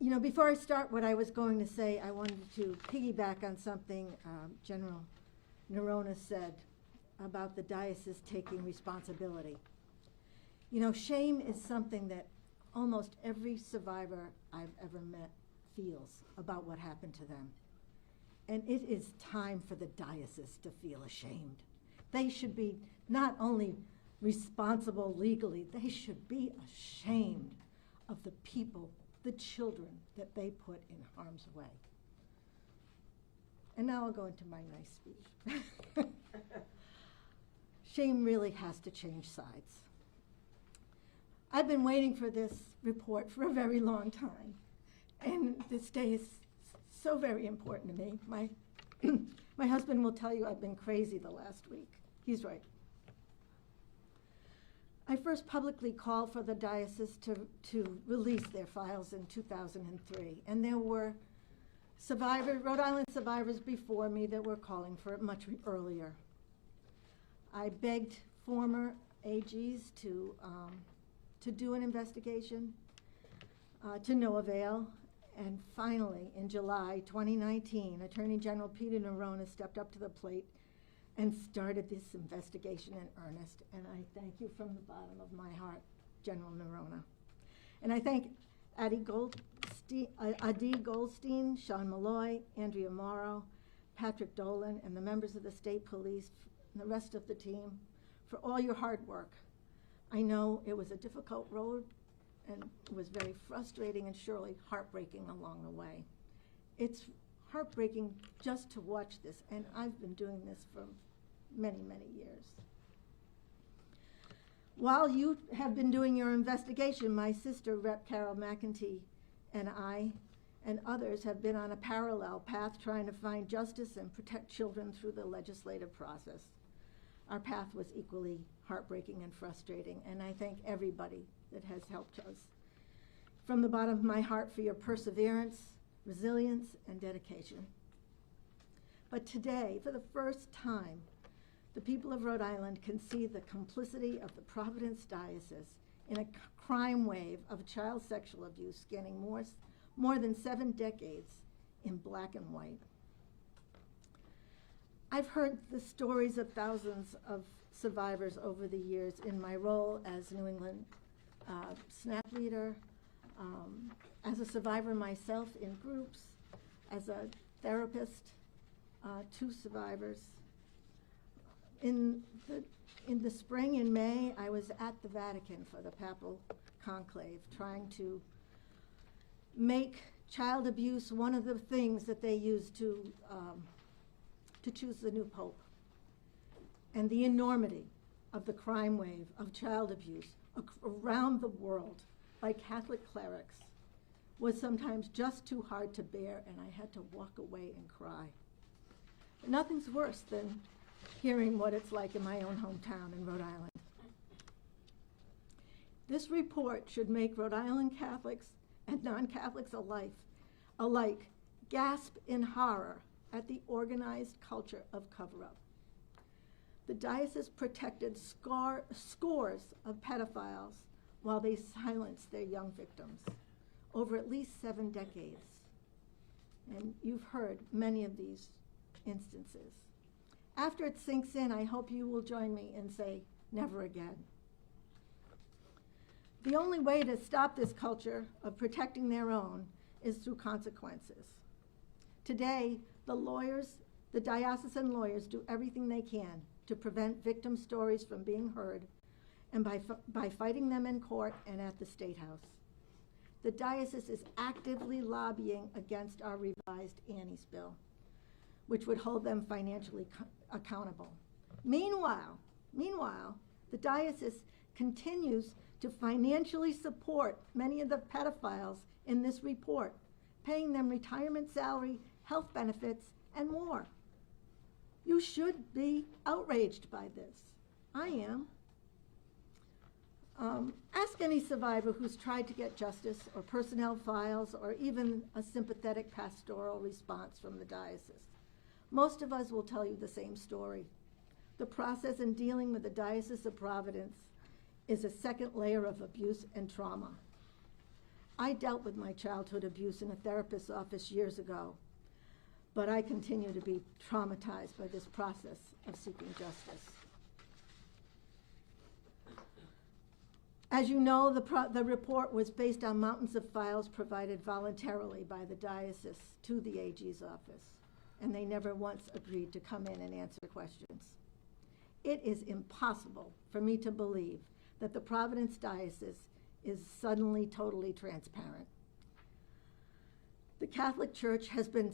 You know, before I start what I was going to say, I wanted to piggyback on something General Neronha said about the diocese taking responsibility. You know, shame is something that almost every survivor I've ever met feels about what happened to them. And it is time for the diocese to feel ashamed. They should be not only responsible legally, they should be ashamed of the people, the children that they put in harm's way. And now I'll go into my nice speech. Shame really has to change sides. I've been waiting for this report for a very long time, and this day is so very important to me. My husband will tell you I've been crazy the last week. He's right. I first publicly called for the diocese to release their files in 2003, and there were Rhode Island survivors before me that were calling for it much earlier. I begged former AGs to do an investigation, to no avail, and finally, in July 2019, Attorney General Peter Neronha stepped up to the plate and started this investigation in earnest, and I thank you from the bottom of my heart, General Neronha. And I thank Adi Goldstein, Sean Malloy, Andrea Morrow, Patrick Dolan, and the members of the state police and the rest of the team for all your hard work. I know it was a difficult road, and it was very frustrating and surely heartbreaking along the way. It's heartbreaking just to watch this, and I've been doing this for many, many years. While you have been doing your investigation, my sister, Rep. Carol McEntee, and I and others have been on a parallel path trying to find justice and protect children through the legislative process. Our path was equally heartbreaking and frustrating, and I thank everybody that has helped us. From the bottom of my heart for your perseverance, resilience, and dedication. But today, for the first time, the people of Rhode Island can see the complicity of the Providence Diocese in a crime wave of child sexual abuse spanning more than 7 decades in black and white. I've heard the stories of thousands of survivors over the years in my role as New England SNAP leader, as a survivor myself in groups, as a therapist to survivors. In the spring, in May, I was at the Vatican for the Papal Conclave, trying to make child abuse one of the things that they use to choose the new pope. And the enormity of the crime wave of child abuse around the world by Catholic clerics was sometimes just too hard to bear, and I had to walk away and cry. But nothing's worse than hearing what it's like in my own hometown in Rhode Island. This report should make Rhode Island Catholics and non-Catholics alike gasp in horror at the organized culture of cover-up. The diocese protected scores of pedophiles while they silenced their young victims over at least 7 decades. And you've heard many of these instances. After it sinks in, I hope you will join me and say, never again. The only way to stop this culture of protecting their own is through consequences. Today, the diocesan lawyers do everything they can to prevent victim stories from being heard, and by fighting them in court and at the State House. The diocese is actively lobbying against our revised Annie's bill, which would hold them financially accountable. Meanwhile, the diocese continues to financially support many of the pedophiles in this report, paying them retirement salary, health benefits, and more. You should be outraged by this. I am. Ask any survivor who's tried to get justice or personnel files or even a sympathetic pastoral response from the diocese. Most of us will tell you the same story. The process in dealing with the Diocese of Providence is a second layer of abuse and trauma. I dealt with my childhood abuse in a therapist's office years ago, but I continue to be traumatized by this process of seeking justice. As you know, the report was based on mountains of files provided voluntarily by the diocese to the AG's office, and they never once agreed to come in and answer questions. It is impossible for me to believe that the Providence Diocese is suddenly totally transparent. The Catholic Church has been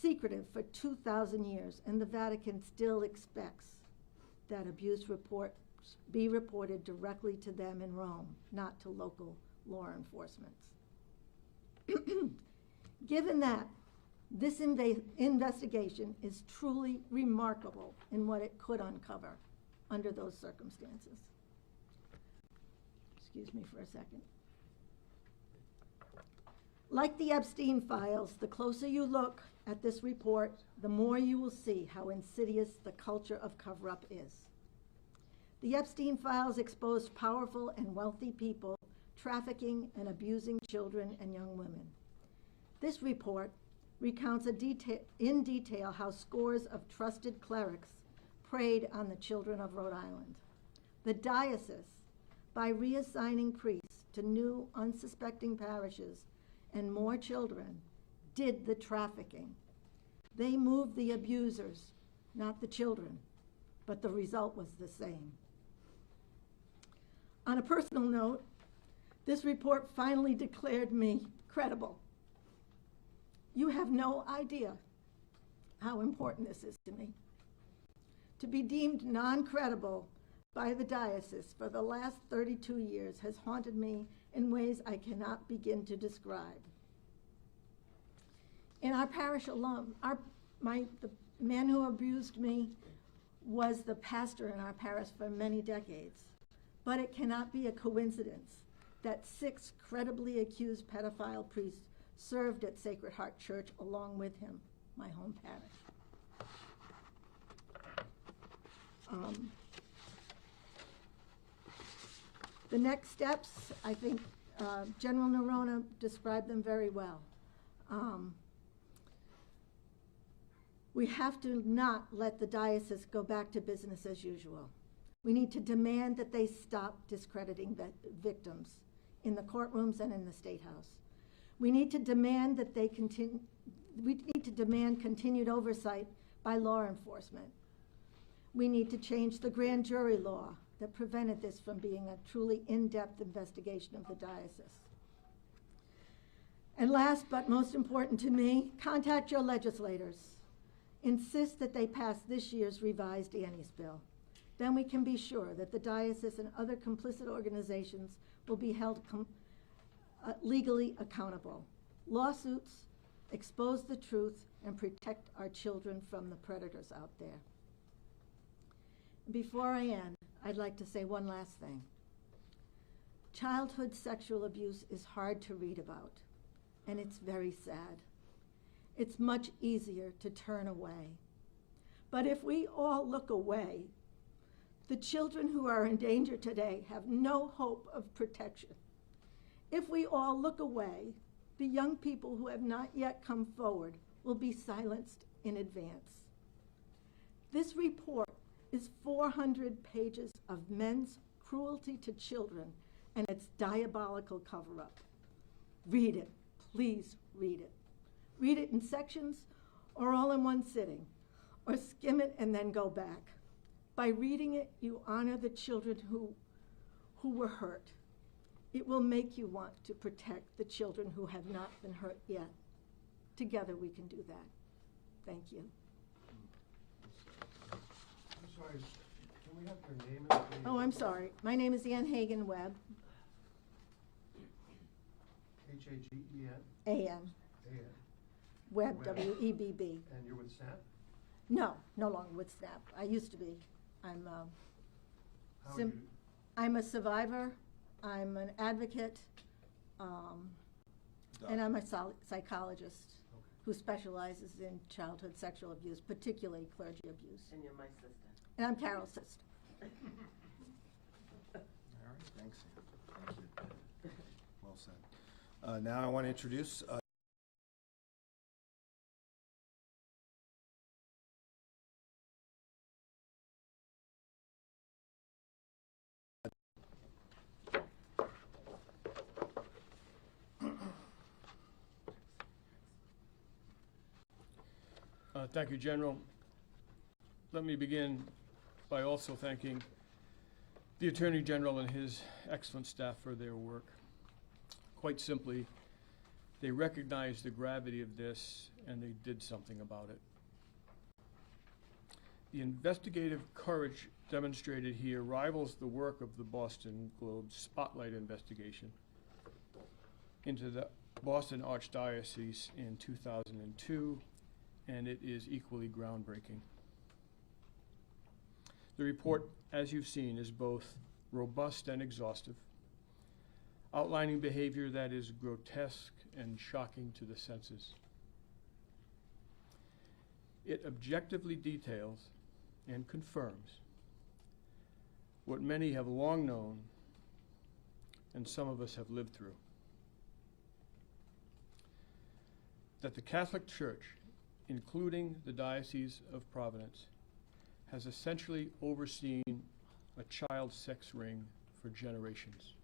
secretive for 2,000 years, and the Vatican still expects that abuse reports be reported directly to them in Rome, not to local law enforcement. Given that, this investigation is truly remarkable in what it could uncover under those circumstances. Excuse me for a second. Like the Epstein files, the closer you look at this report, the more you will see how insidious the culture of cover-up is. The Epstein files exposed powerful and wealthy people trafficking and abusing children and young women. This report recounts in detail how scores of trusted clerics preyed on the children of Rhode Island. The diocese, by reassigning priests to new unsuspecting parishes and more children, did the trafficking. They moved the abusers, not the children, but the result was the same. On a personal note, this report finally declared me credible. You have no idea how important this is to me. To be deemed non-credible by the diocese for the last 32 years has haunted me in ways I cannot begin to describe. In our parish alone, the man who abused me was the pastor in our parish for many decades. But it cannot be a coincidence that 6 credibly accused pedophile priests served at Sacred Heart Church along with him, my home parish. The next steps, I think General Neronha described them very well. We have to not let the diocese go back to business as usual. We need to demand that they stop discrediting victims in the courtrooms and in the State House. We need to demand that continued oversight by law enforcement. We need to change the grand jury law that prevented this from being a truly in-depth investigation of the diocese. And last but most important to me, contact your legislators. Insist that they pass this year's revised Annie's bill. Then we can be sure that the diocese and other complicit organizations will be held legally accountable. Lawsuits expose the truth and protect our children from the predators out there. Before I end, I'd like to say one last thing. Childhood sexual abuse is hard to read about, and it's very sad. It's much easier to turn away. But if we all look away, the children who are in danger today have no hope of protection. If we all look away, the young people who have not yet come forward will be silenced in advance. This report is 400 pages of men's cruelty to children and its diabolical cover-up. Read it, please read it. Read it in sections or all in one sitting, or skim it and then go back. By reading it, you honor the children who were hurt. It will make you want to protect the children who have not been hurt yet. Together we can do that. Thank you. I'm sorry, can we have your name and please? Oh, I'm sorry. My name is Ann Hagen Webb. H-A-G-E-N? A-N. A-N. Webb, Webb. W-E-B-B. And you're with SNAP? No, no longer with SNAP. I used to be. How are you? I'm a survivor. I'm an advocate. And I'm a psychologist who specializes in childhood sexual abuse, particularly clergy abuse. And you're my sister. And I'm Carol's sister. All right, thanks. Thank you. Well said. Now I want to introduce Thank you, General. Let me begin by also thanking the Attorney General and his excellent staff for their work. Quite simply, they recognized the gravity of this and they did something about it. The investigative courage demonstrated here rivals the work of the Boston Globe's Spotlight investigation into the Boston Archdiocese in 2002, and it is equally groundbreaking. The report, as you've seen, is both robust and exhaustive, outlining behavior that is grotesque and shocking to the senses. It objectively details and confirms what many have long known and some of us have lived through. That the Catholic Church, including the Diocese of Providence, has essentially overseen a child sex ring for generations.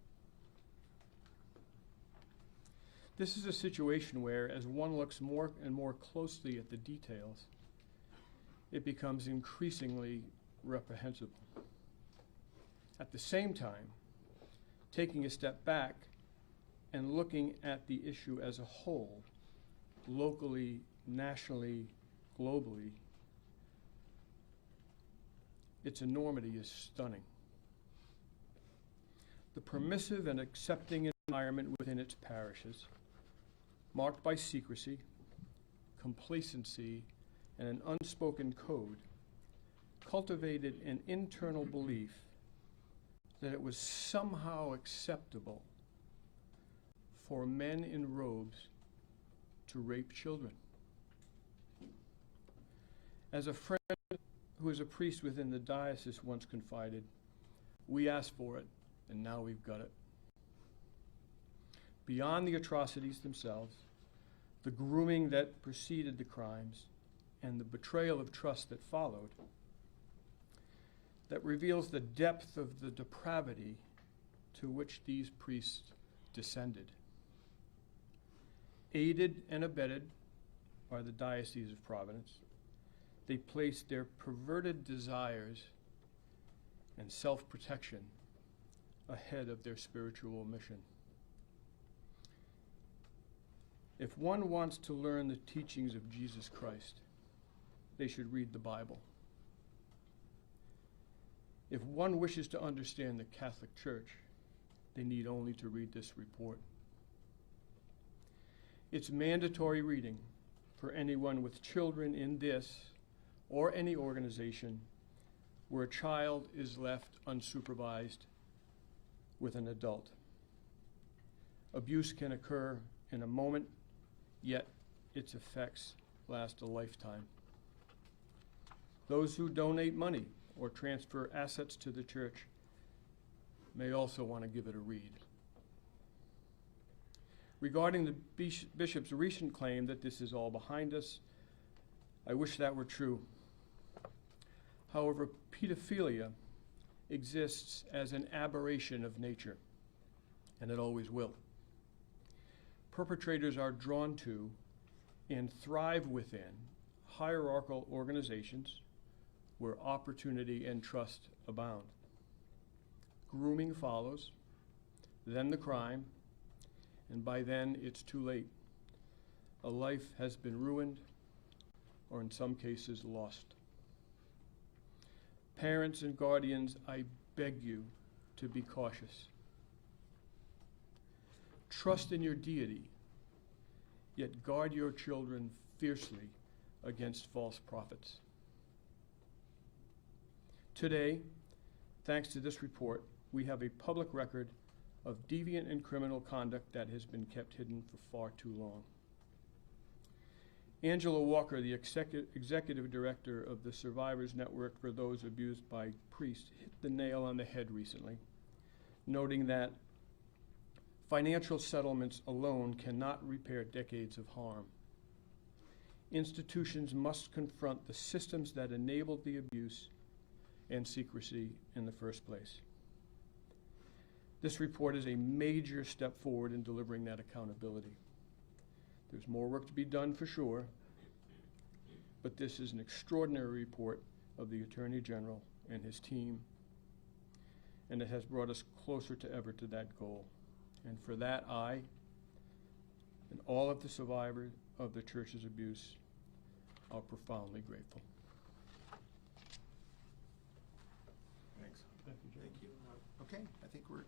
This is a situation where, as one looks more and more closely at the details, it becomes increasingly reprehensible. At the same time, taking a step back and looking at the issue as a whole, locally, nationally, globally, its enormity is stunning. The permissive and accepting environment within its parishes, marked by secrecy, complacency, and an unspoken code, cultivated an internal belief that it was somehow acceptable for men in robes to rape children. As a friend who is a priest within the diocese once confided, we asked for it, and now we've got it. Beyond the atrocities themselves, the grooming that preceded the crimes, and the betrayal of trust that followed, that reveals the depth of the depravity to which these priests descended. Aided and abetted by the Diocese of Providence, they placed their perverted desires and self-protection ahead of their spiritual mission. If one wants to learn the teachings of Jesus Christ, they should read the Bible. If one wishes to understand the Catholic Church, they need only to read this report. It's mandatory reading for anyone with children in this or any organization where a child is left unsupervised with an adult. Abuse can occur in a moment, yet its effects last a lifetime. Those who donate money or transfer assets to the church may also want to give it a read. Regarding the bishop's recent claim that this is all behind us, I wish that were true. However, pedophilia exists as an aberration of nature, and it always will. Perpetrators are drawn to and thrive within hierarchical organizations where opportunity and trust abound. Grooming follows, then the crime, and by then it's too late. A life has been ruined, or in some cases lost. Parents and guardians, I beg you to be cautious. Trust in your deity, yet guard your children fiercely against false prophets. Today, thanks to this report, we have a public record of deviant and criminal conduct that has been kept hidden for far too long. Angela Walker, the executive director of the Survivors Network for Those Abused by Priests, hit the nail on the head recently, noting that financial settlements alone cannot repair decades of harm. Institutions must confront the systems that enabled the abuse and secrecy in the first place. This report is a major step forward in delivering that accountability. There's more work to be done for sure, but this is an extraordinary report of the Attorney General and his team, and it has brought us closer to ever to that goal. And for that, I and all of the survivors of the church's abuse are profoundly grateful. Thanks. Thank you. Okay, I think we're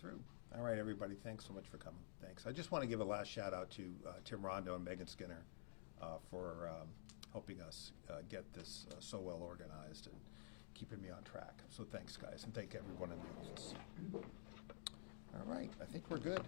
through. All right, everybody, thanks so much for coming. Thanks. I just want to give a last shout out to Tim Rondo and Megan Skinner for helping us get this so well organized and keeping me on track. So thanks, guys, and thank everyone in the office. All right, I think we're good.